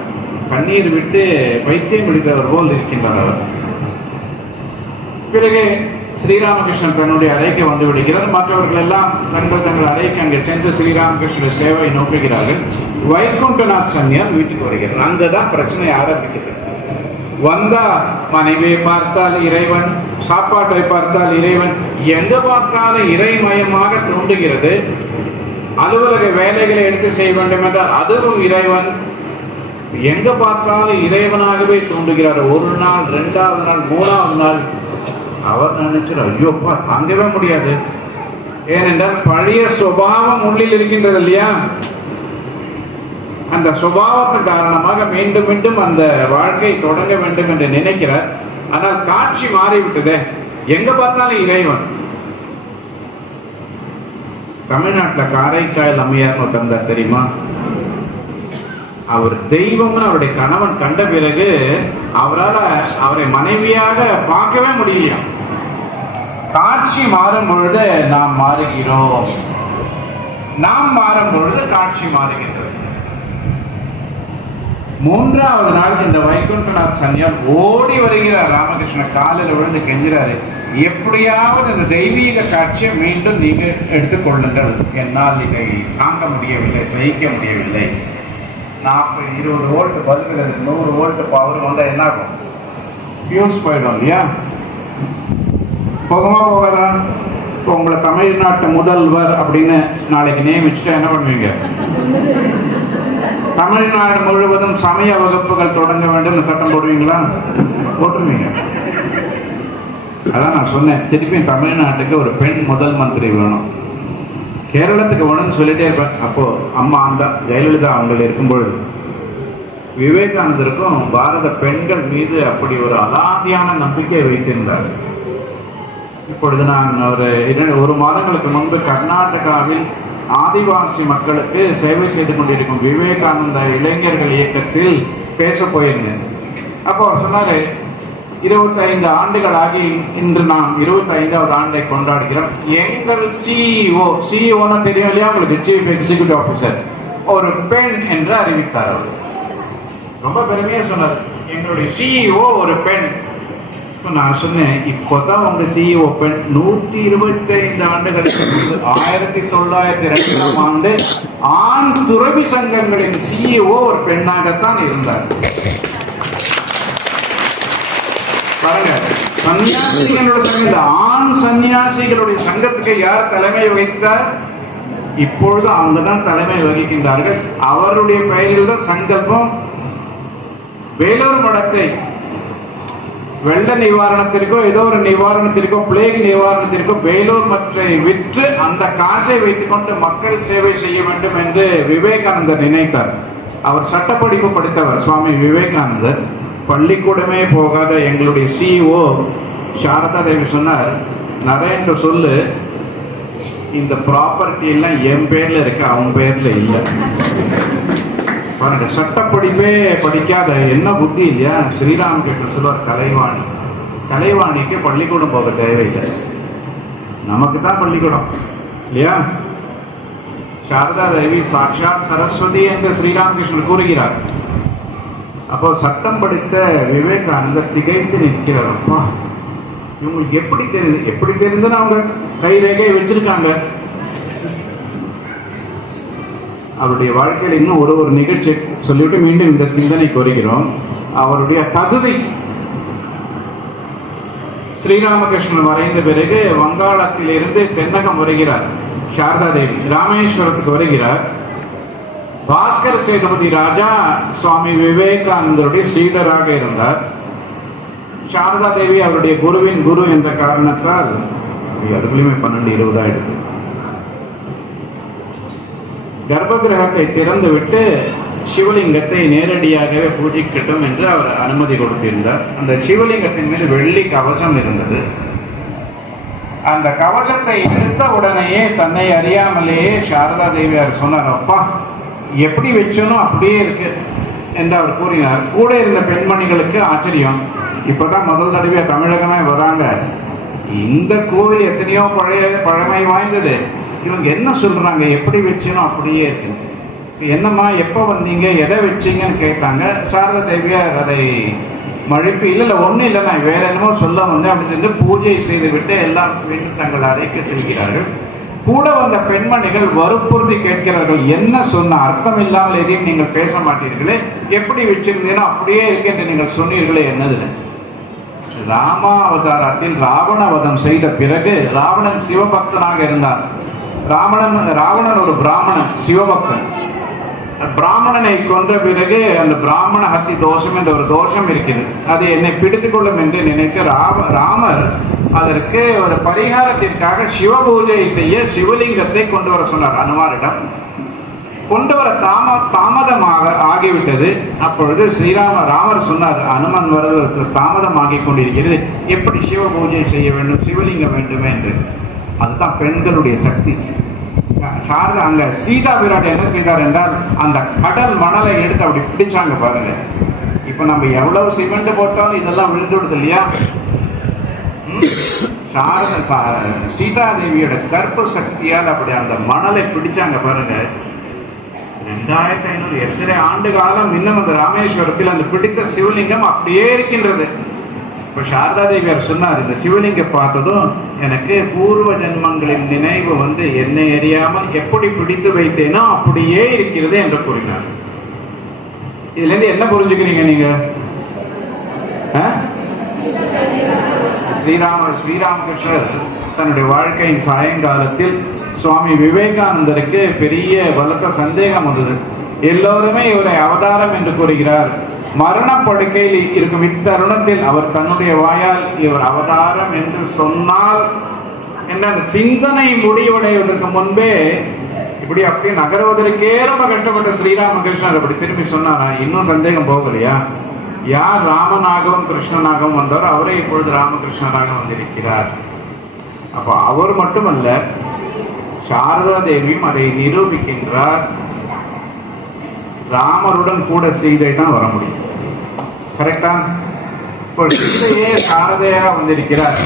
கண்ணீர் விட்டு பைத்தியம் பிடித்தவர் போல் இருக்கின்றார் அவர். பிறகு ஸ்ரீராமகிருஷ்ணன் தன்னுடைய அறைக்கு வந்து விடுகிறார். மற்றவர்கள் எல்லாம் தங்கள் அறைக்கு அங்கே சென்று ஸ்ரீராமகிருஷ்ண சேவை நோக்குகிறார்கள். வைகுண்டநாத் சன்னியால் வீட்டுக்கு வருகிறார். அங்கதான் பிரச்சனை ஆரம்பிக்கிறது. வந்தா மனைவியை பார்த்தால் இறைவன், சாப்பாட்டை பார்த்தால் இறைவன், எங்க பார்த்தாலும் இறைமயமாக தோன்றுகிறது. அலுவலக வேலைகளை எடுத்து செய்ய வேண்டும் என்றால் அதுவும் இறைவன். எங்க பார்த்தாலும் இறைவனாகவே தோன்றுகிறார். ஒரு நாள், 2வது நாள், 3வது நாள் அவர் நினைச்சார், ஐயோப்பா தாங்கவே முடியாது. ஏனென்றால் பழைய சுபாவம் உள்ளில் இருக்கின்றது இல்லையா? அந்த சுபாவத்தின் காரணமாக மீண்டும் மீண்டும் அந்த வாழ்க்கை தொடங்க வேண்டும் என்று நினைக்கிறார். ஆனால் காட்சி மாறிவிட்டதே. எங்க பார்த்தாலும் இறைவன். தமிழ்நாட்டில் காரைக்கால் அம்மையார் தந்தார் தெரியுமா? அவர் தெய்வம்னு அவருடைய கணவன் கண்ட பிறகு அவரால் அவரை மனைவியாக பார்க்கவே முடியலையா. காட்சி மாறும் பொழுது நாம் மாறுகிறோம், நாம் மாறும் பொழுது காட்சி மாறுகின்றது. மூன்றாவது நாள் இந்த வைகுண்டநாத் சன்னியார் ஓடி வருகிறார். ராமகிருஷ்ண காலில் விழுந்து கெஞ்சுறாரு, எப்படியாவது இந்த தெய்வீக காட்சியை மீண்டும் நீங்க எடுத்துக்கொள்ளுங்கள், என்னால் இதை தாங்க முடியவில்லை, சகிக்க முடியவில்லை. 20 வோல்ட் பல்புல 100 வோல்ட் பவர் வந்தா என்ன ஆகும்? ஃபியூஸ் போயிடும் இல்லையா? போகமா போகாதா? இப்போ உங்களை தமிழ்நாட்டு முதல்வர் அப்படின்னு நாளைக்கு நியமிச்சுட்டு என்ன பண்ணுவீங்க? தமிழ்நாடு முழுவதும் சமய வகுப்புகள் தொடங்க வேண்டும் சட்டம் போடுவீங்களா? போட்டுருவீங்க. அதான் நான் சொன்னேன், திருப்பியும் தமிழ்நாட்டுக்கு ஒரு பெண் முதல் மந்திரி வேணும். கேரளத்துக்கு ஒன்று சொல்லிட்டே இருப்பேன். அப்போ அம்மா அந்த ஜெயலலிதா அவங்கள் இருக்கும்பொழுது விவேகானந்தருக்கும் பாரத பெண்கள் மீது அப்படி ஒரு அலாதியான நம்பிக்கை வைத்திருந்தார். இப்பொழுது நான் ஒரு மாதங்களுக்கு முன்பு கர்நாடகாவில் ஆதிவாசி மக்களுக்கு சேவை செய்து கொண்டிருக்கும் விவேகானந்த இளைஞர்கள் இயக்கத்தில் பேச போயிருந்தேன். அப்போ அவர் சொன்னாரு, 25 ஆண்டுகள் ஆகி இன்று நாம் 25வது ஆண்டை கொண்டாடுகிறோம். எங்கள் சிஇஓ தெரியும் இல்லையா உங்களுக்கு, சீஃப் எக்ஸிகியூட்டிவ் ஆபீசர், ஒரு பெண் என்று அறிவித்தார். அவர் ரொம்ப பெருமையா சொன்னார், எங்களுடைய சிஇஓ ஒரு பெண். நான் சொன்னேன், இப்போதான் உங்க சிஇஓ பெண். 125 ஆண்டுகளுக்கு 1902ஆம் ஆண்டு ஆண் துறவி சங்கங்களின் சிஇஓ ஒரு பெண்ணாகத்தான் இருந்தார். பாருங்க, சன்னியாசிகளோட சங்கம், ஆண் சன்னியாசிகளுடைய சங்கத்துக்கு யார் தலைமை வகித்தார்? இப்பொழுது அவங்க தான் தலைமை வகிக்கின்றார்கள். அவருடைய பெயரில் தான் சங்கல்பம். வேலூர் மடத்தை வெள்ள நிவாரணத்திற்கோ ஏதோ ஒரு நிவாரணத்திற்கோ பிளேக் நிவாரணத்திற்கோ வேலூர் மற்றை விற்று அந்த காசை வைத்துக் கொண்டு மக்கள் சேவை செய்ய வேண்டும் என்று விவேகானந்தர் நினைத்தார். அவர் சட்டப்படிப்பு படித்தவர் சுவாமி விவேகானந்தர். பள்ளிக்கூடமே போகாத எங்களுடைய சிஇஓ சாரதா தேவி சொன்னார், நரேந்திர சொல்லு, இந்த ப்ராப்பர்ட்டி எல்லாம் என் பேர்ல இருக்கு, அவன் பேர்ல இல்லை. பாருங்க, சட்டப்படிப்பே படிக்காத என்ன புத்தி இல்லையா? ஸ்ரீராமகிருஷ்ணர் சொல்வார், கலைவாணிக்கு பள்ளிக்கூடம் போக தேவையில்லை, நமக்கு தான் பள்ளிக்கூடம் இல்லையா? சாரதா தேவி சாட்சாத் சரஸ்வதி என்று ஸ்ரீராமகிருஷ்ணர் கூறுகிறார். அப்போ சட்டம் படித்த விவேகானந்தர் திகைத்து நிற்கிறார். அப்பா, இவங்களுக்கு எப்படி தெரிந்துன்னு அவங்க கை ரேகையை வச்சிருக்காங்க. அவருடைய வாழ்க்கையில் இன்னும் ஒரு நிகழ்ச்சி சொல்லிவிட்டு மீண்டும் இந்த சிந்தனைக்கு வருகிறோம். அவருடைய தகுதி, ஸ்ரீராமகிருஷ்ணன் மறைந்த பிறகு வங்காளத்தில் இருந்து தென்னகம் வருகிறார் சாரதா தேவி, ராமேஸ்வரத்துக்கு வருகிறார். பாஸ்கர சேதுபதி ராஜா சுவாமி விவேகானந்தருடைய சீடராக இருந்தார். சாரதா தேவி அவருடைய குருவின் குரு என்ற காரணத்தால் அதுக்குள்ளயுமே 12-20 ஆயிடுது. கர்ப்ப கிரகத்தை திறந்து விட்டு சிவலிங்கத்தை நேரடியாகவே பூஜிக்கட்டும் என்று அவர் அனுமதி கொடுத்திருந்தார். அந்த சிவலிங்கத்தின் மீது வெள்ளி கவசம் இருந்தது. அந்த கவசத்தை எடுத்த உடனேயே தன்னை அறியாமலேயே சாரதா தேவியார் சொன்னார், அப்பா எப்படி வச்சனோ அப்படியே இருக்கு என்று அவர் கூறினார். கூட இருந்த பெண்மணிகளுக்கு ஆச்சரியம், இப்பதான் முதல் தடவையா தமிழகமே வராங்க, இந்த கோவில் எத்தனையோ பழமை வாய்ந்தது, இவங்க என்ன சொல்றாங்க, எப்படி வச்சனோ அப்படியே இருக்கு, என்னம்மா எப்போ வந்தீங்க, எதை வச்சீங்கன்னு கேட்டாங்க. சாரதா தேவியார் அதை மழுப்பி, இல்லை ஒன்றும் இல்லை, நான் வேற என்னமோ சொல்ல வந்தேன் அப்படின்னு பூஜை செய்து விட்டு எல்லாம் மீண்டும் தங்கள் அறைக்கு செல்கிறார்கள். கூட வந்த பெண்மணிகள் வற்புறுத்தி கேட்கிறார்கள், என்ன சொன்ன, அர்த்தம் இல்லாமல் எதையும் நீங்கள் பேச மாட்டீர்களே, எப்படி வச்சிருந்தீங்கன்னா அப்படியே இருக்கு என்று நீங்கள் சொன்னீர்களே, என்னது? ராமாவதாரத்தில் ராவண வதம் செய்த பிறகு ராவணன் சிவபக்தனாக இருந்தார். ராவணன் ஒரு பிராமணன், சிவபக்தன். பிராமணனை கொன்ற பிறகு அந்த பிராமண ஹத்தி தோஷம் என்ற ஒரு தோஷம் இருக்கிறது, அது என்னை பிடித்துக் கொள்ளும் என்று நினைத்து ராமர் அதற்கு ஒரு பரிகாரத்திற்காக சிவ பூஜை செய்ய சிவலிங்கத்தை கொண்டு வர சொன்னார் அனுமாரிடம். கொண்டு வர தாமதமாக ஆகிவிட்டது. அப்பொழுது ராமர் சொன்னார், அனுமன் வருவதற்கு தாமதமாகி கொண்டிருக்கிறது, எப்படி சிவ பூஜை செய்ய வேண்டும், சிவலிங்கம் வேண்டுமே என்று. அதுதான் பெண்களுடைய சக்தி. சாரதா அங்க சீதா பிராட்டி என்ன செய்தார் என்றால், அந்த கடல் மணலை எடுத்து அப்படி பிடிச்சாங்க பாருங்க. இப்ப நம்ம எவ்வளவு சிமெண்ட் போட்டாலும் இதெல்லாம் விழுந்து விடுது இல்லையா? சீதா தேவியோட கற்ப சக்தியால் அப்படி அந்த மணலை பிடிச்சாங்க பாருங்க. 2500 எத்தனை ஆண்டு காலம் இன்னும் அந்த ராமேஸ்வரத்தில் அந்த பிடித்த சிவலிங்கம் அப்படியே இருக்கின்றது. இப்ப சாரதா தேவியார் சொன்னார், இந்த சிவலிங்கம் பார்த்ததும் எனக்கு பூர்வ ஜென்மங்களின் நினைவு வந்து என்னை அறியாமல் எப்படி பிடித்து வைத்தேனோ அப்படியே இருக்கிறது என்று கூறினார். இதுல இருந்து என்ன புரிஞ்சுக்கிறீங்க நீங்க? ஸ்ரீராமகிருஷ்ணர் தன்னுடைய வாழ்க்கையின் சாயங்காலத்தில் சுவாமி விவேகானந்தருக்கு பெரிய பலத்த சந்தேகம் வந்தது. எல்லோருமே இவரை அவதாரம் என்று கூறுகிறார். மரண படுக்கையில் இருக்கும் இத்தருணத்தில் அவர் தன்னுடைய வாயால் இவர் அவதாரம் என்று சொன்னால் என்ற சிந்தனை முடிவடைவதற்கு முன்பே இப்படி அப்படி நகர்வதற்கே ரொம்ப கஷ்டப்பட்ட ஸ்ரீராமகிருஷ்ணர் அப்படி திரும்பி சொன்னாரா? இன்னும் சந்தேகம் போகலையா? யார் ராமனாகவும் கிருஷ்ணனாகவும் வந்தாரோ அவரே இப்பொழுது ராமகிருஷ்ணனாக வந்திருக்கிறார். அப்ப அவர் மட்டுமல்ல, சாரதா தேவியும் அதை நிரூபிக்கின்றார். ராமருடன் கூட சீதை தான் வர முடியும். கரெக்டா? இப்போ சீதையே சாரதையா வந்திருக்கிறார்.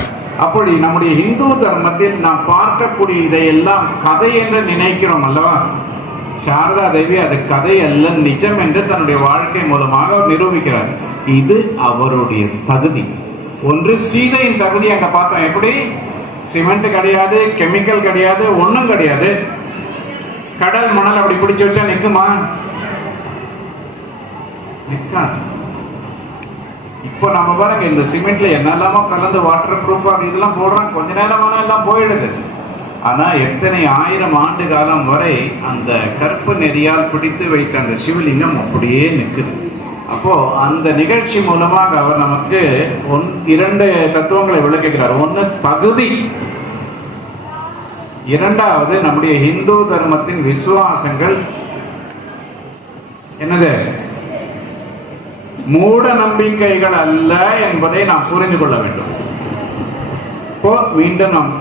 அப்படி நம்முடைய இந்து தர்மத்தில் நாம் பார்க்கக்கூடிய இதையெல்லாம் கதை என்று நினைக்கிறோம் அல்லவா? சாரதா தேவி அது கதை அல்ல, நிஜம் என்று தன்னுடைய வாழ்க்கை மூலமாக அவர் நிரூபிக்கிறார். இது அவருடைய தகுதி. ஒன்று சீதையின் தகுதி அங்க பார்த்தோம். எப்படி? சிமெண்ட் கிடையாது, கெமிக்கல் கிடையாது, ஒண்ணும் கிடையாது. கடல் மணல் அப்படி பிடிச்சு வச்சா நிக்குமா? நிக்காது. இப்போ நம்ம பாருங்க, இந்த சிமெண்ட்ல என்னெல்லாமோ கலந்து வாட்டர் ப்ரூஃப் இதெல்லாம் போடுறாங்க, கொஞ்ச நேரமான எல்லாம் போயிடுது. ஆனா எத்தனை ஆயிரம் ஆண்டு காலம் வரை அந்த கற்பு நெறியால் பிடித்து வைத்த அந்த சிவலிங்கம் அப்படியே நிற்குது. அப்போ அந்த நிகழ்ச்சி மூலமாக அவர் நமக்கு இரண்டு தத்துவங்களை விளக்குகிறார். ஒன்று தகுதி, இரண்டாவது நம்முடைய இந்து தர்மத்தின் விசுவாசங்கள் என்னது? மூட நம்பிக்கைகள் அல்ல என்பதை நாம் புரிந்து கொள்ள வேண்டும். இப்போ மீண்டும் நாம்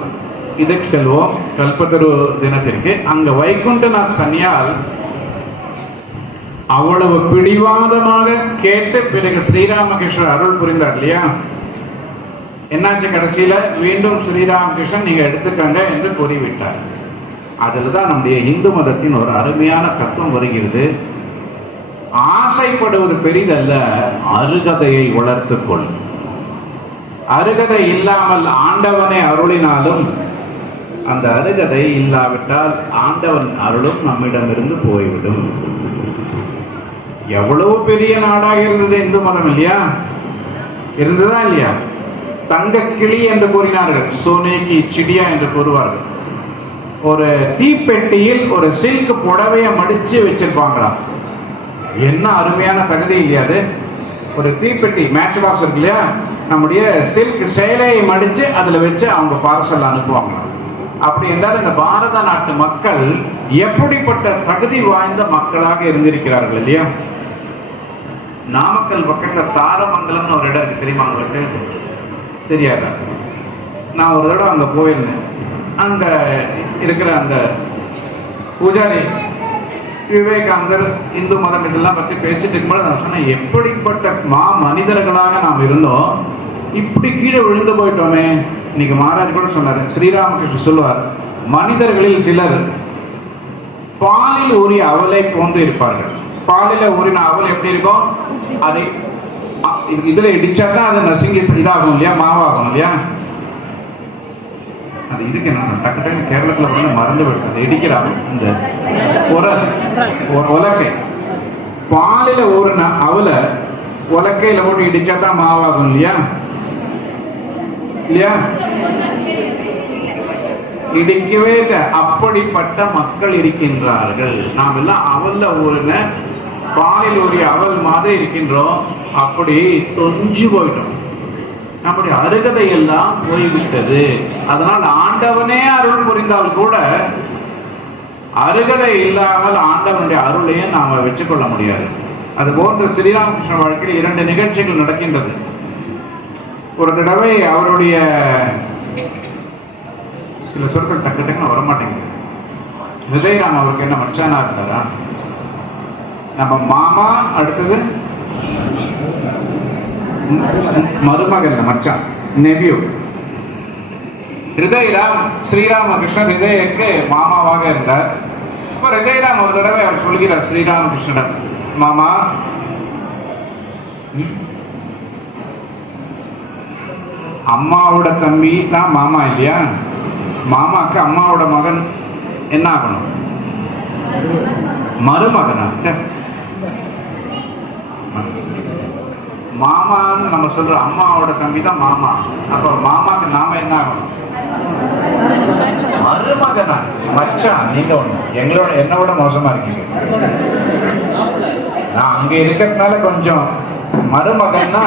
இதுக்கு செல்வோம். கல்பத்தரு தினத்திற்கு அங்க வைகுண்டநாத் சன்னியால் அவ்வளவு பிடிவாதமாக கேட்டு பிறகு ஸ்ரீராமகிருஷ்ணர் அருள் புரிந்தார் இல்லையா? என்னாச்சு? கடைசியில மீண்டும் ஸ்ரீராமகிருஷ்ணன் நீங்க எடுத்துக்கங்க என்று கூறிவிட்டார். அதுலதான் நம்முடைய இந்து மதத்தின் ஒரு அருமையான தத்துவம் வருகிறது. ஆசைப்படுவது பெரிதல்ல, அருகதையை வளர்த்துக் கொள். அருகதை இல்லாமல் ஆண்டவனை அருளினாலும் அந்த அருகதை இல்லாவிட்டால் ஆண்டவன் அருளும் நம்மிடமிருந்து போய்விடும். எவ்வளவு பெரிய நாடாக இருந்தது இந்து மதம் இல்லையா? இருந்ததா இல்லையா? தங்க கிளி என்று கூறினார்கள், சோனேகி சிடியா என்று கூறுவார்கள். ஒரு தீப்பெட்டியில் ஒரு சில்க் புடவையை மடிச்சு வச்சிருப்பாங்களாம். என்ன அருமையான தகுதி இல்லையாது? ஒரு தீப்பெட்டி மேட்ச் பாக்ஸ் இருக்கு இல்லையா, நம்முடைய சில்க் சேலையை மடிச்சு அதுல வச்சு அவங்க பார்சல் அனுப்புவாங்க. அப்படி என்றால் இந்த பாரத நாட்டு மக்கள் எப்படிப்பட்ட தகுதி வாய்ந்த மக்களாக இருந்திருக்கிறார்கள் இல்லையா? நாமக்கல் பக்கத்துல தாரமங்கலம்னு ஒரு இடம் இருக்கு, தெரியுமா உங்களுக்கு? தெரியாதா? நான் ஒரு தடவை அங்க போயிருந்தேன். அங்க இருக்கிற அந்த பூஜாரி விவேகானந்தர் இந்து மதம் இதெல்லாம் பற்றி பேசிட்டு இருக்கும்போது நான் சொன்னேன், எப்படிப்பட்ட மனிதர்களாக நாம் இருந்தோம், இப்படி கீழே விழுந்து போயிட்டோமே. இன்னைக்கு மகாராஜ் கூட சொன்னார், ஸ்ரீராமகிருஷ்ணர் சொல்லுவார், மனிதர்களில் சிலர் பாலில் ஊறிய அவலை போன்று இருப்பார்கள். பாலில ஊறின அவல் எப்படி இருக்கும்? அதை இதுல இடிச்சாதான் அது நசுங்கி இதாகும் இல்லையா, மாவாகும் இல்லையா? அது இதுக்கு நான் டக்கு டக்கு கேரளத்துல வந்து மறந்து போயிட்டேன். அதை இடிக்கிறாங்க இந்த உலக்கை, பாலில ஊறின அவல உலக்கையில போட்டு இடிச்சாதான் மாவாகும் இல்லையா? இல்லையா? இடிக்கவே அப்படிப்பட்ட மக்கள் இருக்கின்றார்கள். நாம் எல்லாம் அவல்ல ஊறின பாலில் ஊறிய அவல் மாதிரி இருக்கின்றோம். அப்படி தொஞ்சு போயிட்டோம். நம்முடைய அருகதை எல்லாம் போய்விட்டது. அதனால் ஆண்டவனே அருள் புரிந்தால் கூட அருகதை இல்லாமல் ஆண்டவனுடைய அருளையும் நாம வச்சுக்கொள்ள முடியாது. அது போன்ற ஸ்ரீராமகிருஷ்ண வாழ்க்கையில் 2 நிகழ்ச்சிகள் நடக்கின்றது. ஒரு தடவை அவருடைய சில சொற்கள் டக்கு டக்குன்னு வரமாட்டேங்குது. விஜயராம் அவருக்கு என்ன மச்சானா இருந்தாரா? நம்ம மாமா, அடுத்தது மருமகன், மச்சான், நெவியூ. ஹிருதயராம் ஸ்ரீராமகிருஷ்ணன் ஹிருதயக்கு மாமாவாக இருந்தார். அப்ப ஹிருதயராம் ஒரு தடவை அவர் சொல்கிறார் ஸ்ரீராமகிருஷ்ணன், மாமா அம்மாவோட தம்பி தான் மாமா இல்லையா, மாமாக்கு அம்மாவோட மகன் என்ன ஆகணும்? மருமகனா? மாமான்னு நம்ம சொல்றோம், அம்மாவோட தம்பி தான் மாமா. அப்ப மாமாக்கு நாம என்ன ஆகணும்? மருமகனா? மச்சான் நீங்க ஒண்ணு என்னோட மோசமா இருக்கீங்க. நான் அங்க இருக்கிறதுனால கொஞ்சம் மருமகன்னா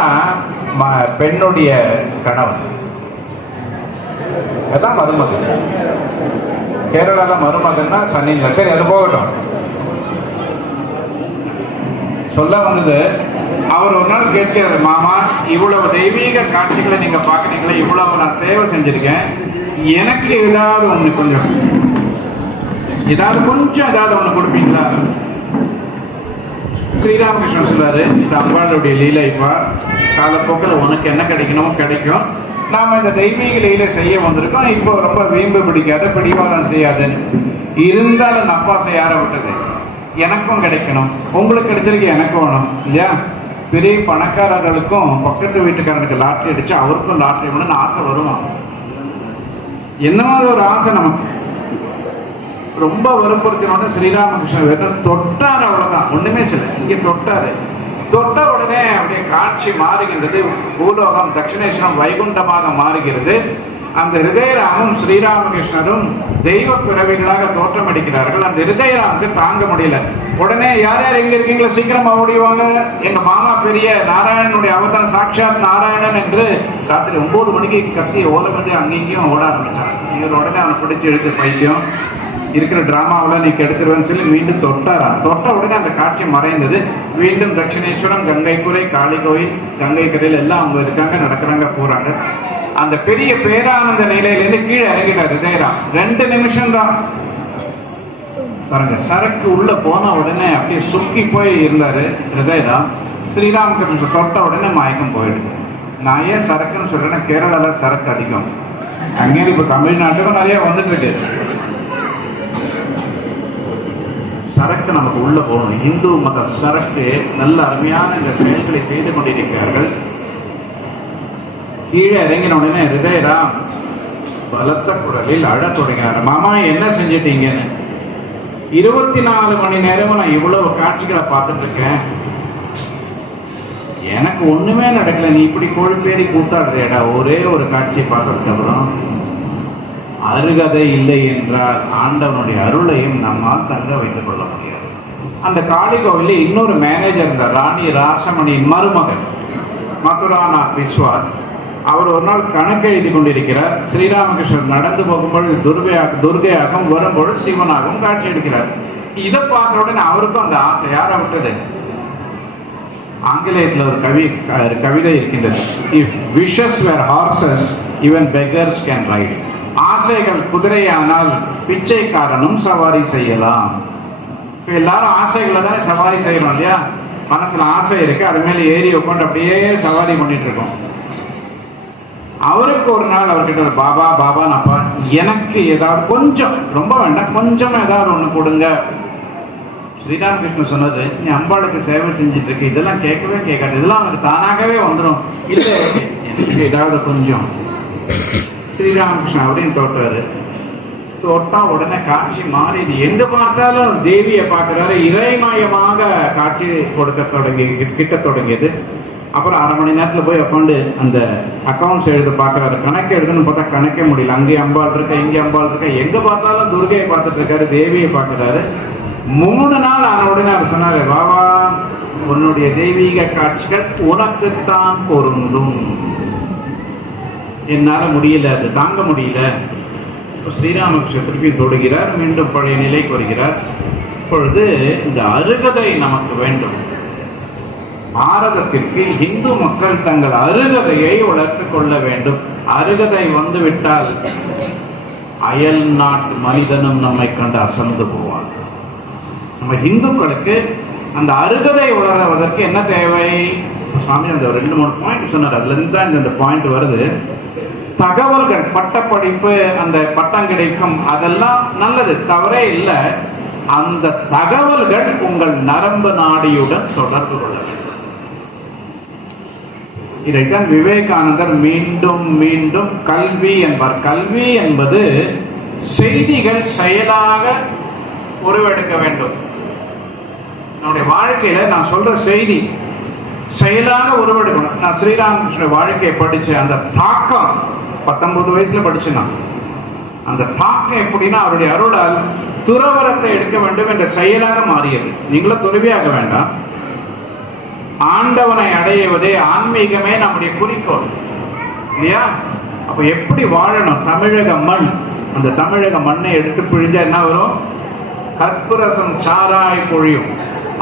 பெண்ணுடைய கணவன், அதான் மருமகன். கேரளால மருமகன்னா சனியில. சரி, அது போகட்டும். சொல்ல வந்தது, அவர் ஒரு நாள் கேட்கிறார், மாமா இவ்வளவு தெய்வீக காட்சிகளை நீங்க பாக்குறீங்களா, இவ்வளவு நான் சேவை செஞ்சிருக்கேன், எனக்கு ஏதாவது ஒண்ணு கொஞ்சம் ஏதாவது ஒண்ணு கொடுப்பீங்களா? ஸ்ரீராமகிருஷ்ணன் சொல்றாரு, இந்த அம்பாளுடைய லீலைப்பா, காலப்போக்கில் உனக்கு என்ன கிடைக்கணுமோ கிடைக்கும். நாம இந்த தெய்வீக லீலை செய்ய வந்திருக்கோம். இப்போ ரொம்ப வீம்பு பிடிக்காத, பிடிவாதம் செய்யாதுன்னு இருந்தாலும் நப்பாசை யார விட்டது? எனக்கும் கிடைக்கணும், உங்களுக்கு கிடைச்சிருக்கு எனக்கு வேணும் இல்லையா? பெரிய பணக்காரர்களுக்கும் பக்கத்து வீட்டுக்காரனுக்கு லாட்டரி அடிச்சு அவருக்கும் லாட்டரி வேணும்னு ஆசை வருவான். என்ன மாதிரி ஒரு ஆசை நமக்கு ரொம்ப வற்புறுத்தினோட ஸ்ரீராமகிருஷ்ணன் வெறும் தொட்டார், அவ்வளவுதான், ஒண்ணுமே சொல்ல. இங்க தொட்ட உடனே அப்படியே காட்சி மாறுகின்றது. பூலோகம் தட்சிணேஸ்வரம் வைகுண்டமாக மாறுகிறது. அந்த ஹிருதயராமும் ஸ்ரீராமகிருஷ்ணரும் தெய்வ பிறவிகளாக தோற்றமடிக்கிறார்கள். அந்த ஹிருதயராமுக்கு தாங்க முடியல. உடனே யார் யார் எங்க இருக்கீங்களா சீக்கிரமா ஓடிவாங்க, எங்க மாமா பெரிய நாராயணனுடைய அவதாரம், சாட்சாத் நாராயணன் என்று ராத்திரி 9 மணிக்கு கத்தி ஓலமிட்டு அங்கேயும் ஓட ஆரம்பிச்சான். இவர் உடனே அவனை பிடிச்சி எடுத்து, பைத்தியம் இருக்கிற டிராமாவில் நீ கெடுத்துருவேன்னு சொல்லி மீண்டும் தொட்டாராம். தொட்ட உடனே அந்த காட்சி மறைந்தது. மீண்டும் தட்சிணேஸ்வரம், கங்கைக்குறை, காளி கோயில், கங்கை கரையில் எல்லாம் அவங்க இருக்காங்க, நடக்கிறாங்க, போறாங்க. அந்த பெரிய பேரானந்த நிலையிலிருந்து கீழே இறங்கினார் ஹிருதயராம். 2 நிமிஷம் தான் பாருங்க. சரக்கு உள்ள போன உடனே அப்படியே சுக்கி போய் இருந்தாரு ஹிருதயராம். ஸ்ரீராமகிருஷ்ணன் தொட்ட உடனே மயக்கம் போயிடுது. நான் ஏன் சரக்குன்னு சொல்றேன்னா, கேரளால சரக்கு அதிகம், அங்கே இப்ப தமிழ்நாட்டுக்கும் நிறைய வந்துட்டு இருக்கு. சரக்கு நமக்கு உள்ள போகணும். இந்து மத சரக்கு நல்ல அருமையான இந்த செயல்களை செய்து கொண்டிருக்கிறார்கள். கீழே இறங்கின உடனே ஹிருதயராம் பலத்த குரலில் அழத் தொடங்கினார். மாமா என்ன செஞ்சிட்டீங்கன்னு. 24 மணி நேரமும் நான் இவ்வளவு காட்சிகளை பார்த்துட்டு இருக்கேன், எனக்கு ஒண்ணுமே நடக்கல, நீ இப்படி கொழுப்பேறி கூத்தாடுறியடா ஒரே ஒரு காட்சியை பார்க்கறதுக்கு அப்புறம். அருகதை இல்லை என்றால் ஆண்டவனுடைய அருளையும் நம்மால் தங்க வைத்துக் கொள்ள முடியாது. அந்த காளி கோவிலில் இன்னொரு மேனேஜர் இருந்தார், ராணி ராசமணியின் மருமகன் மதுராநாத் விஸ்வாஸ். அவர் ஒரு நாள் கணக்கு எழுதி கொண்டிருக்கிறார். ஸ்ரீராமகிருஷ்ணன் நடந்து போகும்போது துர்கையாகவும் வரும்பொழுது சிவனாகவும் காட்சி எடுக்கிறார். இதை பார்த்த உடனே அவருக்கும் அந்த ஆசை யார விட்டது? ஆங்கிலேயத்தில் ஒரு கவிதை இருக்கின்றது, if wishes were horses even beggars can ride. ஆசைகள் குதிரையானால் பிச்சைக்காரனும் சவாரி செய்யலாம். இப்ப எல்லாரும் ஆசைகளை தான் சவாரி செய்யறோம் இல்லையா? மனசுல ஆசை இருக்கு, அது மேல ஏறி உட்காந்து அப்படியே சவாரி பண்ணிட்டு இருக்கோம். அவருக்கு ஒரு நாள் அவர்கிட்ட, பாபா பாபா அப்பா எனக்கு ஏதாவது கொஞ்சம், ரொம்ப வேண்டாம், கொஞ்சம் ஏதாவது ஒண்ணு கொடுங்க. ஸ்ரீராமகிருஷ்ணன் சொன்னது, நீ அம்பாளுக்கு சேவை செஞ்சுட்டு இருக்கு, இதெல்லாம் கேட்கவே கேட்காது, இதெல்லாம் அவனுக்கு தானாகவே வந்துடும், இல்லை எனக்கு ஏதாவது கொஞ்சம். ஸ்ரீராமகிருஷ்ணன் அப்படின்னு தோற்றாரு. தொட்டா உடனே காட்சி மாறி, எங்க பார்த்தாலும் தேவியை பார்க்கிறாரு. இறைமயமாக காட்சி கிட்ட தொடங்கியது. அப்புறம் 1/2 மணி நேரத்துல போய் உட்காந்து அந்த அக்கௌண்ட்ஸ் எழுத பார்க்கறாரு. கணக்கு எழுதுன்னு பார்த்தா கணக்கே முடியல. அங்கே அம்பாள் இருக்க, இங்கே அம்பாள் இருக்க, எங்க பார்த்தாலும் துர்கையை பார்த்துட்டு இருக்காரு, தேவியை பார்க்கிறாரு. 3 நாள் ஆன உடனே அவர் சொன்னாரு, பாபா உன்னுடைய தெய்வீக காட்சிகள் உனக்குத்தான் பொருந்தும், என்னால முடியல, அது தாங்க முடியல. ஸ்ரீராமகிருஷ்ணன் திருப்பி தொடுகிறார், மீண்டும் பழைய நிலைக்கு வருகிறார். இப்பொழுது இந்த அருகதை நமக்கு வேண்டும். பாரதத்திற்கு இந்து மக்கள் தங்கள் அருகதையை வளர்த்துக் கொள்ள வேண்டும். அருகதை வந்துவிட்டால் அயல் நாட்டு மனிதனும் நம்மை கண்டு அசந்து போவான். நம்ம இந்துக்களுக்கு அந்த அருகதை வளர்வதற்கு என்ன தேவை? சுவாமி அந்த 2-3 பாயிண்ட் சொன்னார், அதுல இருந்து தான் இந்த பாயிண்ட் வருது. தகவல்கள், பட்டப்படிப்பு, அந்த பட்டம் கிடைக்கும், அதெல்லாம் நல்லது, தவறே இல்லை. அந்த தகவல்கள் உங்கள் நரம்பு நாடியுடன் தொடர்பு கொள்ள வேண்டும். இதைத்தான் விவேகானந்தர் மீண்டும் மீண்டும் கல்வி என்பார். கல்வி என்பது செய்திகள் செயலாக உருவெடுக்க வேண்டும். நம்முடைய வாழ்க்கையில நான் சொல்ற செய்தி செயலாக உருவெடுக்கணும். நான் ஸ்ரீராமகிருஷ்ண வாழ்க்கையை படிச்சேன். அந்த தாக்கம் 19 வயசுல படிச்சேன். நான் அந்த தாக்கம் எப்படின்னா அவருடைய அருளால் துறவரத்தை எடுக்க வேண்டும் என்ற செயலாக மாறியது. நீங்களும் துறவியாக வேண்டாம், ஆண்டவனை அடைவதே ஆன்மீகமே நம்முடைய குறிக்கோள் இல்லையா? அப்ப எப்படி வாழணும்? தமிழக மண், அந்த தமிழக மண்ணை எடுத்து பிழிஞ்சா என்ன வரும்? கற்புரசம் சாராய் பொழியும்.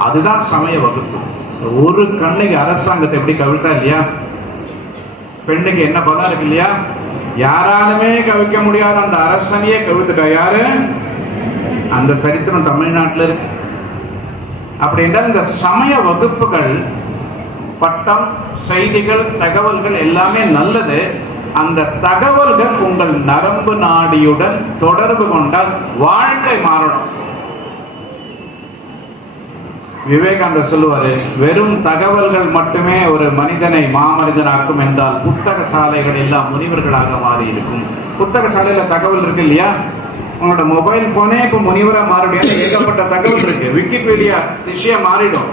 அதுதான் சமய வகுப்பு. ஒரு கண்ணுக்கு அரசாங்கத்தை எப்படி கவிழ்த்தா இல்லையா? பெண்ணுக்கு என்ன பலம் இருக்கு இல்லையா? யாராலுமே கவிக்க முடியாத அந்த அரசனையே கவிழ்த்துட்டா யாரு? அந்த சரித்திரம் தமிழ்நாட்டில் இருக்கு. அப்படி என்றால் இந்த சமய வகுப்புகள், பட்டம், செய்திகள், தகவல்கள் எல்லாமே நல்லது. அந்த தகவல்கள் உங்கள் நரம்பு நாடியுடன் தொடர்பு கொண்டால் வாழ்க்கை மாறணும். விவேகானந்தர் சொல்லுவாரு, வெறும் தகவல்கள் மட்டுமே ஒரு மனிதனை மாமனிதனாக்கும் என்றால் புத்தக சாலைகள் எல்லாம் முனிவர்களாக மாறி இருக்கும். புத்தக சாலையில தகவல் இருக்கு இல்லையா? உங்களோட மொபைல் போனே இப்ப முனிவரா மாறிடும். ஏகப்பட்ட தகவல் இருக்கு. விக்கிபீடியா விஷயம் மாறிடும்.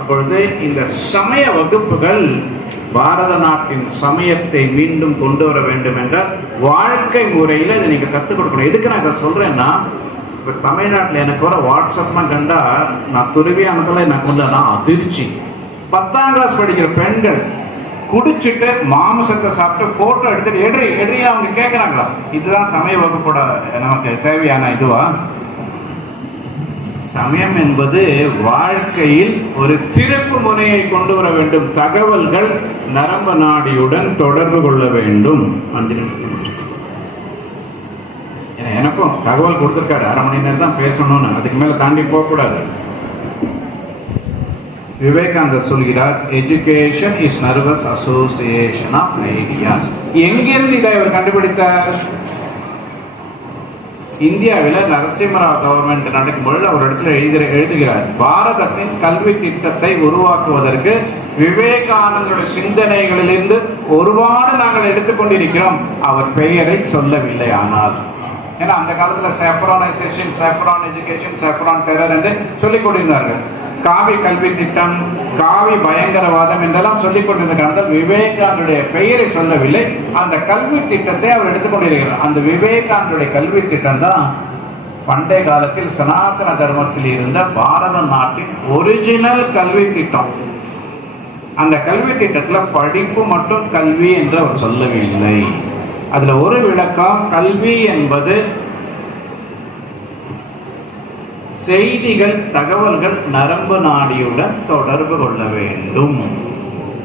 அப்பொழுது இந்த சமய வகுப்புகள் பாரத நாட்டின் சமயத்தை மீண்டும் கொண்டு வர வேண்டும் என்றால் வாழ்க்கை முறையில இதை நீங்க கற்றுக் கொடுக்கணும். எதுக்கு நான் இதை சொல்றேன்னா, இப்ப தமிழ்நாட்டில் எனக்கு வர வாட்ஸ்அப்லாம் கண்டா நான் துருவியானதுல எனக்கு வந்து நான் அதிர்ச்சி. 10ஆம் கிளாஸ் படிக்கிற பெண்கள் குடிச்சிட்டு மாமிசத்தை சாப்பிட்டு போட்டோ எடுத்துட்டு எட்ரி அவங்க கேட்கிறாங்களா? இதுதான் சமய வகுப்போட நமக்கு தேவையான இதுவா? சமயம் என்பது வாழ்க்கையில் ஒரு திருப்பு முனையை கொண்டு வர வேண்டும். தகவல்கள் நரம்பு நாடியுடன் தொடர்பு கொள்ள வேண்டும். எனக்கும் தகவல் கொடுத்திருக்காரு, 1/2 மணி நேரம் தான் பேசணும்னு, அதுக்கு மேல தாண்டி போக கூடாது. விவேகானந்தர் சொல்கிறார், education is nervous association of ideas. எங்கிருந்து இதை அவர் கண்டுபிடித்தார்? இந்தியாவில் நரசிம்மராவ் கவர்மெண்ட் நடக்கும்பொழுது அவர் இடத்துல எழுதுகிறார், பாரதத்தின் கல்வி திட்டத்தை உருவாக்குவதற்கு விவேகானந்தருடைய சிந்தனைகளிலிருந்து ஒருபாடு நாங்கள் எடுத்துக்கொண்டிருக்கிறோம். அவர் பெயரை சொல்லவில்லை. ஆனால் ஏன்னா அந்த காலத்துல செப்ரானைசேஷன், செப்ரான் எஜுகேஷன், செப்ரான் டெரர் என்று சொல்லிக் கொண்டிருந்தார்கள். காவி கல்வி திட்டம், காவி பயங்கரவாதம் என்றெல்லாம் சொல்லிக் கொண்டிருந்தார்கள். விவேகானந்தருடைய பெயரை சொல்லவில்லை. அந்த கல்வி திட்டத்தை அவர் எடுத்துக்கொண்டிருக்கிறார். அந்த விவேகானந்தருடைய கல்வி திட்டம் தான் பண்டைய காலத்தில் சனாதன தர்மத்தில் இருந்த பாரத நாட்டின் ஒரிஜினல் கல்வி திட்டம். அந்த கல்வி திட்டத்துல படிப்பு மட்டும் கல்வி என்று அவர் சொல்லவில்லை. அதுல ஒரு விளக்கம், கல்வி என்பது செய்திகள், தகவல்கள் நரம்பு நாடியுடன் தொடர்பு கொள்ள வேண்டும்.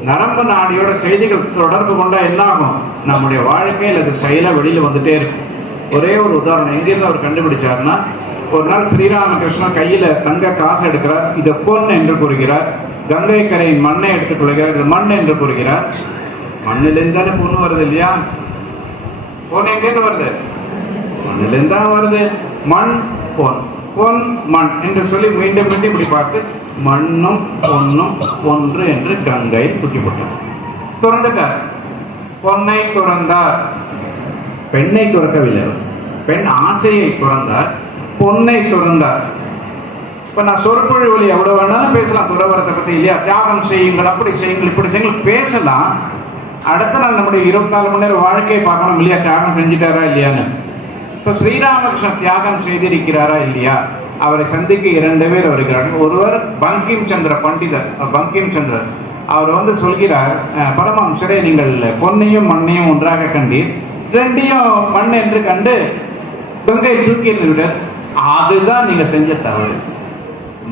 நரம்பு நாடியோட செய்திகள் தொடர்பு கொண்டா என்ன ஆகும்? நம்முடைய வாழ்க்கையில் அது செயல வெளியில வந்துட்டே இருக்கும். ஒரே ஒரு உதாரணம் எங்கிருந்து அவர் கண்டுபிடிச்சாருன்னா, ஒரு நாள் ஸ்ரீராமகிருஷ்ணன் கையில தங்க காசு எடுக்கிறார். இதை பொன் என்று கூறுகிறார். கங்கை கரையின் மண்ணை எடுத்துக் கொள்கிறார். இது மண் என்று கூறுகிறார். மண்ணிலிருந்து தானே பொண்ணு வருது இல்லையா? பொன் எங்கேருந்து வருது? மண்ணிலிருந்து தான் வருது. மண் பொன், பொன் மண் என்று சொல்லி மீண்டும் மீண்டும் இப்படி பார்த்து மண்ணும் பொன்னும் ஒன்று என்று கங்கை தூக்கி போட்டார். துறந்துட்டார். பொன்னை துறந்தார். பெண்ணை துறக்கவில்லை. பெண் ஆசையை துறந்தார், பொன்னை துறந்தார். இப்ப நான் சொற்பொழிவுல எவ்வளவு வேணாலும் பேசலாம் துறவரத்தை பத்தி இல்லையா? தியாகம் செய்யுங்கள், அப்படி செய்யுங்கள், இப்படி செய்யுங்கள் பேசலாம். அடுத்த நாள் நம்முடைய 24 மணி நேரம் வாழ்க்கையை பார்க்கணும் இல்லையா? தியாகம் செஞ்சுட்டாரா இல்லையான்னு. இப்ப ஸ்ரீராமகிருஷ்ணன் தியாகம் செய்திருக்கிறாரா இல்லையா? அவரை சந்திக்க 2 பேர் வருகிறார்கள். ஒருவர் பங்கிம் சந்திர பண்டிதர். பங்கிம் சந்திரர் அவர் சொல்கிறார், பரமஹம்சரே, நீங்கள் பொன்னையும் மண்ணையும் ஒன்றாக கண்டீர், 2ஐயும் மண் என்று கண்டு கங்கை தூக்கி எறிந்துவிட்டார். அதுதான் நீங்க செஞ்ச தவறு.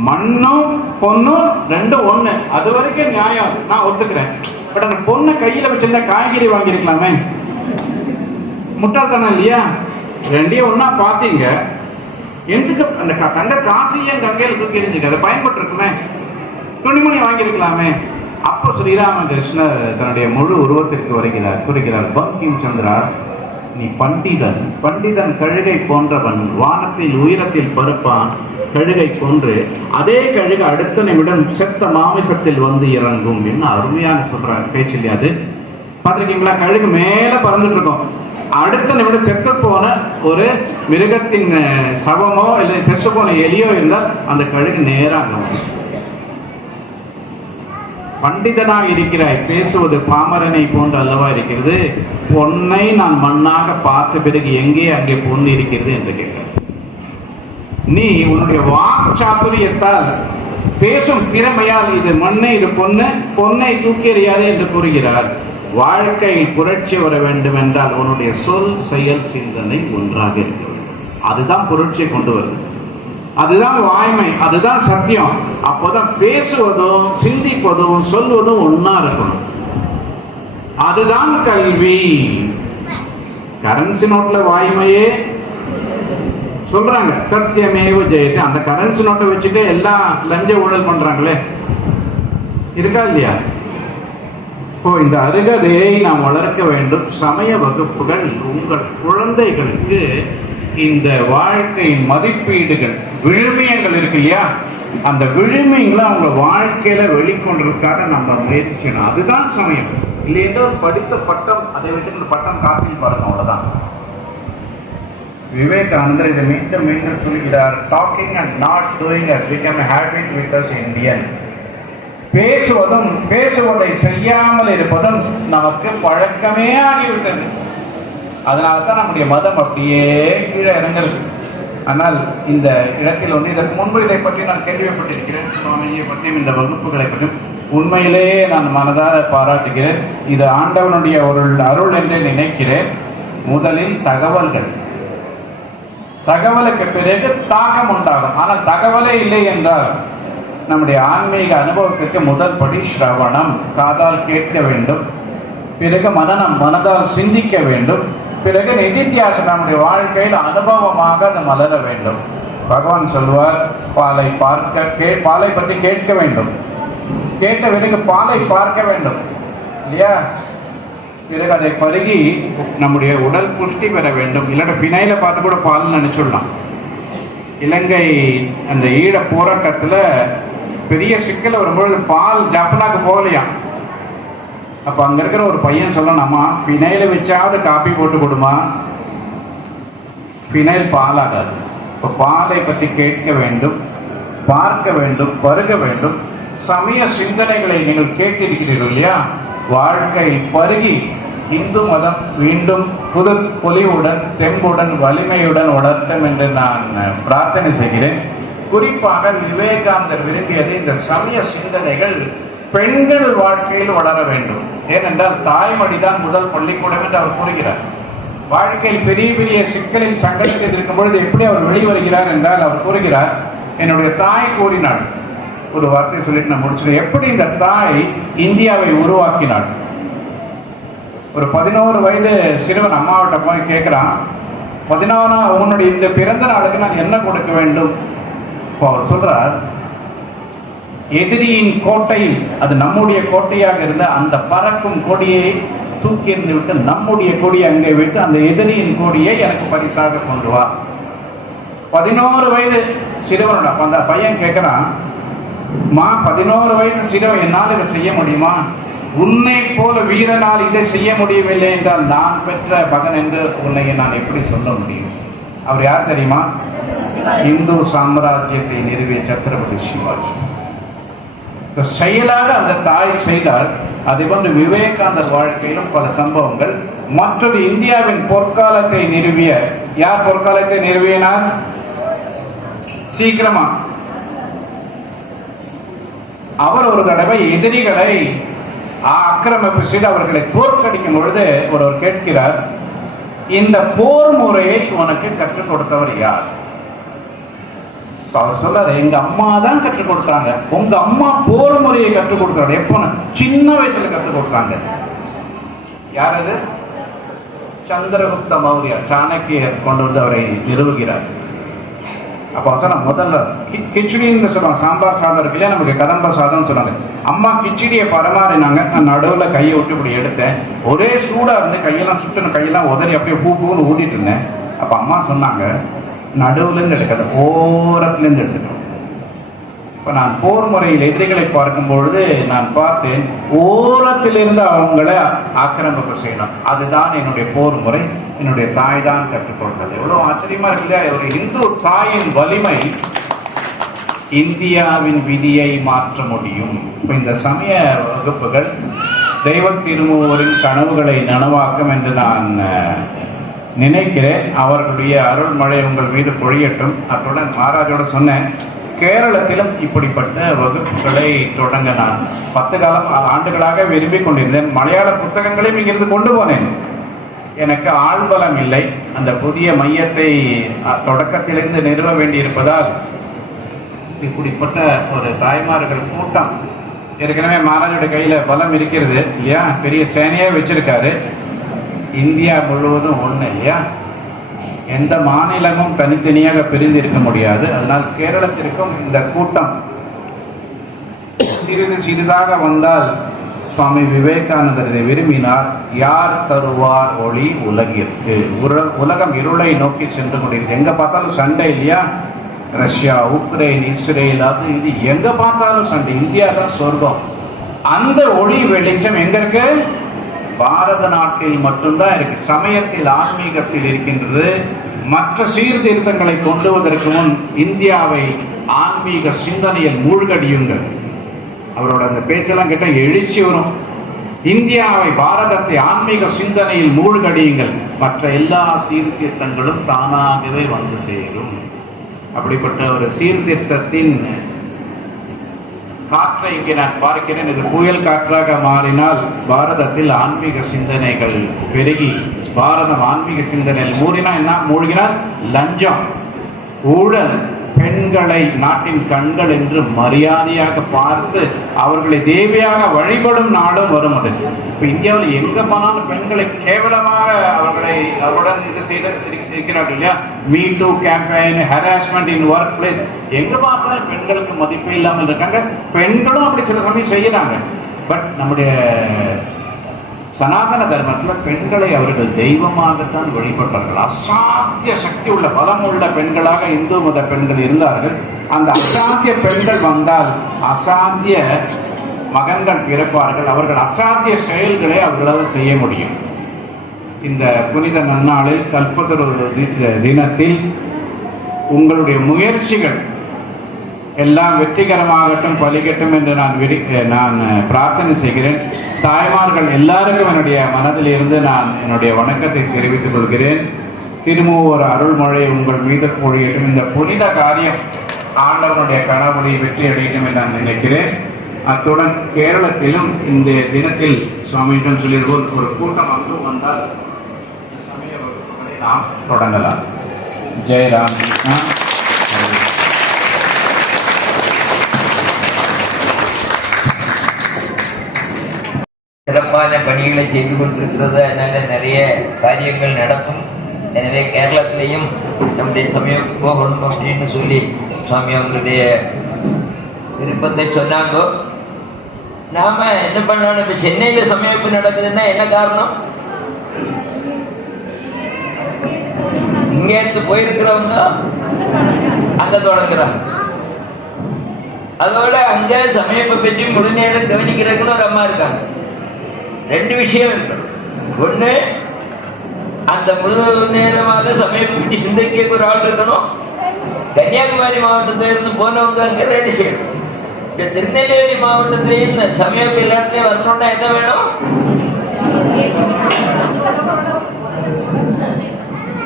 மண்ணும் பொண்ணும் 2 ஒண்ணு, அது வரைக்கும் நியாயம், நான் ஒத்துக்கிறேன். பட் அந்த பொண்ணை கையில வச்சிருந்தா காய்கறி வாங்கிருக்கலாமே. முட்டாள்தானே இல்லையா? 2ஐயும் ஒன்னா பாத்தீங்க, எதுக்கு அந்த தங்க காசையும் கங்கையில தூக்கி எறிஞ்சுக்க? அதை பயன்பட்டு இருக்குமே, துணிமணி வாங்கியிருக்கலாமே. அப்போ ஸ்ரீராமகிருஷ்ணர் தன்னுடைய முழு உருவத்திற்கு வருகிறார். பங்கிம் சந்திரா, நீ பண்டிதன், பண்டிதன் கழுகை போன்றவன், வானத்தில் உயரத்தில் பருப்பான், கழுகை கொன்று அதே கழுகு அடுத்த நிமிடம் செத்த மாமிசத்தில் வந்து இறங்கும். என்ன அருமையான சொல்ற பேச்சு இல்லையா அது? பார்த்திருக்கீங்களா? கழுகு மேல பறந்துட்டு இருக்கும், அடுத்த நிமிடம் செத்து போன ஒரு மிருகத்தின் சவமோ இல்லை செத்து போன எலியோ இருந்தால் அந்த கழுகு நேராக பண்டிதனாக இருக்கிறாய், பேசுவது பாமரனை போன்று அல்லவா இருக்கிறது. பொன்னை நான் மண்ணாக பார்த்த பிறகு எங்கே அங்கே பொன் இருக்கிறது என்று கேட்க, நீ உன்னுடைய வாக்சாதுரியத்தால் பேசும் திறமையால் இது மண்ணை இது பொண்ணு, பொன்னை தூக்கி எறியாது என்று கூறுகிறார். வாழ்க்கையில் புரட்சி வர வேண்டும் என்றால் உன்னுடைய சொல் செயல் சிந்தனை ஒன்றாக இருக்க வேண்டும். அதுதான் புரட்சியை கொண்டு வருது, அதுதான் வாய்மை, அதுதான் சத்தியம். அப்போதான் பேசுவதும் சிந்திப்பதும் சொல்வதும் ஒன்னா இருக்கணும். அதுதான் கல்வி. கரன்சி நோட்ல வாய்மையே சொல்றாங்க, சத்தியமேவ ஜெயத்தை. அந்த கரன்சி நோட்டை வச்சுட்டு எல்லாம் லஞ்ச ஊழல் பண்றாங்களே, இருக்கா இல்லையா? இப்போ இந்த அருகதையை நாம் வளர்க்க வேண்டும். சமய வகுப்புகள் உங்கள் குழந்தைகளுக்கு இந்த வாழ்க்கையின் மதிப்பீடுகள் விழுமியங்கள் இருக்கு இல்லையா, அந்த விழுமியங்களை அவங்க வாழ்க்கையில வெளிக்கொண்டிருக்காக நம்ம முயற்சி செய்யணும். அதுதான் சமயம். இல்லையென்ற படித்த பட்டம், அதை வச்சு பட்டம் காப்பில் பாருங்க, அவ்வளவுதான். விவேகானந்தர் இதை மீண்டும் மீண்டும் சொல்கிறார், docking and not doing has become a habit with us Indian. பேசுவதும் பேசுவதை செய்யாமல் இருப்பதும் நமக்கு பழக்கமே ஆகிவிட்டது. அதனால்தான் நம்முடைய மதம் அப்படியே கீழே இறங்குறது. ஆனால் இந்த இடத்தில் ஒன்று, இதற்கு முன்பு இதை பற்றி நான் கேள்விப்பட்டிருக்கிறேன், சுவாமியை பற்றியும் இந்த வகுப்புகளை பற்றியும் உண்மையிலேயே நான் மனதார பாராட்டுகிறேன். இது ஆண்டவனுடைய ஒரு அருள் என்று நினைக்கிறேன். முதலில் தகவலுக்கு பிறகு தாக்கம் உண்டாகும். ஆனால் தகவலே இல்லை என்றால் நம்முடைய ஆன்மீக அனுபவத்திற்கு முதல் படி ஸ்ரவணம், காதால் கேட்க வேண்டும். பிறகு மனனம், மனதால் சிந்திக்க வேண்டும். பிறகு நிதித்தியாசம், நம்முடைய வாழ்க்கையில் அனுபவமாக அது மலர வேண்டும். பகவான் சொல்வார், பாலை பற்றி கேட்க வேண்டும், கேட்ட பிறகு பாலை பார்க்க வேண்டும் இல்லையா? பிறகு அதை பருகி நம்முடைய உடல் புஷ்டி பெற வேண்டும். இல்லைன்னா பிணையில பார்த்து கூட பால் நினைச்சுடலாம். இலங்கை அந்த ஈழ போராட்டத்துல பெரிய சிக்கல் வரும்பொழுது பால் ஜப்பானுக்கு போகலையாம். அப்ப அங்க இருக்கிற ஒரு பையன் சொல்லணுமா, பிணையில வச்சாவது காப்பி போட்டு கொடுமா, பிணைல் பாலாகாது. இப்ப பாலை பற்றி கேட்க வேண்டும், பார்க்க வேண்டும், பருக வேண்டும். சமய சிந்தனைகளை நீங்கள் கேட்டிருக்கிறீர்கள் இல்லையா? வாழ்க்கை பருகி இந்து மதம் மீண்டும் புது பொலிவுடன் தெம்புடன் வலிமையுடன் வளர்த்தம் என்று நான் பிரார்த்தனை செய்கிறேன். குறிப்பாக விவேகானந்தர் விரும்பியது இந்த சமய சிந்தனைகள் பெண்கள் வாழ்க்கையில் வளர வேண்டும். ஏனென்றால் தாய்மொழிதான் முதல் பள்ளிக்கூடம் என்று அவர் கூறுகிறார். வாழ்க்கையில் பெரிய பெரிய சிக்கலில் சங்கடத்தில் இருக்கும் பொழுது எப்படி அவர் வெளிவருகிறார் என்றால் அவர் கூறுகிறார், என்னுடைய தாய் கூறினாள், ஒரு வார்த்தை சொல்லிட்டு நான் முடிச்சிருக்கேன், எப்படி இந்த தாய் இந்தியாவை உருவாக்கினாள். ஒரு 11 வயது சிறுவன் அம்மாவிட்ட போய் கேட்கிறான், 11 உன்னுடைய இந்த பிறந்த நாளுக்கு நான் என்ன கொடுக்க வேண்டும்? அவர் சொல்றார், எதிரியின் கோட்டையில், அது நம்முடைய கோட்டையாக இருந்த அந்த பறக்கும் கொடியை தூக்கி எறிந்து விட்டு நம்முடைய கொடியை அங்கே விட்டு அந்த எதிரியின் கொடியை எனக்கு பரிசாக கொண்டு வா. 11 வயது சிறுவனோட அந்த பையன் கேட்கிறான், 11 வயது சிறுவன் என்னால் இதை செய்ய முடியுமா? உன்னை போல வீரனால் இதை செய்ய முடியவில்லை என்றால் நான் பெற்ற மகன் என்று உன்னை நான் எப்படி சொல்ல முடியும்? அவர் யார் தெரியுமா? இந்து சாம்ராஜ்யத்தை நிறுவிய சத்ரபதி சிவாஜி. செயலாக அந்த தாய் செய்தால் அதை போன்று விவேகானந்தர் வாழ்க்கையிலும் பல சம்பவங்கள். மற்றொரு இந்தியாவின் பொற்காலத்தை நிறுவிய, யார் பொற்காலத்தை நிறுவினார்? சீக்கிரமா அவர் ஒரு தடவை எதிரிகளை ஆக்கிரமிப்பு செய்து அவர்களை தோற்கடிக்கும் பொழுது ஒருவர் கேட்கிறார், இந்த போர் முறையை உனக்கு கற்றுக் கொடுத்தவர் யார்? அவர் சொல்றாரு, எங்க அம்மா தான் கற்றுக் கொடுத்தாங்க. உங்க அம்மா போர் முறையை கற்றுக் கொடுக்கிறார். எப்போ? சின்ன வயசுல கற்றுக் கொடுத்தாங்க. யார் அது? சந்திரகுப்த மௌரியா, சாணக்கியர் கொண்டு வந்து அவரை நிறுவுகிறார். அப்போ சொன்ன முதல்ல கிச்சடின்னு சொல்லுவாங்க, சாம்பார் சாதம் இருக்கு இல்லையா, நமக்கு கதம்ப சாதம்னு சொன்னாங்க. அம்மா கிச்சடியை பரமாறினாங்க. நான் நடுவில் கையை விட்டு இப்படி எடுத்தேன், ஒரே சூடா இருந்து கையெல்லாம் சுட்டு கையெல்லாம் உதறி அப்படியே பூ பூன்னு ஊட்டிட்டு இருந்தேன். அப்போ அம்மா சொன்னாங்க, நடுவுலேருந்து எடுக்காது, ஓரத்துலேருந்து எடுத்துக்கணும். இப்போ நான் போர் முறையில் எதிரிகளை பார்க்கும் பொழுது நான் பார்த்தேன், ஓரத்திலிருந்து அவங்களை ஆக்கிரமிப்பு செய்யணும். அதுதான் என்னுடைய போர் முறை. என்னுடைய தாய் தான் கற்றுக் கொடுத்தது. எவ்வளோ ஆச்சரியமா இருக்கு இல்லையா? ஒரு இந்து தாயின் வலிமை இந்தியாவின் விதியை மாற்ற முடியும். இப்போ இந்த சமய வகுப்புகள் தெய்வ திருமூவரின் கனவுகளை நனவாக்கும் என்று நான் நினைக்கிறேன். அவர்களுடைய அருள்மழை உங்கள் மீது பொழியட்டும். அத்துடன் மகாராஜோட சொன்னேன், கேரளத்திலும் இப்படிப்பட்ட வகுப்புகளை தொடங்க நான் 10 ஆண்டுகளாக விரும்பிக் கொண்டிருந்தேன். மலையாள புத்தகங்களையும் இங்கிருந்து கொண்டு போனேன். எனக்கு ஆள்பலம் இல்லை. அந்த புதிய மையத்தை தொடக்கத்திலிருந்து நிறுவ வேண்டியிருப்பதால் இப்படிப்பட்ட ஒரு தாய்மார்கள் கூட்டம், ஏற்கனவே மகாராஜோட கையில பலம் இருக்கிறது இல்லையா, பெரிய சேனையே வச்சிருக்காரு. இந்தியா முழுவதும் ஒண்ணு இல்லையா, எந்த மாநிலமும் தனித்தனியாக பிரிந்து இருக்க முடியாது. அதனால் கேரளத்திற்கும் இந்த கூட்டம் சிறிது சிறிதாக வந்தால், சுவாமி விவேகானந்தர் இதை விரும்பினார், யார் தருவார் ஒளி உலகிற்கு. உலகம் இருளை நோக்கி சென்று கொண்டிருக்கு. எங்க பார்த்தாலும் சண்டை இல்லையா, ரஷ்யா, உக்ரைன், இஸ்ரேல், அது இது எங்க பார்த்தாலும் சண்டை. இந்தியா தான் சொர்க்கம். அந்த ஒளி வெளிச்சம் எங்க இருக்கு? பாரத நாட்டில் மட்டும்தான் இருக்கு. சமயத்தில், ஆன்மீகத்தில் இருக்கின்றது. மற்ற சீர்திருத்தங்களை கொண்டுவதற்கு முன் இந்தியாவை ஆன்மீக சிந்தனையில் மூழ்கடியுங்கள். அவரோட அந்த பேச்செல்லாம் கேட்ட எழுச்சி வரும். இந்தியாவை, பாரதத்தை ஆன்மீக சிந்தனையில் மூழ்கடியுங்கள், மற்ற எல்லா சீர்திருத்தங்களும் தானாகவே வந்து சேரும். அப்படிப்பட்ட ஒரு சீர்திருத்தத்தின் காற்றை இங்கே நான் பார்க்கிறேன். இது புயல் காற்றாக மாறினால் பாரதத்தில் ஆன்மீக சிந்தனைகள் பெருகி, பாரதம் ஆன்மீக சிந்தனையில் மூழ்கினால் லஞ்சம், ஊழல், பெண்களை நாட்டின் கண்கள் என்று மரியாதையாக பார்த்து அவர்களை தேவையாக வழிபடும் நாடும் வரும். அது இப்ப இந்தியாவில் எங்க போனாலும் பெண்களை கேவலமாக அவருடன் இது செய்து இருக்கிறார்கள் இல்லையா. Me too campaign, harassment in work place, எங்க பார்த்தாலும் பெண்களுக்கு மதிப்பே இல்லாமல் இருக்காங்க. பெண்களும் அப்படி சில சமயம் செய்யறாங்க. பட் நம்முடைய சனாதன தர்மத்தில் பெண்களை அவர்கள் தெய்வமாகத்தான் வழிபட்டார்கள். அசாத்திய சக்தி உள்ள, பலம் உள்ள பெண்களாக இந்து மத பெண்கள் இருந்தார்கள். அந்த அசாத்திய பெண்கள் வந்தால் அசாத்திய மகன்கள் பிறப்பார்கள். அவர்கள் அசாத்திய செயல்களை அவர்களால் செய்ய முடியும். இந்த புனித நன்னாளில், கல்பத்தரு தினத்தில் உங்களுடைய முயற்சிகள் எல்லாம் வெற்றிகரமாகட்டும், பலிக்கட்டும் என்று நான் பிரார்த்தனை செய்கிறேன். தாய்மார்கள் எல்லாருக்கும் என்னுடைய மனதில் இருந்து நான் என்னுடைய வணக்கத்தை தெரிவித்துக் கொள்கிறேன். திருமூவர் அருள்மழை உங்கள் மீது பொழியட்டும். இந்த புனித காரியம் ஆண்டவனுடைய கனவுடைய வெற்றி அடையட்டும் என்று நான் நினைக்கிறேன். அத்துடன் கேரளத்திலும் இந்த தினத்தில் சுவாமியிடம் சொல்லியிருப்போம், ஒரு கூட்டம் அங்கும் வந்தால் சமய வகுப்புகளை நாம் தொடங்கலாம். ஜெயராம் கிருஷ்ணா. சிறப்பான பணிகளை செய்து கொண்டிருக்கிறது. அதனால நிறைய காரியங்கள் நடக்கும். எனவே கேரளத்திலையும் நம்முடைய சமயம் போகணும் அப்படின்னு சொல்லி சுவாமி அவங்களுடைய விருப்பத்தை சொன்னாங்க. நாம என்ன பண்ணணும், இப்ப சென்னையில சமயப்பு நடக்குதுன்னா என்ன காரணம்? இங்க இருந்து போயிருக்கிறவங்க அங்க தொடங்குறாங்க. அதோட அங்க சமயப்பை பற்றி முழு நேரம் கவனிக்கிறதுக்குன்னு ஒரு அம்மா இருக்காங்க. 2 விஷயம் இருக்கு. ஒண்ணு, அந்த முழு நேரமாக சமயம் பற்றி சிந்திக்க ஒரு ஆள் இருக்கணும். கன்னியாகுமரி மாவட்டத்தில இருந்து போனவங்க அங்க வேலை செய்யணும். இந்த திருநெல்வேலி மாவட்டத்திலேயே இந்த சமயம் எல்லாத்தையும் வரணும்னா என்ன வேணும்?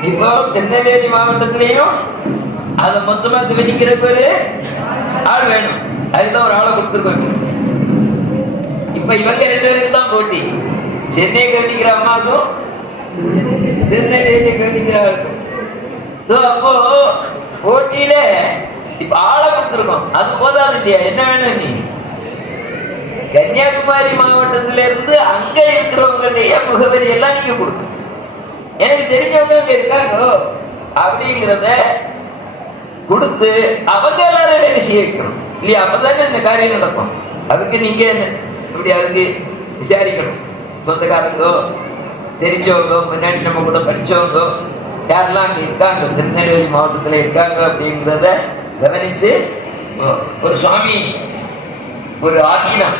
இப்போ திருநெல்வேலி மாவட்டத்திலையும் அதை மொத்தமா கவனிக்கிறதுக்கு ஒரு ஆள் வேணும். அதுதான் ஒரு ஆளை கொடுத்துருக்கோம். இப்ப இவங்க 2 பேருக்கு தான் போட்டி. சென்னை கவனிக்கிற அம்மாவுக்கும் திருநெல்வேலி கவனிக்கிறாருக்கும். அப்போ போட்டியில இப்ப ஆளை கொடுத்துருக்கோம். அது போதாது இல்லையா? என்ன வேணும்? நீ கன்னியாகுமரி மாவட்டத்தில இருந்து அங்க இருக்கிறவங்களுடைய முகவரி எல்லாம் நீங்க கொடுக்கணும். எனக்கு தெரிஞ்சவங்க அங்க இருக்காங்க அப்படிங்கிறத கொடுத்து அவங்க எல்லாரும் வேலை செய்யணும் இல்லையா? அப்பதானே இந்த காரியம் நடக்கும். அதுக்கு நீங்க இப்படி அதுக்கு விசாரிக்கணும். சொந்தக்காரங்க, தெரிஞ்சவங்க, முன்னாடி நம்ம கூட படிச்சவங்க யாரெல்லாம் அங்கே இருக்காங்க, திருநெல்வேலி மாவட்டத்தில் இருக்காங்க அப்படிங்கிறத கவனிச்சு ஒரு சுவாமி ஒரு ஆதீனம்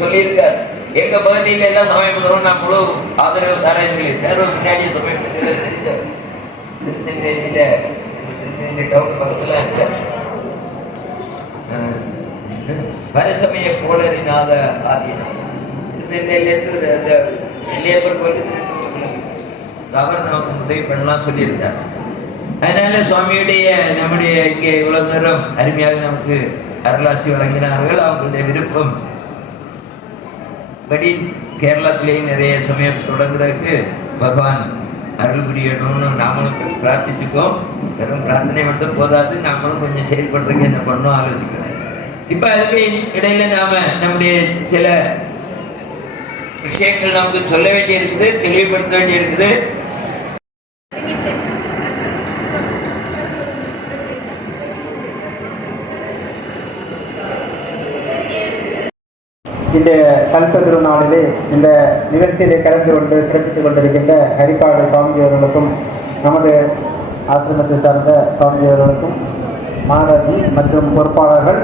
சொல்லியிருக்கார். எங்க பகுதியில எல்லாம் சமயபுரம் நான் முழு ஆதரவு தரேன்னு சொல்லியிருக்காரு. ஒரு முன்னாடி சமயபுரத்தில் தெரிஞ்ச திருநெல்வேலியில டவுன் பக்கத்துல இருக்க பரசமய கோளரிநாத ஆதீனம் திருநெல்வேலியிலிருந்து அந்த நெல்லியப்பர் கோயில் அவர் நமக்கு உதவி பண்ணலாம் சொல்லியிருக்கார். அதனால சுவாமியுடைய நம்முடைய இங்கே இவ்வளவு நேரம் அருமையாக நமக்கு அருளாசி வழங்கினார்கள். அவங்களுடைய விருப்பம் படி கேரளத்திலேயும் நிறைய சமயம் தொடங்குறதுக்கு பகவான் அருள் புரியணும்னு நாமளும் பிரார்த்திச்சுக்கோம். வெறும் பிரார்த்தனை மட்டும் போதாது, நாமளும் கொஞ்சம் செயல்படுறதுக்கு என்ன பண்ணணும் ஆலோசிக்கிறோம். இப்ப அதுக்கு இடையில நாம நம்முடைய சில விஷயங்கள் நமக்கு சொல்ல வேண்டியிருக்குது, தெளிவுபடுத்த வேண்டியிருக்குது. இந்த கல்ப திருநாளிலே இந்த நிகழ்ச்சியிலே கலந்து கொண்டு சிறப்பித்துக் கொண்டிருக்கின்ற ஹரிகாடு சுவாமி அவர்களுக்கும் நமது ஆசிரமத்தை சார்ந்த சுவாமி அவர்களுக்கும் மாணவி மற்றும் பொறுப்பாளர்கள்,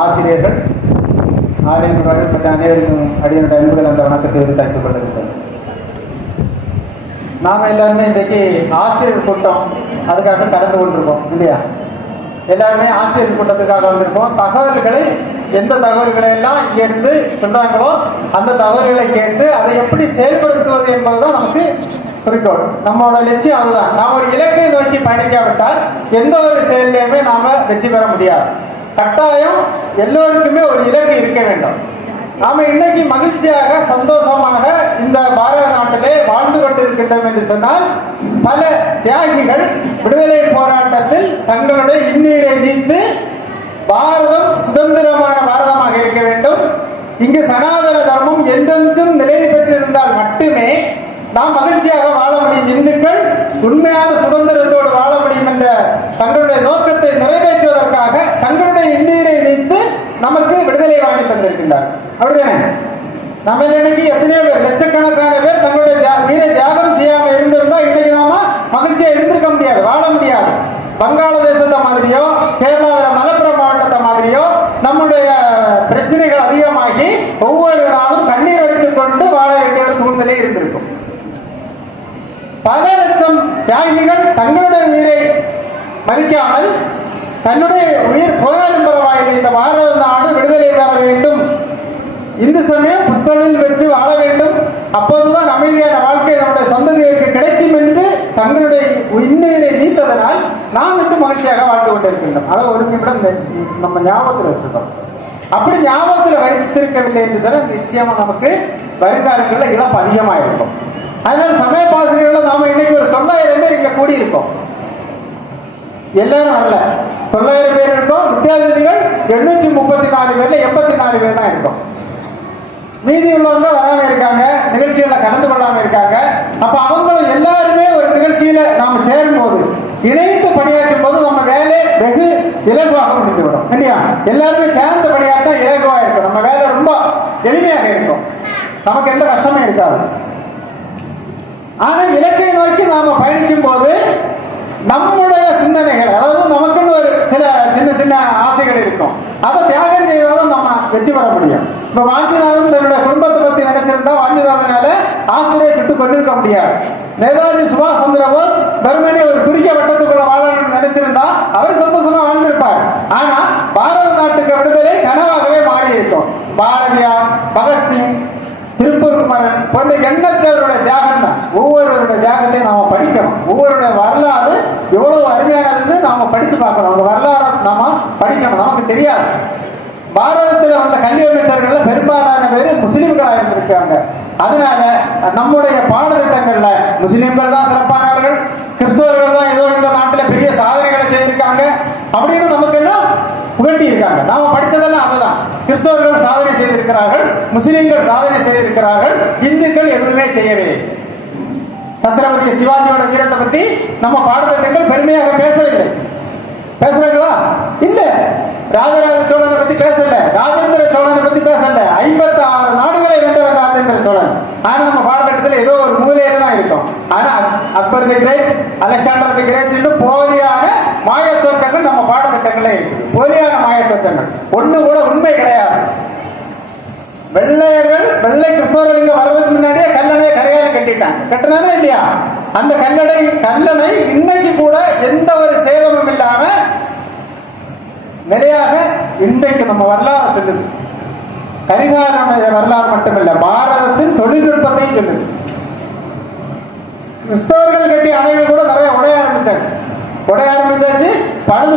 ஆசிரியர்கள், ஆலயங்கள் மற்ற அனைவருக்கும் அடியனுடைய அன்புகள் அந்த வணக்கத்தை உரித்தாக்கிக் கொண்டிருக்கிறோம். நாம் எல்லாருமே இன்றைக்கு ஆசிரியர் கூட்டம் அதுக்காக கலந்து கொண்டிருக்கோம் இல்லையா? எல்லாருமே ஆசிரியர் கூட்டத்துக்காக வந்திருக்கோம். தகவல்களை எந்த தகவல்களை எல்லாம் இங்கிருந்து சொல்றாங்களோ அந்த தகவல்களை கேட்டு அதை எப்படி செயல்படுத்துவது என்பதுதான் நமக்கு குறிக்கோள். நம்மளோட லட்சியம் அதுதான். நாம் ஒரு இலக்கை நோக்கி பயணிக்காவிட்டால் எந்த ஒரு செயலையுமே நாம வெற்றி பெற முடியாது. கட்டாயம் எல்லோருக்குமே ஒரு இலக்கு இருக்க வேண்டும். நாம இன்னைக்கு மகிழ்ச்சியாக சந்தோஷமாக இந்த பாரத நாட்டிலே வாழ்ந்து கொண்டிருக்கின்றோம் என்று சொன்னால் பல தியாகிகள் விடுதலை போராட்டத்தில் தங்களுடைய இன்னுயிரை நீத்து பாரதம் சுதந்திரமான பாரதமாக இருக்க வேண்டும், இங்கு சனாதன தர்மம் என்றென்றும் நிலை பெற்றிருந்தால் மட்டுமே நாம் மகிழ்ச்சியாக வாழ முடியும், இந்துக்கள் உண்மையான சுதந்திரத்தோடு வாழ முடியும் என்ற தங்களுடைய நோக்கத்தை நிறைவேற்றுவதற்காக தங்களுடைய இன்னுயிரை நீத்து நமக்கு விடுதலை வாங்கி தந்திருக்கின்றார். அப்படிதானே? நம்ம இன்னைக்கு எத்தனையோ பேர், லட்சக்கணக்கான பேர் தங்களுடைய உயிரை தியாகம் செய்யாம இருந்திருந்தா இன்னைக்கு நாம மகிழ்ச்சியா இருந்திருக்க முடியாது, வாழ முடியாது. வங்காளதேசத்தை மாதிரியோ கேரளாவில் மலப்புரம் மாவட்டத்தை மாதிரியோ நம்முடைய பிரச்சனைகள் அதிகமாகி ஒவ்வொரு நாளும் கண்ணீர் அடித்துக் கொண்டு வாழ வேண்டிய ஒரு சூழ்நிலை இருந்திருக்கும். பல லட்சம் தியாகிகள் தங்களுடைய உயிரை மதிக்காமல் தன்னுடைய உயிர் போனாலும் பரவாயில்லை, இந்த பாரத நாடு விடுதலை பெற வேண்டும், இந்து சமயம் புத்தொழில் பெற்று வாழ வேண்டும், அப்போதுதான் அமைதியான வாழ்க்கை நம்முடைய சந்ததியருக்கு கிடைக்கும் என்று தங்களுடைய இன்னுயிரை நீத்ததனால் நாம் இன்று மகிழ்ச்சியாக வாழ்ந்து கொண்டிருக்கின்றோம். அதை ஒரு நிமிடம் நம்ம ஞாபகத்தில் வச்சிருக்கோம். அப்படி ஞாபகத்தில் வைத்திருக்கவில்லை என்றுதான் நிச்சயமா நமக்கு வருங்காலங்களில் இழப்பு அதிகமாக இருக்கும். அதனால சமய பாசிரியர்கள் நாம இன்னைக்கு ஒரு 900 பேர் இங்க கூடியிருக்கோம். எல்லாரும் வரல, 900 பேர் இருக்கோம். வித்தியாசதிகள் 834 பேர்ல 84 பேர் தான் இருக்கோம். மீதி உள்ளவங்க வராம இருக்காங்க, நிகழ்ச்சியில கலந்து கொள்ளாம இருக்காங்க. அப்ப அவங்களும் எல்லாருமே ஒரு நிகழ்ச்சியில நாம சேரும் போது, இணைந்து பணியாற்றும் போது நம்ம வேலை வெகு இலகுவாக முடிந்துவிடும் இல்லையா? எல்லாருமே சேர்ந்து பணியாற்ற இலகுவா இருக்கும், நம்ம வேலை ரொம்ப எளிமையாக இருக்கும், நமக்கு எந்த கஷ்டமே இருக்காது. ஆனா இலக்கை நோக்கி நாம பயணிக்கும் போது நம்முடைய சிந்தனைகள், அதாவது நமக்குன்னு ஒரு சில சின்ன சின்ன ஆசைகள் இருக்கும், அதை தியாகம் செய்தாலும் நம்ம வெற்றி பெற முடியும். இப்ப வாஞ்சிநாதன் தன்னுடைய குடும்பத்தை பத்தி நினைச்சிருந்தா வாஞ்சிநாதனால ஆசிரியை விட்டு கொண்டிருக்க முடியாது. நேதாஜி சுபாஷ் சந்திர போஸ் பெருமனே ஒரு குறுகிய வட்டத்துக்குள்ள வாழணும்னு நினைச்சிருந்தா அவர் சந்தோஷமா வாழ்ந்திருப்பார். ஆனா பாரத நாட்டுக்கு விடுதலை கனவாகவே மாறி இருக்கும். பாரதியார், பகத்சிங், திருப்பூர் குமரன் போன்ற எண்ணற்றவருடைய தியாகம் தான். ஒவ்வொருவருடைய தியாகத்தையும் நாம படிக்கணும். ஒவ்வொருடைய வரலாறு எவ்வளவு அருமையானதுன்னு நாம படிச்சு பார்க்கணும். அந்த வரலாறு நாம படிக்கணும். நமக்கு தெரியாது. பாரதத்தில் வந்த கல்வி அமைச்சர்கள் பெரும்பாலான பேர் முஸ்லிம்களாக இருந்திருக்காங்க. அதனால நம்முடைய பாடத்திட்டங்கள்ல முஸ்லிம்கள் தான் சிறப்பானவர்கள், கிறிஸ்தவர்கள் தான் ஏதோ இந்த நாட்டில் பெரிய சாதனைகளை செய்திருக்காங்க அப்படின்னு நமக்கு எல்லாம் புகட்டி இருக்காங்க. நாம படித்ததெல்லாம் அதுதான். கிறிஸ்தவர்கள் சாதனை செய்திருக்கிறார்கள், முஸ்லிம்கள் சாதனை செய்திருக்கிறார்கள், இந்துக்கள் எதுவுமே செய்யவே. சத்ரபதி சிவாஜியோட வீரத்தை பத்தி நம்ம பாடத்திட்டங்கள் பெருமையாக பேசவில்லை. பேசுறாங்களா? இல்ல. ராஜராஜ சோழனை பத்தி பேசல, ராஜேந்திர சோழனை பத்தி பேசல. 56 நாடுகளை வென்றவர் ராஜேந்திர சோழன். ஆனா நம்ம பாடத்திட்டத்தில் ஏதோ ஒரு மூலையில தான் இருக்கும். ஆனா அக்பர் தி கிரேட், அலெக்சாண்டர் தி கிரேட் போலியான மாயத்தோற்றங்கள் நம்ம பாடத்திட்டங்களே இருக்குது. போலியான மாயத்தோற்றங்கள் ஒண்ணு கூட உண்மை கிடையாது. வெள்ளையர்கள் வெள்ளை கிறிஸ்தவர்கள் வர்றதுக்கு முன்னாடியே கல்லணையை கரையால கட்டிட்டாங்க. கட்டினானே இல்லையா? அந்த கல்லணை இன்னைக்கு கூட எந்த ஒரு சேதமும் இல்லாம நிலையாக இன்றைக்கு நம்ம வரலாறு சொல்லுது. கரிகாலனுடைய வரலாறு மட்டுமல்ல, பாரதத்தின் தொழில்நுட்பத்தையும் சொல்லுது. கிறிஸ்தவர்கள் கட்டி அணைகள் கூட நிறைய உடைய ஆரம்பிச்சாச்சு. பழுது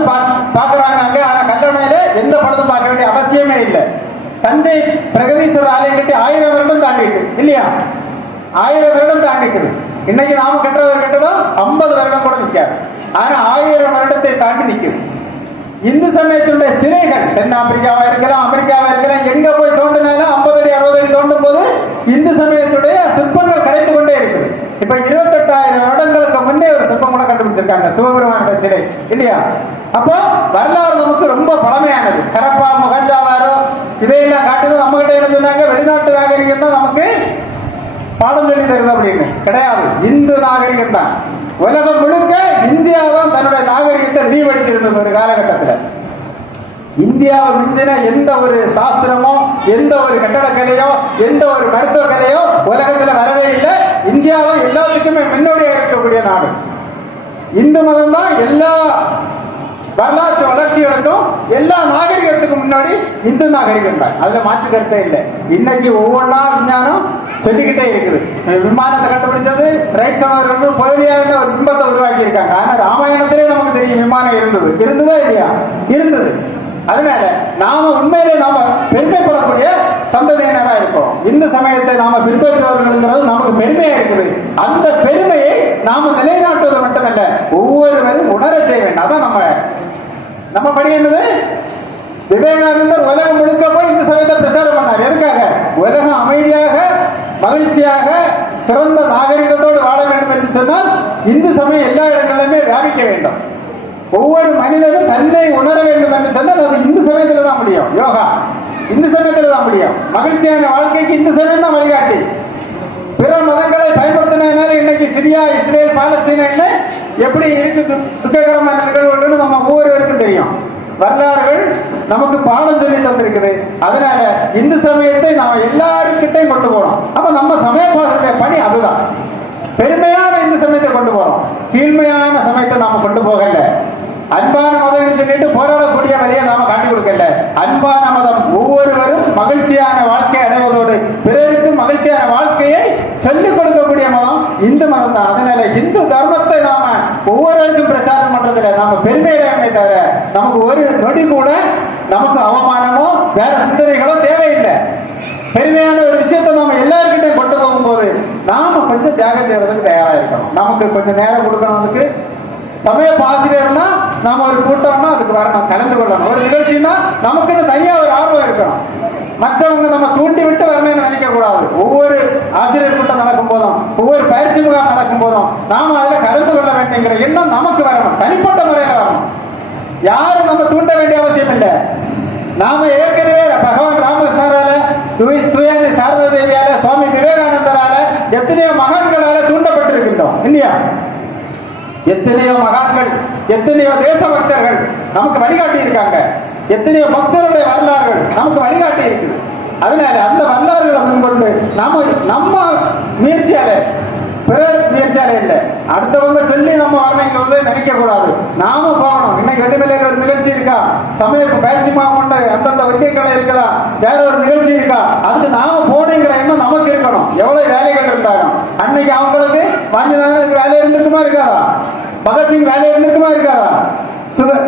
பார்க்கறாங்க அங்க. ஆனா கல்லணையில எந்த பழுதும் பார்க்க வேண்டிய அவசியமே இல்லை. தஞ்சை பிரகதீஸ்வரர் ஆலயம் கட்டி 1000 வருடம் தாண்டிட்டு இல்லையா? 1000 வருடம் தாண்டிட்டு. இன்னைக்கு நாம கட்டுற ஒரு கட்டடம் 50 வருடம் கூட நிற்காது. ஆனா 1000 வருடத்தை தாண்டி நிற்குது. இந்து சமயத்தினுடைய சிலைகள் தென் ஆப்பிரிக்காவா இருக்கலாம், அமெரிக்காவா இருக்கலாம், எங்க போய் தோண்டினாலும் 50 அடி 60 அடி தோண்டும் போது இந்து சமயத்துடைய சிற்பங்கள் கிடைத்து கொண்டே இருக்குது. இப்ப 28,000 வருடங்களுக்கு முன்னே ஒரு சிற்பம் கூட கண்டுபிடிச்சிருக்காங்க, சிவபெருமானுடைய சிலை இல்லையா? அப்போ வரலாறு நமக்கு ரொம்ப பழமையானது. ஹரப்பா, மொஹஞ்சதாரோ இதையெல்லாம் காட்டுறது நம்ம கிட்ட என்ன சொன்னாங்க? வெளிநாட்டு நாகரிகம் தான் நமக்கு பாடம் சொல்லி தருது அப்படின்னு கிடையாது. இந்து நாகரிகம் தான். உலகம் முழுக்க இந்தியா தான் தன்னுடைய நாகரிகத்தை விரிவடைத்திருந்தது ஒரு காலகட்டத்தில். இந்தியாவை மிஞ்சின எந்த ஒரு சாஸ்திரமோ, எந்த ஒரு கட்டடக்கலையோ, எந்த ஒரு மருத்துவ கலையோ உலகத்துல வரவே இல்லை. இந்தியா தான் எல்லாத்துக்குமே முன்னோடியா இருக்கக்கூடிய நாடு. இந்து மதம் தான் எல்லா வரலாற்று வளர்ச்சிகளுக்கும் எல்லா நாகரிகத்துக்கும் முன்னாடி இந்து நாகரிகம் தான். அதுல மாற்று கருத்தே இல்லை. இன்னைக்கு ஒவ்வொன்றா விஞ்ஞானம் சொல்லிக்கிட்டே இருக்குது. விமானத்தை கண்டுபிடிச்சது ரைட் சகோதரர்கள் பொதுவையான ஒரு பிம்பத்தை உருவாக்கி இருக்காங்க. ஆனா ராமாயணத்திலே நமக்கு தெரியும் விமானம் இருந்ததா இல்லையா? இருந்தது. அதனால நாம உண்மையிலே நாம பெருமைப்படக்கூடிய சந்ததியினரா இருக்கோம். இந்து சமயத்தை நாம பின்பற்றுவர்கள் நமக்கு பெருமையா இருக்குது. அந்த பெருமையை நாம நிலைநாட்டுவது மட்டுமல்ல, ஒவ்வொருவரும் உணர செய்ய வேண்டும். அதான் நம்ம படி என்னது? விவேகானந்தர் உலகம் முழுக்க போய் இந்து சமயத்தை பிரச்சாரம் பண்ணார். எதுக்காக? உலகம் அமைதியாக, மகிழ்ச்சியாக, சிறந்த நாகரிகத்தோடு வாழ வேண்டும் என்று சொன்னால் இந்து சமயம் எல்லா இடங்களிலுமே வியாபிக்க வேண்டும். ஒவ்வொரு மனிதனும் தன்னை உணர வேண்டும் என்று சொன்னால் அது இந்து சமயத்தில் தான் முடியும். யோகா இந்து சமயத்தில் தான் முடியும். மகிழ்ச்சியான வாழ்க்கைக்கு இந்து சமயம் தான் வழிகாட்டி. பிற மதங்களை பயன்படுத்தினால இன்னைக்கு சிரியா, இஸ்ரேல், பாலஸ்தீன எப்படி இருக்கு துக்ககரமான நிகழ்வுகள் நம்ம ஒவ்வொருவருக்கும் தெரியும். வரலாறுகள் நமக்கு பாடம் சொல்லி தந்திருக்குது. அதனால இந்து சமயத்தை நாம எல்லாருக்கிட்டையும் கொண்டு போறோம். அப்ப நம்ம சமயப்பாசனுடைய பணி அதுதான். பெருமையான இந்து சமயத்தை கொண்டு போறோம், கீழ்மையான சமயத்தை நாம கொண்டு போகல. அன்பான மதம் சொல்லிட்டு போராடக்கூடிய வழியை நாம காட்டி கொடுக்கல. அன்பான மதம் ஒவ்வொருவரும் மகிழ்ச்சியான வாழ்க்கை அடைவதோடு பிறருக்கு மகிழ்ச்சியான வாழ்க்கையை சொல்லிக் கொடுக்கக்கூடிய மதம் இந்து மதம் தான். அதனால இந்து தர்மத்தை நாம ஒவ்வொருவருக்கும் பிரச்சாரம் பண்றதுல நாம பெருமையடையமே தவிர நமக்கு ஒரு நொடி கூட நமக்கு அவமானமோ வேற சிந்தனைகளோ தேவையில்லை. பெருமையான ஒரு விஷயத்தை நாம எல்லாருக்கிட்டையும் கொண்டு போகும்போது நாம கொஞ்சம் தியாகம் செய்யறதுக்கு தயாரா இருக்கணும். நமக்கு கொஞ்சம் நேரம் கொடுக்கணும். அதுக்கு சமய ஆசிரியர்னா நாம ஒரு கூட்டம்னா அதுக்கு வரணும், கலந்து கொள்ளணும். ஒரு நிகழ்ச்சின்னா நமக்குன்னு தனியா ஒரு ஆர்வம் இருக்கணும். மற்றவங்க நம்ம தூண்டி விட்டு வரணும்னு நினைக்க கூடாது. ஒவ்வொரு ஆசிரியர் கூட்டம் நடக்கும் போதும், ஒவ்வொரு பயிற்சி முகாம் நடக்கும் போதும் நாம அதுல கலந்து கொள்ள வேண்டியங்கிற எண்ணம் நமக்கு வரணும். தனிப்பட்ட முறையில வரணும். யாரும் நம்ம தூண்ட வேண்டிய அவசியம் இல்லை. நாம ஏற்கனவே பகவான் ராமகிருஷ்ணரால, தூயானி சாரதா தேவியால, சுவாமி விவேகானந்தரால, எத்தனையோ மகான்களால தூண்டப்பட்டிருக்கின்றோம் இல்லையா? எத்தனையோ மகான்கள், எத்தனையோ தேசபக்தர்கள் நமக்கு வழிகாட்டி இருக்காங்க. எத்தனையோ பக்தருடைய வரலாறுகள் நமக்கு வழிகாட்டி இருக்குது. அதனால அந்த வரலாறுகளை முன்கொண்டு நம்ம முயற்சியால, பிறர் முயற்சியால இல்லை, அடுத்தவங்க சொல்லி நம்ம வரணுங்கிறத நினைக்க கூடாது. நாம போகணும். இன்னைக்கு வெட்டுமலையில் ஒரு நிகழ்ச்சி இருக்கா, சமய பயிற்சி மாவட்ட அந்தந்த வைத்தியக்கலை இருக்குதா, வேற ஒரு நிகழ்ச்சி இருக்கா, அதுக்கு நாம போனேங்கிற எண்ணம் நமக்கு இருக்கணும். எவ்வளவு வேலைகள் இருந்தாலும் அன்னைக்கு அவங்களுக்கு வாஞ்சிநாதனுக்கு வேலை இருந்துட்டுமா இருக்காதா, பகத்சிங் வேலை இருந்துட்டுமா இருக்காதா,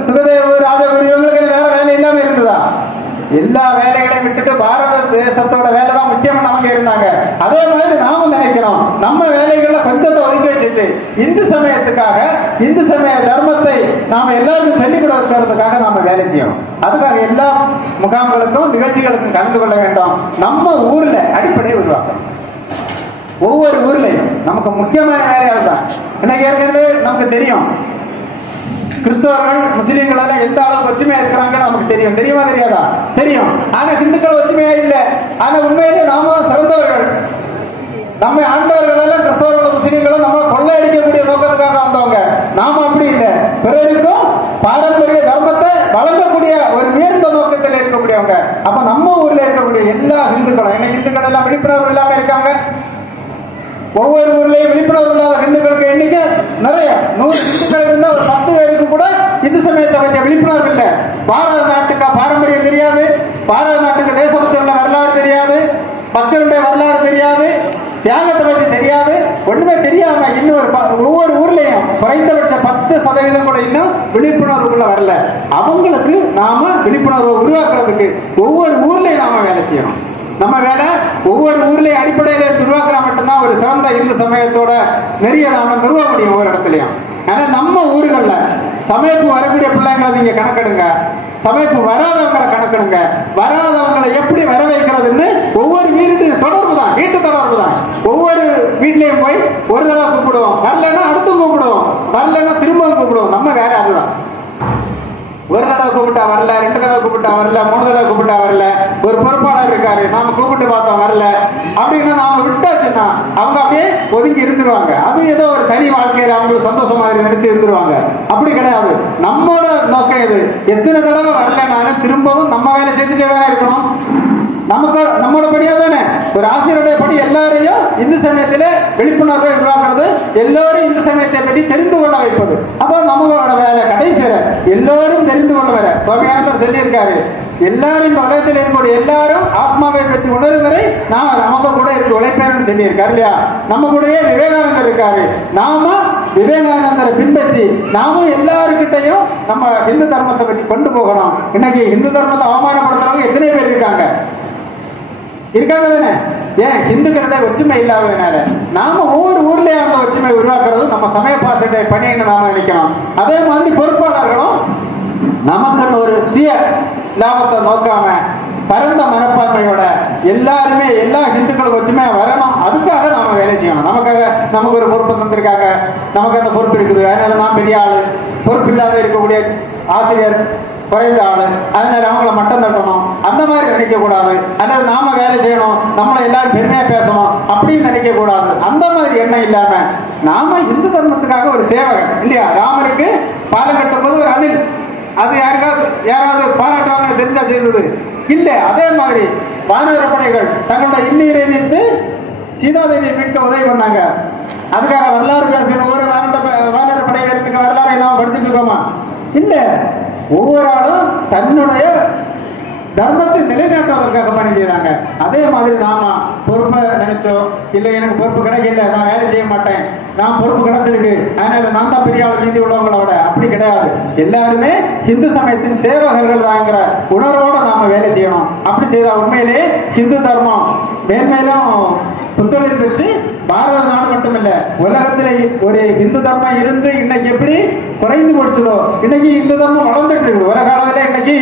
சுகதேவ், ராஜகுரு இவங்களுக்கு வேற வேலை இல்லாம இருந்ததா? எல்லா வேலைகளையும் விட்டுட்டு பாரத தேசத்தோட வேலை தான் முக்கியமா நமக்கு இருந்தாங்க. அதே மாதிரி நாம நினைக்கிறோம், நம்ம வேலைகள்ல கொஞ்சத்தை ஒதுக்கி வச்சுட்டு இந்து சமயத்துக்காக, இந்து சமய தர்மத்தை நாம எல்லாருக்கும் சொல்லிக் கொடுக்கறதுக்காக நாம வேலை செய்யணும். அதுக்காக எல்லா முகாம்களுக்கும் நிகழ்ச்சிகளுக்கும் கலந்து கொள்ள வேண்டும். நம்ம ஊர்ல அடிப்படையை உருவாக்கணும். ஒவ்வொரு ஊர்லயும் நமக்கு முக்கியமான வேலையாக தான். இன்னைக்கு ஏற்கனவே நமக்கு தெரியும், கிறிஸ்தவர்கள் முஸ்லீம்கள் எல்லாம் எந்த அளவுக்கு ஒற்றுமையா இருக்கிறாங்கன்னு நமக்கு தெரியும். தெரியுமா தெரியாதா? தெரியும். ஆனா இந்துக்கள் ஒற்றுமையா இல்லை. ஆனா உண்மையிலே நாம சிறந்தவர்கள். நம்ம ஆண்டவர்கள் எல்லாம் கிறிஸ்தவர்களும் முஸ்லீம்களும் நம்ம கொள்ளையடிக்கக்கூடிய நோக்கத்துக்காக வந்தவங்க. நாம அப்படி இல்லை. பிறருக்கும் பாரம்பரிய தர்மத்தை வழங்கக்கூடிய ஒரு உயர்ந்த நோக்கத்தில் இருக்கக்கூடியவங்க. அப்ப நம்ம ஊர்ல இருக்கக்கூடிய எல்லா இந்துக்களும், என்ன இந்துக்கள் எல்லாம் விழிப்புணர்வு இல்லாம இருக்காங்க. ஒவ்வொரு ஊர்லயும் விழிப்புணர்வு இல்லாத இந்துக்களுக்கு எண்ணிக்கை நிறைய. 100 இந்துக்கள் இருந்தா ஒரு 10 பேருக்கு கூட இந்து சமயத்தை பற்றிய விழிப்புணர்வு இல்லை. பாரத நாட்டுக்கு பாரம்பரியம் தெரியாது, பாரத நாட்டுக்கு தேசபக்தருடைய வரலாறு தெரியாது, மக்களுடைய வரலாறு தெரியாது, தியாகத்தை பற்றி தெரியாது. ஒண்ணுமே தெரியாம இன்னும் ஒவ்வொரு ஊர்லயும் குறைந்தபட்ச 10% கூட இன்னும் விழிப்புணர்வுக்குள்ள வரல. அவங்களுக்கு நாம விழிப்புணர்வு உருவாக்குறதுக்கு ஒவ்வொரு ஊர்லயும் நாம வேலை செய்யணும். நம்ம வேலை ஒவ்வொரு ஊர்லயும் அடிப்படையில உருவாக்குறா மட்டும்தான் ஒரு சிறந்த இந்து சமயத்தோட நிறைய நாம நிறுவ முடியும் ஒவ்வொரு இடத்துலயும். ஆனா நம்ம ஊர்கள்ல சமயப்பு வரக்கூடிய பிள்ளைங்களை நீங்க கணக்கெடுங்க, சமயப்பு வராதவங்களை கணக்கெடுங்க. வராதவங்களை எப்படி வர வைக்கிறதுன்னு ஒவ்வொரு வீட்டு தொடர்பு தான், வீட்டு தொடர்பு தான். ஒவ்வொரு வீட்லயும் போய் ஒரு தடவை கூப்பிடுவோம், வரலன்னா அடுத்து கூப்பிடுவோம், வரலன்னா திரும்பவும் கூப்பிடுவோம். நம்ம வேற அதுதான். ஒரு தடவை கூப்பிட்டா வரல, 2 தடவை கூப்பிட்டா வரல, 3 தடவை கூப்பிட்டா வரல, ஒரு பொறுப்பாளர் இருக்காரு நாம கூப்பிட்டு பார்த்தோம் வரல அப்படின்னா நாம விட்டாச்சுன்னா அவங்க அப்படியே ஒதுங்கி இருந்துருவாங்க. அது ஏதோ ஒரு தனி வாழ்க்கையில அவங்களுக்கு சந்தோஷமா நிறுத்தி இருந்துருவாங்க. அப்படி கிடையாது. நம்மளோட நோக்கம் இது. எத்தனை தடவை வரலனாலும் திரும்பவும் நம்ம வேலை செஞ்சுட்டே தானே இருக்கணும். நம்மளோட படியா தானே ஒரு ஆசிரியருடைய படி எல்லாரையும் இந்து சமயத்தில விழிப்புணர்வை உருவாக்குறது, எல்லாரும் இந்து சமயத்தை பற்றி தெரிந்து கொள்ள வைப்பது. அப்ப நம்மளோட வேலை கடைசியில எல்லாரும் தெரிந்து கொள்ள வர சுவாமியானந்தர் சொல்லியிருக்காரு, எல்லாரும் இந்த உலகத்தில் இருக்கக்கூடிய எல்லாரும் ஆத்மாவை பற்றி உணரும் வரை நான் நமக்கு கூட இருக்கு உழைப்பேன்னு சொல்லியிருக்காரு இல்லையா? நம்ம கூடயே விவேகானந்தர் இருக்காரு. நாம விவேகானந்தரை பின்பற்றி நாமும் எல்லாருக்கிட்டையும் நம்ம இந்து தர்மத்தை பற்றி கொண்டு போகணும். இன்னைக்கு இந்து தர்மத்தை அவமானப்படுத்துறவங்க எத்தனை பேர் இருக்காங்க தானே? ஏன் இந்துக்களுடைய ஒற்றுமை இல்லாததுனால. நாம ஒவ்வொரு ஊர்லயும் அந்த ஒற்றுமை உருவாக்குறது நம்ம சமய பாசத்தை பணின்னு நாம நினைக்கணும். அதே மாதிரி பொறுப்பாளர்களும் நமக்கு ஒரு சுய லாபத்தை நோக்காம பரந்த மனப்பான்மையோட எல்லாருமே எல்லா இந்துக்களும் ஒற்றுமையா வரணும். அதுக்காக நாம வேலை செய்யணும். நமக்கு ஒரு பொறுப்பு தந்திருக்காங்க, நமக்கு அந்த பொறுப்பு இருக்குது. அதனால நான் பெரிய ஆளு, பொறுப்பு இல்லாத இருக்கக்கூடிய ஆசிரியர் குறைந்த ஆளு, அதனால அவங்கள மட்டம் தட்டணும் அந்த மாதிரி நினைக்க கூடாது. அல்லது நாம வேலை செய்யணும், நம்மளை எல்லாரும் பெருமையா பேசணும் அப்படின்னு நினைக்க கூடாது. அந்த மாதிரி எண்ணம் இல்லாம நாம இந்து தர்மத்துக்காக ஒரு சேவகன் இல்லையா? ராமருக்கு பாலம் கட்டும் போது ஒரு அணில், அது யாராவது பாராட்டுவாங்கன்னு தெரிஞ்சா செய்தது இல்ல. அதே மாதிரி வானர படைகள் தங்களோட இன்னீரை நின்று சீதாதேவியை மீட்க உதவி பண்ணாங்க. அதுக்காக வரலாறு பேசுகிற ஒரு வானர படைகளுக்கு வரலாறை நாம படிச்சுட்டு இருக்கோமா? இல்ல. ஒவ்வொரு ஆளும் தன்னுடைய தர்மத்தை நிலைநாட்டுவதற்காக பணி செய்யறாங்க. அதே மாதிரி நாம பொறுப்பை நினைச்சோம், இல்ல எனக்கு பொறுப்பு கிடைக்கல நான் வேலை செய்ய மாட்டேன், நான் பொறுப்பு கிடைச்சிருக்கு அதனால நான் தான் பெரிய ஆள் மீதி உள்ளவங்களோட, அப்படி கிடையாது. எல்லாருமே இந்து சமயத்தின் சேவகர்கள் தாங்கிற உணர்வோட நாம வேலை செய்யணும். அப்படி செய்தா உண்மையிலே இந்து தர்மம் மேன்மேலும் புத்தொழில் வச்சு பாரத நாடு மட்டுமில்ல உலகத்துல ஒரு இந்து தர்மம் இருந்து இன்னைக்கு எப்படி குறைந்து போடுச்சதோ இன்னைக்கு இந்து தர்மம் வளர்ந்துட்டு இருக்குது. உலக அளவில் இன்னைக்கு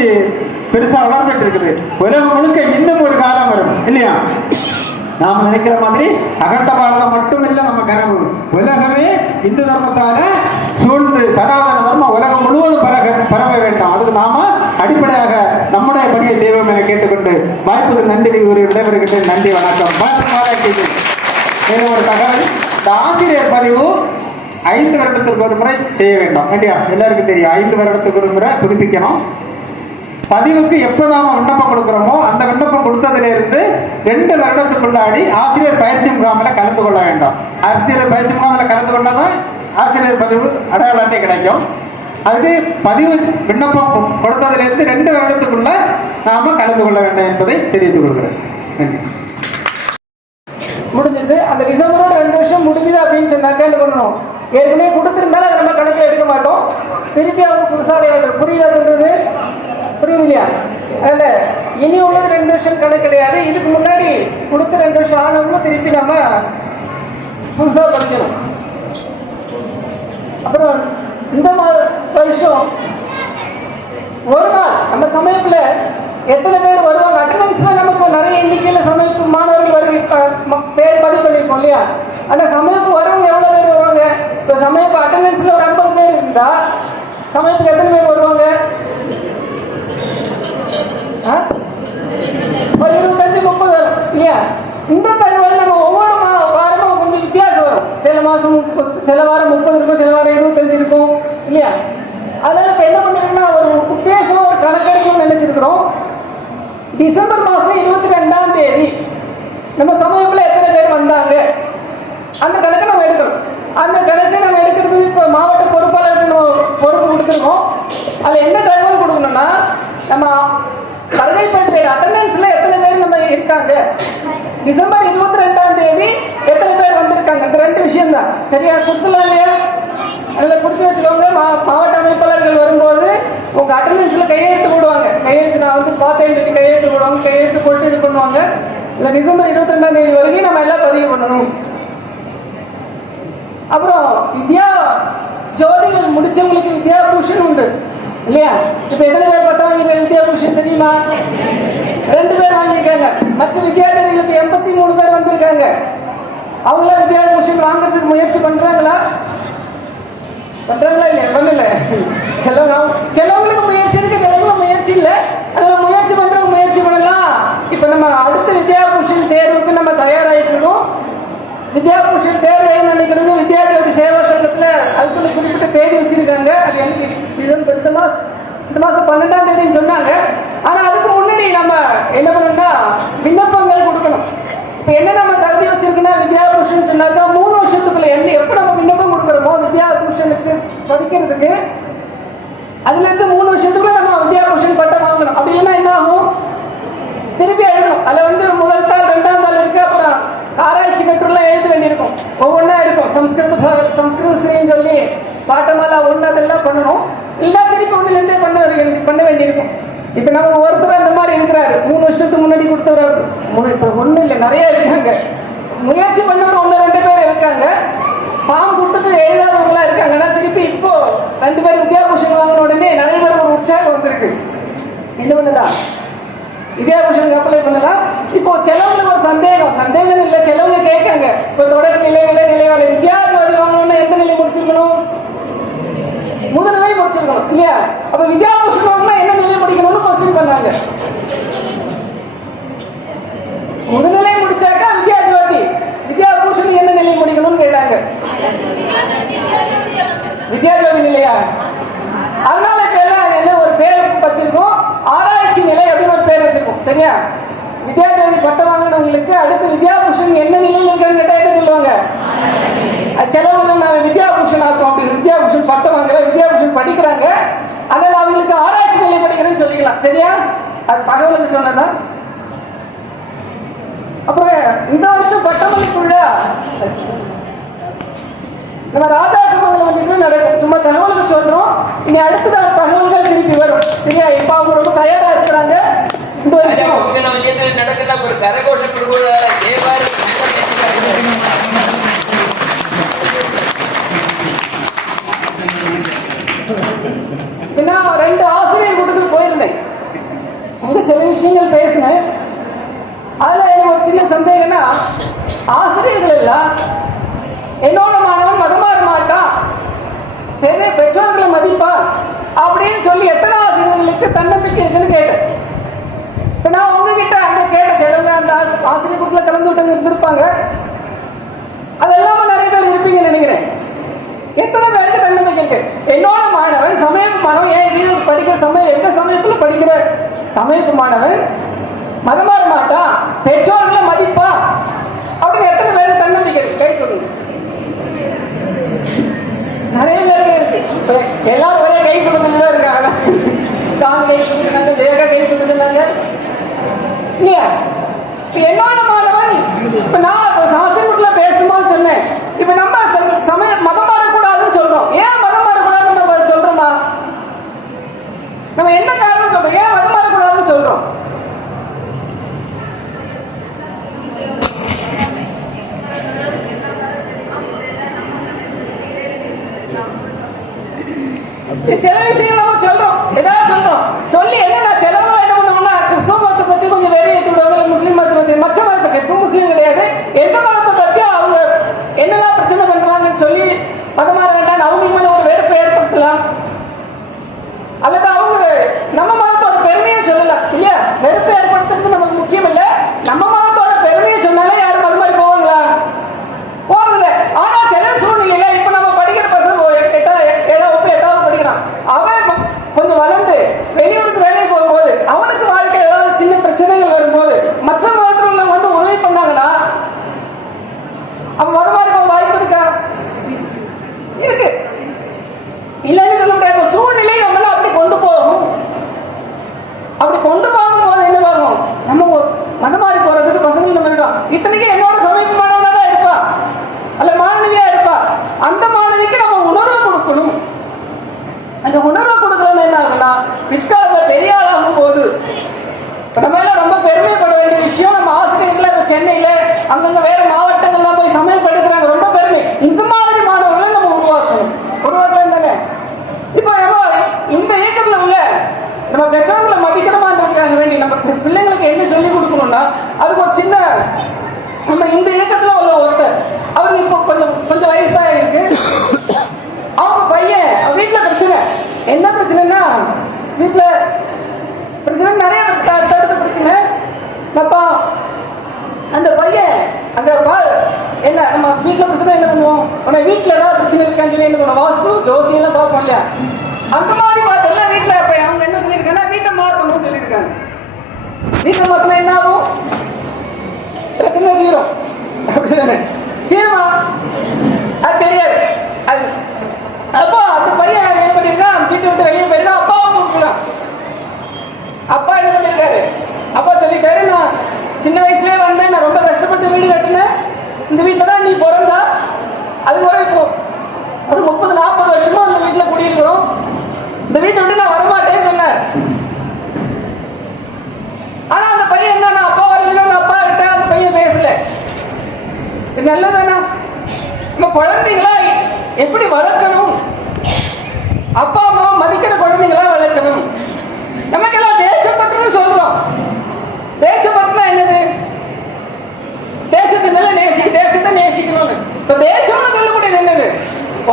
பெருசா வளர்ந்துட்டு இருக்குது. உலகம் முழுக்க இன்னும் ஒரு காலம் வரும் இல்லையா? நாம் நினைக்கிற மாதிரி அகண்ட பாரதம் மட்டும் இல்ல நம்ம கனவு. உலகமே இந்து தர்மத்தால சூழ்ந்து சனாதன தர்மம் உலகம் முழுவதும் பரவ வேண்டும். அதுக்கு நாம அடிப்படையாக நம்முடைய பணியை செய்வோம் என கேட்டுக்கொண்டு வாய்ப்புக்கு நன்றி கூறி விடைபெறுகின்றேன். நன்றி, வணக்கம். ஒரு தகவல், இந்த ஆசிரியர் பதிவு 5 வருடத்திற்கு ஒரு முறை செய்ய வேண்டும் இல்லையா? எல்லாருக்கும் தெரியும் 5 வருடத்துக்கு ஒரு முறை புதுப்பிக்கணும். பதிவுக்கு எப்ப நாம விண்ணப்பம் கொடுக்கிறோமோ அந்த விண்ணப்பம் கொடுத்ததுல இருந்து 2 வருடத்துக்குள்ளாடி ஆசிரியர் பயிற்சி முகாமில் கலந்து கொள்ள வேண்டும். ஆசிரியர் பயிற்சி முகாமில் கலந்து கொண்டாதான் ஆசிரியர் பதிவு அடையாள அட்டை கிடைக்கும். அதுக்கு பதிவு விண்ணப்பம் கொடுத்ததுல இருந்து 2 வருடத்துக்குள்ள நாம கலந்து கொள்ள வேண்டும் என்பதை தெரிவித்துக் கொள்கிறேன். முடிஞ்சது. அந்த டிசம்பரோட 2 வருஷம் முடிஞ்சது அப்படின்னு சொன்னாக்க என்ன பண்ணணும்? ஏற்கனவே கொடுத்திருந்தாலும் அதை நம்ம கணக்கில் எடுக்க மாட்டோம். திருப்பி அவங்க புதுசாக புரியுதுன்றது புரியுது இல்லையா? அதில் இனி உள்ளது 2 வருஷம் கணக்கு கிடையாது. இதுக்கு முன்னாடி கொடுத்த 2 வருஷம் ஆனவங்களும் திருப்பி நம்ம புதுசாக படிக்கணும். அப்புறம் இந்த வருஷம் ஒரு நாள் நம்ம சமயத்தில் எத்தனை பேர் வருவாங்க? அட்டண்டன்ஸ்ல நமக்கு நிறைய எண்ணிக்கையில் சமயப்பு மாணவர்கள் பேர் பதிவு பண்ணிருக்கோம் இல்லையா? அந்த சமயப்பு வரவங்க எவ்வளவு பேர் வருவாங்க? இப்போ சமயப்பு அட்டண்டன்ஸ்ல ஒரு 50 பேர் இருந்தா சமயத்துக்கு எத்தனை பேர் வருவாங்க? ஒரு 25-30 வரும் இல்லையா? இந்த தகவல் நம்ம ஒவ்வொரு வாரமும் கொஞ்சம் வித்தியாசம் வரும். சில மாசம் சில வாரம் 30 இருக்கும், சில வாரம் 25 இருக்கும் இல்லையா? அதனால இப்ப என்ன பண்ணிருக்கோம்னா ஒரு உத்தேசம் ஒரு கணக்கெடுக்கணும்னு நினைச்சிருக்கிறோம். டிசம்பர் மாசம் 22ஆம் தேதி நம்ம சமயத்துல எத்தனை பேர் வந்தாங்க அந்த கணக்கை நம்ம எடுக்கணும். அந்த கணக்கை நம்ம எடுக்கிறது இப்ப மாவட்ட பொறுப்பாளருக்கு நம்ம பொறுப்பு கொடுத்துருக்கோம். அதுல என்ன தகவல் கொடுக்கணும்னா நம்ம வருகை பதிவேடு அட்டெண்டன்ஸ்ல எத்தனை பேர் நம்ம இருக்காங்க, டிசம்பர் 22ஆம் தேதி எத்தனை பேர் வந்திருக்காங்க, இந்த 2 விஷயம் தான். சரியா கொடுத்துலாம் இல்லையா? அதில் குறித்து வச்சுக்கோங்க. மாவட்ட அமைப்பாளர்கள் வரும்போது உங்க அட்டெண்டன்ஸ்ல கையெழுத்து போடுவாங்க. கையெழுத்து நான் வந்து பார்த்தேன், கையெழுத்து போடுவாங்க. கையெழுத்து போட்டு இது பண்ணுவாங்க. இல்லை டிசம்பர் 22ஆம் தேதி வரைக்கும் நம்ம எல்லாம் பதிவு பண்ணணும். அப்புறம் வித்யா ஜோதிகள் முடிச்சவங்களுக்கு வித்யா பூஷன் உண்டு இல்லையா? இப்ப எத்தனை பேர் பட்டம் வாங்கிருக்காங்க வித்யா பூஷன் தெரியுமா? 2 பேர் வாங்கியிருக்காங்க. மற்ற வித்யார்த்திகளுக்கு 83 பேர் வந்திருக்காங்க. அவங்கள வித்யா பூஷன் வாங்குறதுக்கு முயற்சி பண்றாங்களா இல்லையா? பண்ணல. சிலவங்களுக்கு முயற்சி இருக்கு, சிலவங்களுக்கு முயற்சி இல்லை. அதனால முயற்சி பண்றவங்க முயற்சி பண்ணலாம். இப்ப நம்ம அடுத்த வித்யா பூஷன் தேர்வுக்கு நம்ம தயாராகிட்டு இருக்கோம். வித்யா பூஷன் தேர்வு நினைக்கிறவங்க வித்யார்த்தி சேவா சங்கத்துல அதுக்குள்ள குறிப்பிட்ட தேதி வச்சிருக்காங்க. அது எனக்கு இந்த மாசம் 12ஆம் தேதின்னு சொன்னாங்க. ஆனா அதுக்கு முன்னாடி நம்ம என்ன பண்ணணும்னா விண்ணப்பங்கள் கொடுக்கணும். இப்ப என்ன நம்ம தகுதி வச்சிருக்கோம்னா வித்யா பூஷன் சொன்னாக்கா 3 வருஷத்துக்குள்ள எப்ப நம்ம விண்ணப்பம் கொடுக்குறோமோ வித்யா பூஷனுக்கு படிக்கிறதுக்கு அதுல இருந்து 3 வருஷத்துக்குள்ள நம்ம வித்யா பூஷன் பட்டம் வாங்கணும். அப்படி இல்லைன்னா என்ன ஆகும்? திருப்பி எழுதணும். அதுல வந்து முதல் தாள் 2ஆம் தாள் இருக்கு. அப்புறம் ஆராய்ச்சி கட்டுரைலாம் எழுத வேண்டியிருக்கும். ஒவ்வொன்றா இருக்கும். சம்ஸ்கிருதம் சொல்லி பாட்டமாலா ஒன்று அதெல்லாம் பண்ணணும். இல்லை திருப்பி ஒன்றுலேருந்தே பண்ண வேண்டியிருக்கும். இப்போ நமக்கு ஒருத்தர் அந்த மாதிரி இருக்கிறாரு. 3 வருஷத்துக்கு முன்னாடி கொடுத்தவர். இப்போ ஒன்றும் இல்லை, நிறைய இருக்காங்க. முயற்சி பண்ணவங்க 1-2 பேர் இருக்காங்க. ஃபார்ம் கொடுத்துட்டு எழுதாதவங்களா இருக்காங்கன்னா திருப்பி இப்போ 2 பேர் வித்யாபூஷன் வாங்கின உடனே நிறைய பேர் ஒரு உற்சாகம் வந்திருக்கு. என்ன பண்ணலாம்? வித்யாபூஷனுக்கு அப்ளை பண்ணலாம். இப்போ செலவுல ஒரு சந்தேகம் இல்லை. செலவுல கேட்காங்க. இப்போ தொடக்க நிலை இடைநிலை வித்யார்த்தி வாங்கணும்னா எந்த நிலை முடிச்சிருக்கணும்? முதல்நிலை முடிச்சிருக்கணும் இல்லையா? அப்ப வித்யாபூஷன் வாங்கினா என்ன நிலை முடிக்கணும்னு கொஸ்டின் பண்ணாங்க. முதல்நிலை முடிச்சாக்கா வித்யாபூஷன் என்ன நிலை முடிக்கணும்னு கேட்டாங்க. வித்யாஜோதி நிலையா? அதனால என்ன ஒரு பேர் வச்சிருக்கோம், ஆராய்ச்சி நிலை அப்படின்னு ஒரு பேர் வச்சிருக்கோம். சரியா? வித்யாஜோதி பட்டம் வாங்கினவங்களுக்கு அடுத்து வித்யாபூஷன் என்ன நிலையில் இருக்கான்னு கேட்டா என்ன சொல்லுவாங்க? செலவுல நான் வித்யாபூஷன் ஆக்கும். அப்படி வித்யாபூஷன் பட்டம் வாங்கல, வித்யாபூஷன் படிக்கிறாங்க. அதனால அவங்களுக்கு ஆராய்ச்சி நிலை படிக்கிறேன்னு சொல்லிக்கலாம். சரியா? அது தகவலுக்கு சொன்னதான். அப்புறம் இந்த வருஷம் பட்டமளிப்புள்ள நம்ம ராஜாக்கமங்கலம் நடக்கும். சும்மா தகவலுக்கு சொல்றோம். இனி அடுத்த தகவல்கள் திருப்பி வரும். சரியா? இப்ப அவங்க ரொம்ப தயாரா இருக்கிறாங்க. இந்த வருஷம் நடக்கல ஒரு கரகோஷம் நான் 2 ஆசிரியர் கூட்டத்துக்கு போயிருந்தேன். அங்க சில விஷயங்கள் பேசினேன். அதுல எனக்கு ஒரு சின்ன சந்தேகம்னா, ஆசிரியர்கள் எல்லாம் என்னோட மாணவன் மதம் மாற மாட்டான், பெற்றோர்களை மதிப்பா அப்படின்னு சொல்லி எத்தனை ஆசிரியர்களுக்கு தன்னம்பிக்கை இருக்குன்னு கேட்டேன். இப்ப நான் உங்ககிட்ட அங்க கேட்ட சிலவங்க அந்த ஆசிரியர் கூட்டத்தில் கலந்து விட்டு இருந்திருப்பாங்க. அது எல்லாமே நிறைய பேர் இருப்பீங்கன்னு நினைக்கிறேன். எத்தனை பேருக்கு தன்னம்பிக்கை இருக்கு? என்னோட மாணவன் சமயப்பு மாணவன் ஏன் கீழே படிக்கிற சமயம் எந்த சமயத்துல படிக்கிற சமயப்பு மாணவன் மதம் மாற மாட்டான், பெற்றோர்களை மதிப்பா அப்படின்னு எத்தனை பேருக்கு தன்னம்பிக்கை இருக்கு? கை சொல்லுங்க. நிறைய பேருக்கு இருக்கு. எல்லாரும் ஒரே கை கொடுத்துட்டு தான் இருக்காங்க. சாமி கை கொடுத்துருக்காங்க, தேக கை கொடுத்துருக்காங்க இல்லையா? என்னோட மாணவன் இப்ப நான் ஆசிரியர்ல பேசும்போது சொன்னேன், இப்ப நம்ம சமய மதம் மாறக்கூடாதுன்னு சொல்றோம். ஏன் மதம் மாறக்கூடாதுன்னு நம்ம சொல்றோமா? நம்ம என்ன காரணம் சொல்றோம்? ஏன் மதம் மாறக்கூடாதுன்னு சொல்றோம்? சில விஷயங்கள் நம்ம சொல்றோம், ஏதாவது சொல்றோம். சொல்லி என்னன்னா செலவுல என்ன பண்ணுவோம்னா கிறிஸ்துவ மதத்தை பத்தி கொஞ்சம் வெறியேற்றி விடுவாங்க, முஸ்லீம் மதத்தை பத்தி, மற்ற மதத்தை கிறிஸ்துவ முஸ்லீம் கிடையாது, எந்த மதத்தை பத்தி அவங்க என்னெல்லாம் பிரச்சனை பண்றாங்கன்னு சொல்லி மதம் மாற வேண்டாம், அவங்களுக்கு மேல ஒரு வெறுப்பை ஏற்படுத்தலாம். அப்படி கொண்டு போகும்போது என்ன பார்க்கணும், நம்ம மத மாறி போறதுக்கு பசங்க நம்ம இருக்கோம். இத்தனைக்கு என்னோட சமீபமானவனா தான் இருப்பா, அல்ல மாணவியா இருப்பா. அந்த மாணவிக்கு நம்ம உணர்வு கொடுக்கணும். அந்த உணர்வு கொடுக்கலன்னு என்ன ஆகுனா, பிற்காலத்துல பெரிய ஆளாகும் போது நம்ம எல்லாம் ரொம்ப பெருமைப்பட வேண்டிய விஷயம். நம்ம ஆசிரியர்கள் இப்ப சென்னையில அங்கங்க வேற மாவட்டங்கள்லாம் போய் சமயப்படுத்துறாங்க, ரொம்ப பெருமை. இந்த மாதிரி மாணவர்களை நம்ம உருவாக்கலாம் தானே. இப்போ நம்ம இந்த இயக்கத்துல உள்ள நம்ம பெற்றோர்களை மதிக்கணுமான்றதுக்காக வேண்டி நம்ம பிள்ளைங்களுக்கு என்ன சொல்லி கொடுக்கணும்னா, அதுக்கு ஒரு சின்ன நம்ம இந்த இயக்கத்துல உள்ள ஒருத்தர், அவருக்கு இப்போ கொஞ்சம் வயசா இருக்கு. அவங்க பையன் வீட்டுல பிரச்சனை. என்ன பிரச்சனைன்னா, வீட்டுல பிரச்சனை நிறைய தடுத்த பிரச்சனை. அப்பா அந்த பையன் அங்க என்ன நம்ம வீட்டுல பிரச்சனை என்ன பண்ணுவோம், உன வீட்டுல ஏதாவது பிரச்சனை இருக்கான்னு சொல்லி என்ன பண்ணுவோம், வாஸ்து ஜோசியெல்லாம் பார்ப்போம் இல்லையா. அந்த மாதிரி பார்த்து எல்லாம் வீட்டுல இப்ப அவங்க என்ன சொல்லியிருக்காங்கன்னா, வீட்டை மாறணும்னு சொல்லியிருக்காங்க. வீட்டை மாத்தினா என்ன ஆகும், பிரச்சனை தீரும். அப்படிதானே தீருமா, அது தெரியாது. அது அப்போ அந்த பையன் என்ன பண்ணிருக்கான், வீட்டை விட்டு வெளியே போயிருக்கான். அப்பாவும் கூப்பிடலாம். அப்பா என்ன பண்ணிருக்காரு, அப்பா சொல்லிட்டாரு, நான் சின்ன வயசுலயே வந்தேன், நான் ரொம்ப கஷ்டப்பட்டு வீடு கட்டினேன், இந்த வீட்டுல தான் நீ பிறந்தா, அதுக்கு இப்போ ஒரு 30-40 வருஷமா அந்த வீட்டுல குடியிருக்கிறோம், இந்த வீட்டை விட்டு நான் வரமாட்டேன்னு சொன்னேன். ஆனா அந்த பையன் என்ன, அப்பா வரல, அப்பா கிட்ட அந்த பையன் பேசல. இது நல்லதானா? நம்ம குழந்தைங்களா எப்படி வளர்க்கணும், அப்பா அம்மா மதிக்கிற குழந்தைங்களா வளர்க்கணும். நமக்கெல்லாம் தேசப்பற்றுன்னு சொல்றோம். தேசப்பற்றுனா என்னது, தேசத்து மேல தேசத்தை நேசிக்கணும்னு. இப்ப தேசம்னு சொல்லக்கூடியது என்னது,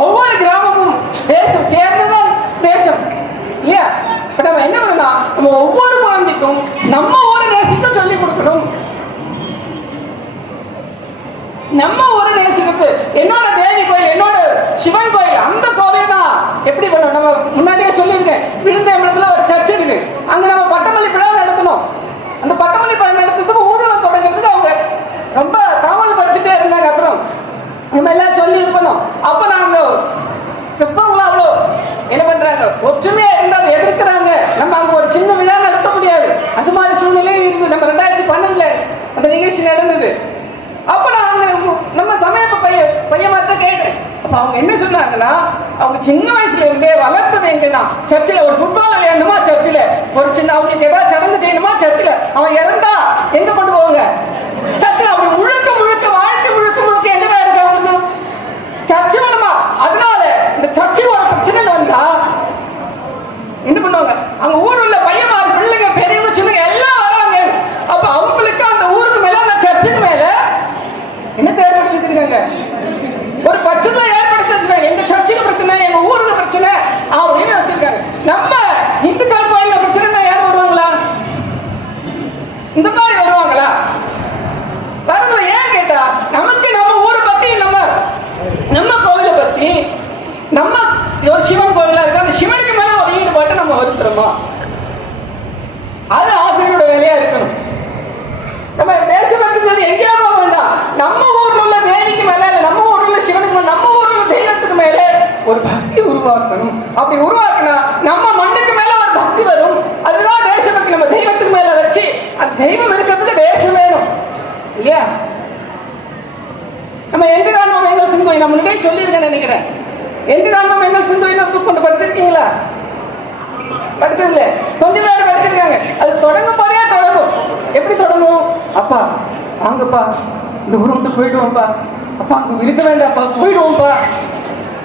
ஒவ்வொரு கிராமமும் தேசம் சேர்ந்துதான் தேசம் இல்லையா. இப்ப நம்ம என்ன பண்ணலாம், நம்ம ஒவ்வொரு குழந்தைக்கும் நம்ம ஒரு நேசிக்க சொல்லி கொடுக்கணும். நம்ம ஒரு நேசிக்கு என்னோட தேவி கோயில், என்னோட சிவன் கோயில், அந்த கோவில் தான் எப்படி பண்ணணும். நம்ம முன்னாடியே சொல்லியிருக்கேன், விழுந்த இடத்துல ஒரு சர்ச் இருக்கு, அங்க நம்ம பட்டமளி விழா நடத்தணும். அந்த பட்டமளி விழா நடத்துறதுக்கு ஊர்வலம் தொடங்கிறதுக்கு அவங்க ரொம்ப தாமதப்படுத்திட்டே இருந்தாங்க. அப்புறம் நம்ம எல்லாம் சொல்லி இருக்கணும். அப்ப நாங்க கிறிஸ்தவங்களா அவ்வளோ என்ன பண்றாங்க, ஒற்றுமையா இருந்தா எதிர்க்கிறாங்க. நம்ம அங்க ஒரு சின்ன விழா நடத்த முடியாது, அது மாதிரி சூழ்நிலையும் இருக்கு. நம்ம 2012 அந்த நிகழ்ச்சி நடந்தது. அப்ப நான் நம்ம சமயப்ப பையன் மாதிரி கேட்டேன். அப்ப அவங்க என்ன சொன்னாங்கன்னா, அவங்க சின்ன வயசுல இருந்தே வளர்த்தது எங்கன்னா, சர்ச்சில் ஒரு ஃபுட்பால் விளையாடணுமா, சர்ச்சில் ஒரு சின்ன அவங்களுக்கு ஏதாவது சடங்கு செய்யணுமா, சர்ச்சில் அவன் இறந்தா எங்க கொண்டு போவாங்க, சர்ச்சில். அப்படி முழுக்க வாழ்க்கை முழுக்க எங்கதான் இருக்கு அவங்களுக்கு, சர்ச்சு வேணுமா. அதனால இந்த சர்ச்சுக்கு ஒரு பிரச்சனை வந்தா என்ன பண்ணுவாங்க, அங்க ஊர் உள்ள பையன் பிள்ளைங்க பெரியவங்க சின்னங்க எல்லாம் வராங்க. அப்ப அவங்களுக்கு அந்த ஊருக்கு மேல அந்த சர்ச்சுக்கு மேல என்ன ஏற்படுத்தி வச்சிருக்காங்க, ஒரு பட்சத்துல ஏற்படுத்தி வச்சிருக்காங்க. எங்க சர்ச்சுக்கு பிரச்சனை, எங்க ஊருக்கு பிரச்சனை அப்படின்னு வச்சிருக்காங்க. நம்ம இந்துக்கள் கோயில்ல பிரச்சனை யாரும் வருவாங்களா, இந்த மாதிரி வருவாங்களா, வரது ஏன் கேட்டா, நமக்கு நம்ம ஊரை பத்தி நம்ம கோவிலை பத்தி நம்ம ஒரு சிவன் கோவிலா இருக்கு, அந்த சிவனுக்கு மேல ஒரு ஈடுபாட்டு நம்ம வருத்துறோமா, அது ஆசிரியரோட வேலையா இருக்கணும். நம்ம தேசபக்தி சொல்லி எங்கேயா போக வேண்டாம், நம்ம ஊர்ல உள்ள தேவிக்கு மேல, நம்ம ஊர்ல உள்ள சிவனுக்கு மேல, நம்ம ஊர்ல உள்ள தெய்வத்துக்கு மேல ஒரு பக்தி உருவாக்கணும். அப்படி உருவாக்கினா நம்ம மண்ணுக்கு மேல ஒரு பக்தி வரும். அதுதான் தேசபக்தி. நம்ம தெய்வத்துக்கு மேல வச்சு அந்த தெய்வம் இருக்கிறதுக்கு தேசம் வேணும் இல்லையா. நம்ம எந்த காரணம் எங்கள் சிந்து, நான் முன்னாடியே சொல்லியிருக்கேன் நினைக்கிறேன். எந்த காரணம் எங்கள் சிந்து புக் கொண்டு படிச்சிருக்கீங்களா, படிச்சதில்ல, கொஞ்சம் பேர் படிச்சிருக்காங்க. அது தொடங்கும் போதே தொடங்கும். எப்படி தொடங்கும், அப்பா வாங்கப்பா இந்த ஊரை விட்டு போயிடுவோம்ப்பா, அப்பா அங்க இருக்க வேண்டாம்ப்பா போயிடுவோம்ப்பா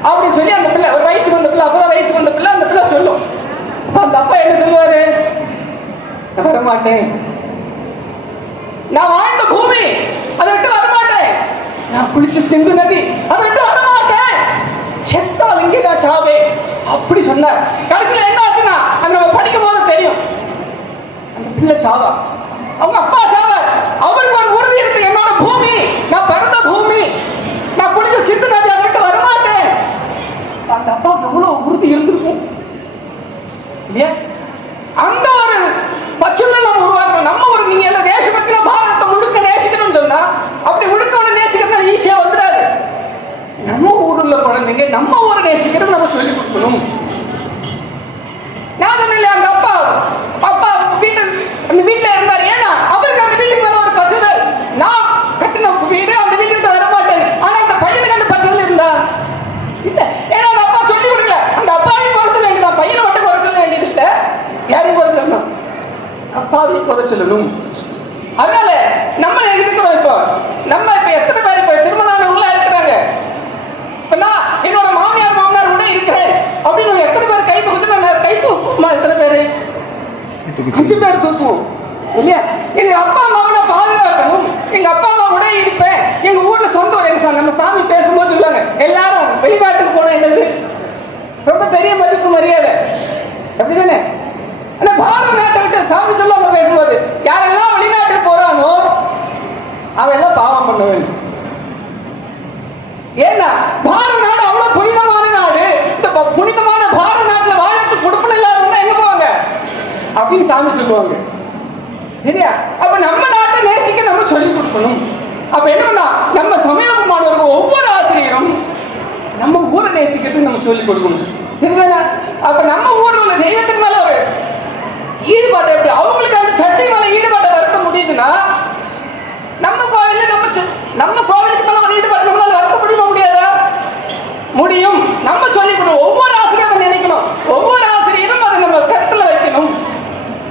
அப்படின்னு சொல்லி அந்த பிள்ளை, ஒரு வயசுக்கு வந்த பிள்ளை, அப்பதான் வயசுக்கு வந்த பிள்ளை, அந்த பிள்ளை சொல்லும். அப்ப அந்த அப்பா என்ன சொல்லுவாரு, நான் வரமாட்டேன், நான் வாழ்ந்த பூமி அதை விட்டு வரமாட்டேன், நான் குளிச்ச சிந்து நதி அதை விட்டு வரமாட்டேன், செத்தால் இங்கேதான் சாவே அப்படி சொன்னார். கடைசியில் என்ன ஆச்சுன்னா, நம்ம படிக்கும் போது தெரியும், அந்த பிள்ளை சாவா, அவங்க அப்பா சாவா, அவருக்கு ஒரு உறுதி இருக்கு, என்னோட பூமி, நான் பிறந்த பூமி, நான் குளிச்ச சிந்து நதி அதை விட்டு வரமாட்டேன். அந்த அப்பாவுக்கு எவ்வளவு உறுதி இருந்திருக்கும் இல்லையா. அந்த ஒரு பட்சத்தை நம்ம உருவாக்கணும். நம்ம ஒரு நீங்க எல்லாம் தேசபக்தியில பாரதத்தை முழுக்க நேசிக்கணும்னு சொன்னா, அப்படி முழுக்க நேசிக்கிறது ஈஸியா வந்துடாது. நம்ம ஊருள்ள குழந்தைங்க நம்ம ஊரை நேசிக்கிறது நம்ம சொல்லிக் கொடுக்கணும். நான் சொன்னேன், அந்த அப்பா வீட்டை அந்த வீட்டுல இருந்தார். ஏன்னா அவருக்கு அந்த வீட்டுக்கு மேல ஒரு பச்சை, நான் கட்டின வீடு அந்த வீட்டுக்கு வர மாட்டேன். ஆனா அந்த பையனுக்கு அந்த பச்சை இருந்தா இல்ல. ஏன்னா அந்த அப்பா சொல்லி கொடுக்கல. அந்த அப்பாவையும் குறை சொல்ல வேண்டியதான், பையனை மட்டும் குறை சொல்ல வேண்டியது இல்ல. யாரையும் குறை சொல்லணும்? அப்பாவையும் குறை சொல்லணும். அதனால நம்ம இருக்கிறோம். இப்போ நம்ம இப்ப எத்தனை பேர் இப்ப திருமணானவங்களா இருக்கிறாங்க? இப்ப நான் என்னோட மாமியார் கூட இருக்கிறேன் அப்படின்னு எத்தனை பேர் கை தூக்குது? கை தூக்குமா? எத்தனை பேரு? 5 பேர் தூக்குவோம் இல்லையா? எங்க அப்பா அம்மாவை பாதுகாக்கணும், எங்க அப்பா அம்மா கூட இருப்பேன். எங்க ஊர்ல சொந்த ஊர் நம்ம சாமி பேசும்போது சொல்லுவாங்க, எல்லாரும் வெளிநாட்டுக்கு போன என்னது ரொம்ப பெரிய மதிப்பு மரியாதை, அப்படிதானே? ஆனா பாரத நாட்டை விட்டு சாமி சொல்லுவாங்க பேசும்போது, யாரெல்லாம் வெளிநாட்டுக்கு போறானோ அவன் எல்லாம் பாவம் பண்ண வேண்டும். ஏன்னா பாரத நாடு அவ்வளவு புனிதமான நாடு. இந்த புனிதமான பாரத நாட்டுல வாழறதுக்கு கொடுப்பன இல்லாதவங்க எங்க போவாங்க அப்படின்னு சாமி சொல்லுவாங்க. சரியா? அப்ப நம்ம நாட்டை நேசிக்க நம்ம சொல்லி கொடுக்கணும். அப்ப என்ன பண்ணா, நம்ம சமயம் மாணவர்கள் ஒவ்வொரு ஆசிரியரும் நம்ம ஊரை நேசிக்கிறதுக்கு நம்ம சொல்லிக் கொடுக்கணும். சரிதானா? அப்ப நம்ம ஊர்ல உள்ள தெய்வத்துக்கு மேல ஒரு ஈடுபாடு எப்படி அவங்களுக்கு அந்த சர்ச்சை மேல ஈடுபாட்டை வருத்த முடியுதுன்னா, நம்ம கோவில்ல நம்ம கோவிலுக்கு மேல ஒரு ஈடுபாடு நம்மளால வருத்த முடியுமா? முடியாதா? முடியும். நம்ம சொல்லிக் கொடுக்கணும். ஒவ்வொரு ஆசிரியரும் நினைக்கணும், ஒவ்வொரு ஆசிரியரும் அதை நம்ம கருத்துல வைக்கணும்.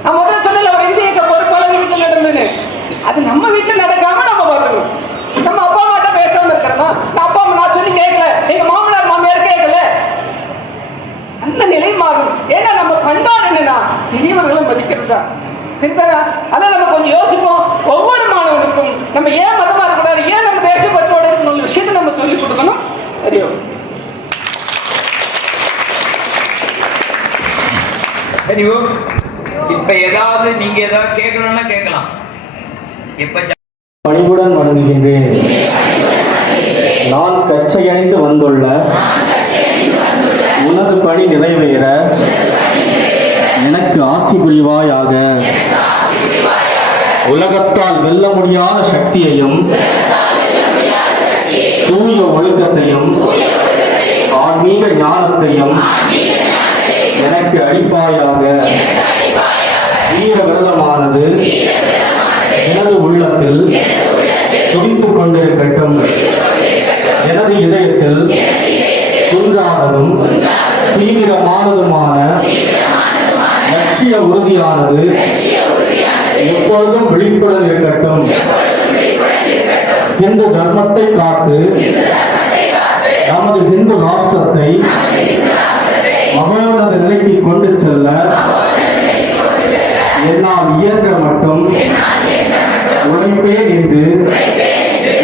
நான் முதல்ல சொல்லல ஒரு இந்திய பொறுப்பாளர் வீட்டில் நடந்ததுன்னு, அது நம்ம வீட்டில் நடக்காம நம்ம பார்க்கணும். நம்ம அப்பா அம்மாட்ட பேசாம இருக்கிறோமா? நான் சொல்லி கேட்கல, எங்க மாமனார் மாமியார் கேட்கல, அந்த நிலை மாறும். ஏன்னா நம்ம பண்பாடு என்னன்னா பெரியவர்களை மதிக்கிறது தான். சரிதானா? அதான் நம்ம கொஞ்சம் யோசிப்போம். ஒவ்வொரு மாணவனுக்கும் நம்ம ஏன் மதமா இருக்கக்கூடாது, ஏன் நம்ம தேசப்பற்றோட இருக்கணும் விஷயத்தை நம்ம சொல்லிக் கொடுக்கணும். தெரியும். சரி, இப்ப ஏதாவது நீங்க ஏதாவது கேட்கணும்னா கேட்கலாம். இப்ப பணிவுடன் வணங்குகின்றேன். நான் கச்சையணிந்து வந்துள்ள உனது பணி நிறைவேற எனக்கு ஆசி புரிவாயாக. உலகத்தால் வெல்ல முடியாத சக்தியையும் தூய ஒழுக்கத்தையும் ஆன்மீக ஞானத்தையும் எனக்கு அளிப்பாயாக. வீர விரதமானது எனது உள்ளத்தில் துடித்துக் கொண்டிருக்கட்டும். எனது இதயத்தில் குன்றானதும் தீவிரமானதுமான லட்சிய உறுதியானது எப்பொழுதும் விழிப்புடன் இருக்கட்டும். இந்து தர்மத்தை காத்து நமது இந்து ராஷ்டிரத்தை மகோன்னத நிலைக்கு கொண்டு செல்ல என்னால் இயன்ற மட்டும் உழைப்பேன் என்று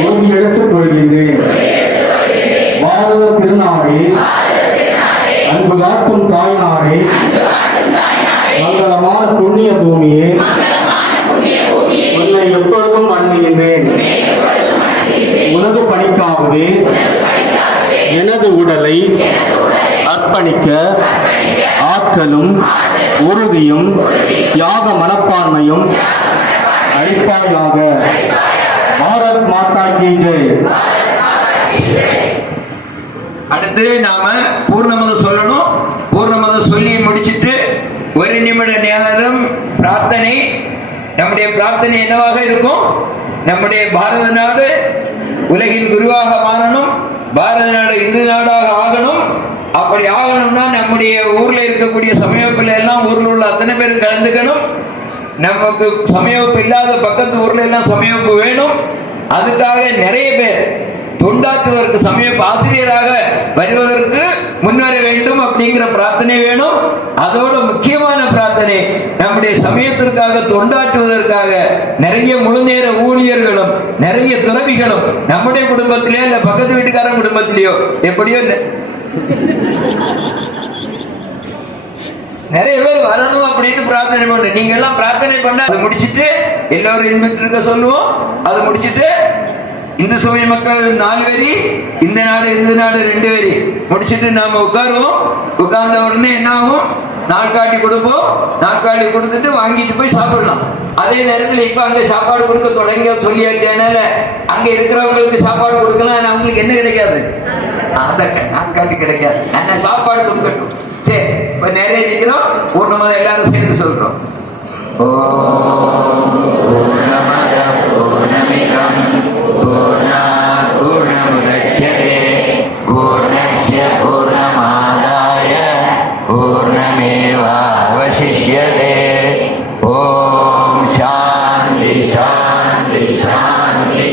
உறுதியெடுத்துக் கொள்கின்றேன். பாரத திருநாடே, அன்பு காட்டும் தாய்நாடே, மங்களமான புண்ணிய பூமியே, உன்னை எப்பொழுதும் வணங்குகின்றேன். உனது பணிக்காகவே எனது உடலை அர்ப்பணிக்க ஆற்றலும் உறுதியும் தியாக மனப்பான்மையும் அளிப்பாயாக. பாரத் மாதா கி ஜெய். அடுத்து நாம பூர்ணமதம் சொல்லணும். பூர்ணமதம் சொல்லி முடிச்சிட்டு 1 நிமிட நேரம் பிரார்த்தனை. நம்முடைய பிரார்த்தனை என்னவாக இருக்கும்? நம்முடைய பாரத நாடு உலகின் குருவாக மாறணும், பாரத நாடு இந்து நாடாக ஆகணும். அப்படி ஆகணும்னா நம்முடைய ஊர்ல இருக்கக்கூடிய சமயப்பில் எல்லாம் ஊர்ல உள்ள அத்தனை பேரும் கலந்துக்கணும். நமக்கு சமயப்பு இல்லாத பக்கத்து ஊர்ல எல்லாம் சமயப்பு வேணும். அதுக்காக நிறைய பேர் தொண்டாற்றுவதற்கு சமயப்பு ஆசிரியராக வருவதற்கு முன்வர வேண்டும் அப்படிங்கிற பிரார்த்தனை வேணும். அதோட முக்கியமான பிரார்த்தனை, நம்முடைய சமயத்திற்காக தொண்டாற்றுவதற்காக நிறைய முழு நேர ஊழியர்களும் நிறைய துறவிகளும் நம்முடைய குடும்பத்திலேயோ இல்ல பக்கத்து வீட்டுக்காரன் குடும்பத்திலேயோ எப்படியோ நிறைய பேர் வரணும் அப்படின்னு பிரார்த்தனை பண்ணு. நீங்க எல்லாம் பிரார்த்தனை பண்ண அதை முடிச்சுட்டு எல்லாரும் இன்பத்தில் இருக்க சொல்லுவோம். அதை முடிச்சுட்டு இந்து சமய மக்கள் 4 வரி, இந்த நாடு இந்து நாடு 2 வரி முடிச்சுட்டு நாம உட்காருவோம். உட்கார்ந்த உடனே என்ன ஆகும்? நாட்காட்டி கொடுப்போம். நாட்காட்டி கொடுத்துட்டு வாங்கிட்டு போய் சாப்பிடலாம். அதே நேரத்தில் இப்ப அங்க சாப்பாடு கொடுக்க தொடங்க சொல்லியாச்சனால அங்க இருக்கிறவங்களுக்கு சாப்பாடு கொடுக்கலாம். அவங்களுக்கு என்ன கிடைக்காது? நாட்காட்டி கிடைக்காது. என்ன சாப்பாடு கொடுக்கட்டும். சரி, இப்ப நிறைய இருக்கிறோம். பூர்ணமாக எல்லாரும் சேர்ந்து சொல்றோம். பூர்ணமத பூர்ணமிதம் பூர்ணாத் பூர்ணமுதச்யதே பூர்ணஸ்ய பூர்ணமாதாய பூர்ணமேவாவசிஷ்யதே. ஓம் சாந்தி சாந்தி சாந்தி.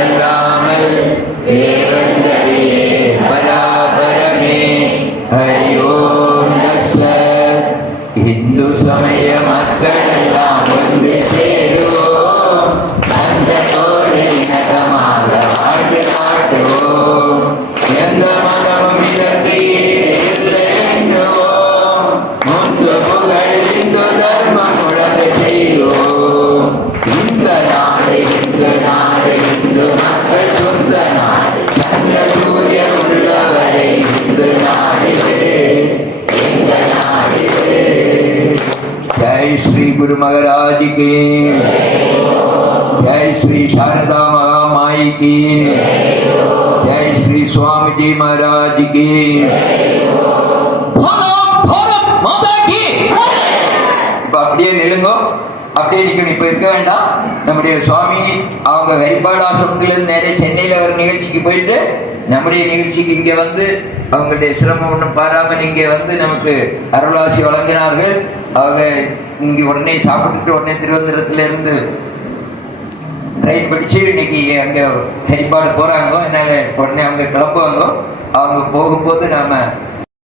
அல்லாமல் வேறொன்றறியே பராபரமே. ஹரி ஓம் தத்சத். இந்து சமய மக்கள் எல்லாம் ஒன்று சேருவோம், அந்தத்தோடு இணக்கமாக வாழ்ந்து காட்டுவோம். எந்த மதமும் இதற்கு ஈடு இல்லை என்றுவோம். முந்து புகழ் இந்து தர்மம் உடனே செய்வோம். இந்த நாடு இந்து மக்கள் சொந்த நாடு. சந்திர சூரியன் உள்ளவரை இந்து நாடு எங்கள் நாடு. ஜெய் ஸ்ரீ குரு மகாராஜ் கி ஜெய், ஸ்ரீ சாரதா மகாமாயி கி ஜெய், ஸ்ரீ சுவாமிஜி மகாராஜ் கி. இப்ப அப்படியே நிலுங்கோ, அப்படியே நிக்கணும். இப்ப இருக்க வேண்டாம். நம்முடைய சுவாமி அவங்க ஹரிபாடு ஆசிரமத்திலிருந்து நேரே சென்னையில ஒரு நிகழ்ச்சிக்கு போயிட்டு நம்முடைய நிகழ்ச்சிக்கு இங்க வந்து அவங்களுடைய சிரமம் ஒன்றும் பாராமல் இங்கே வந்து நமக்கு அருளாசி வழங்கினார்கள். அவங்க இங்க உடனே சாப்பிட்டுட்டு உடனே திருவனந்தபுரத்துல இருந்து ட்ரெயின் படிச்சு இன்னைக்கு அங்க ஹரிபாடு போறாங்க. அதனால உடனே அவங்க கிளம்புவாங்க. அவங்க போகும்போது நாம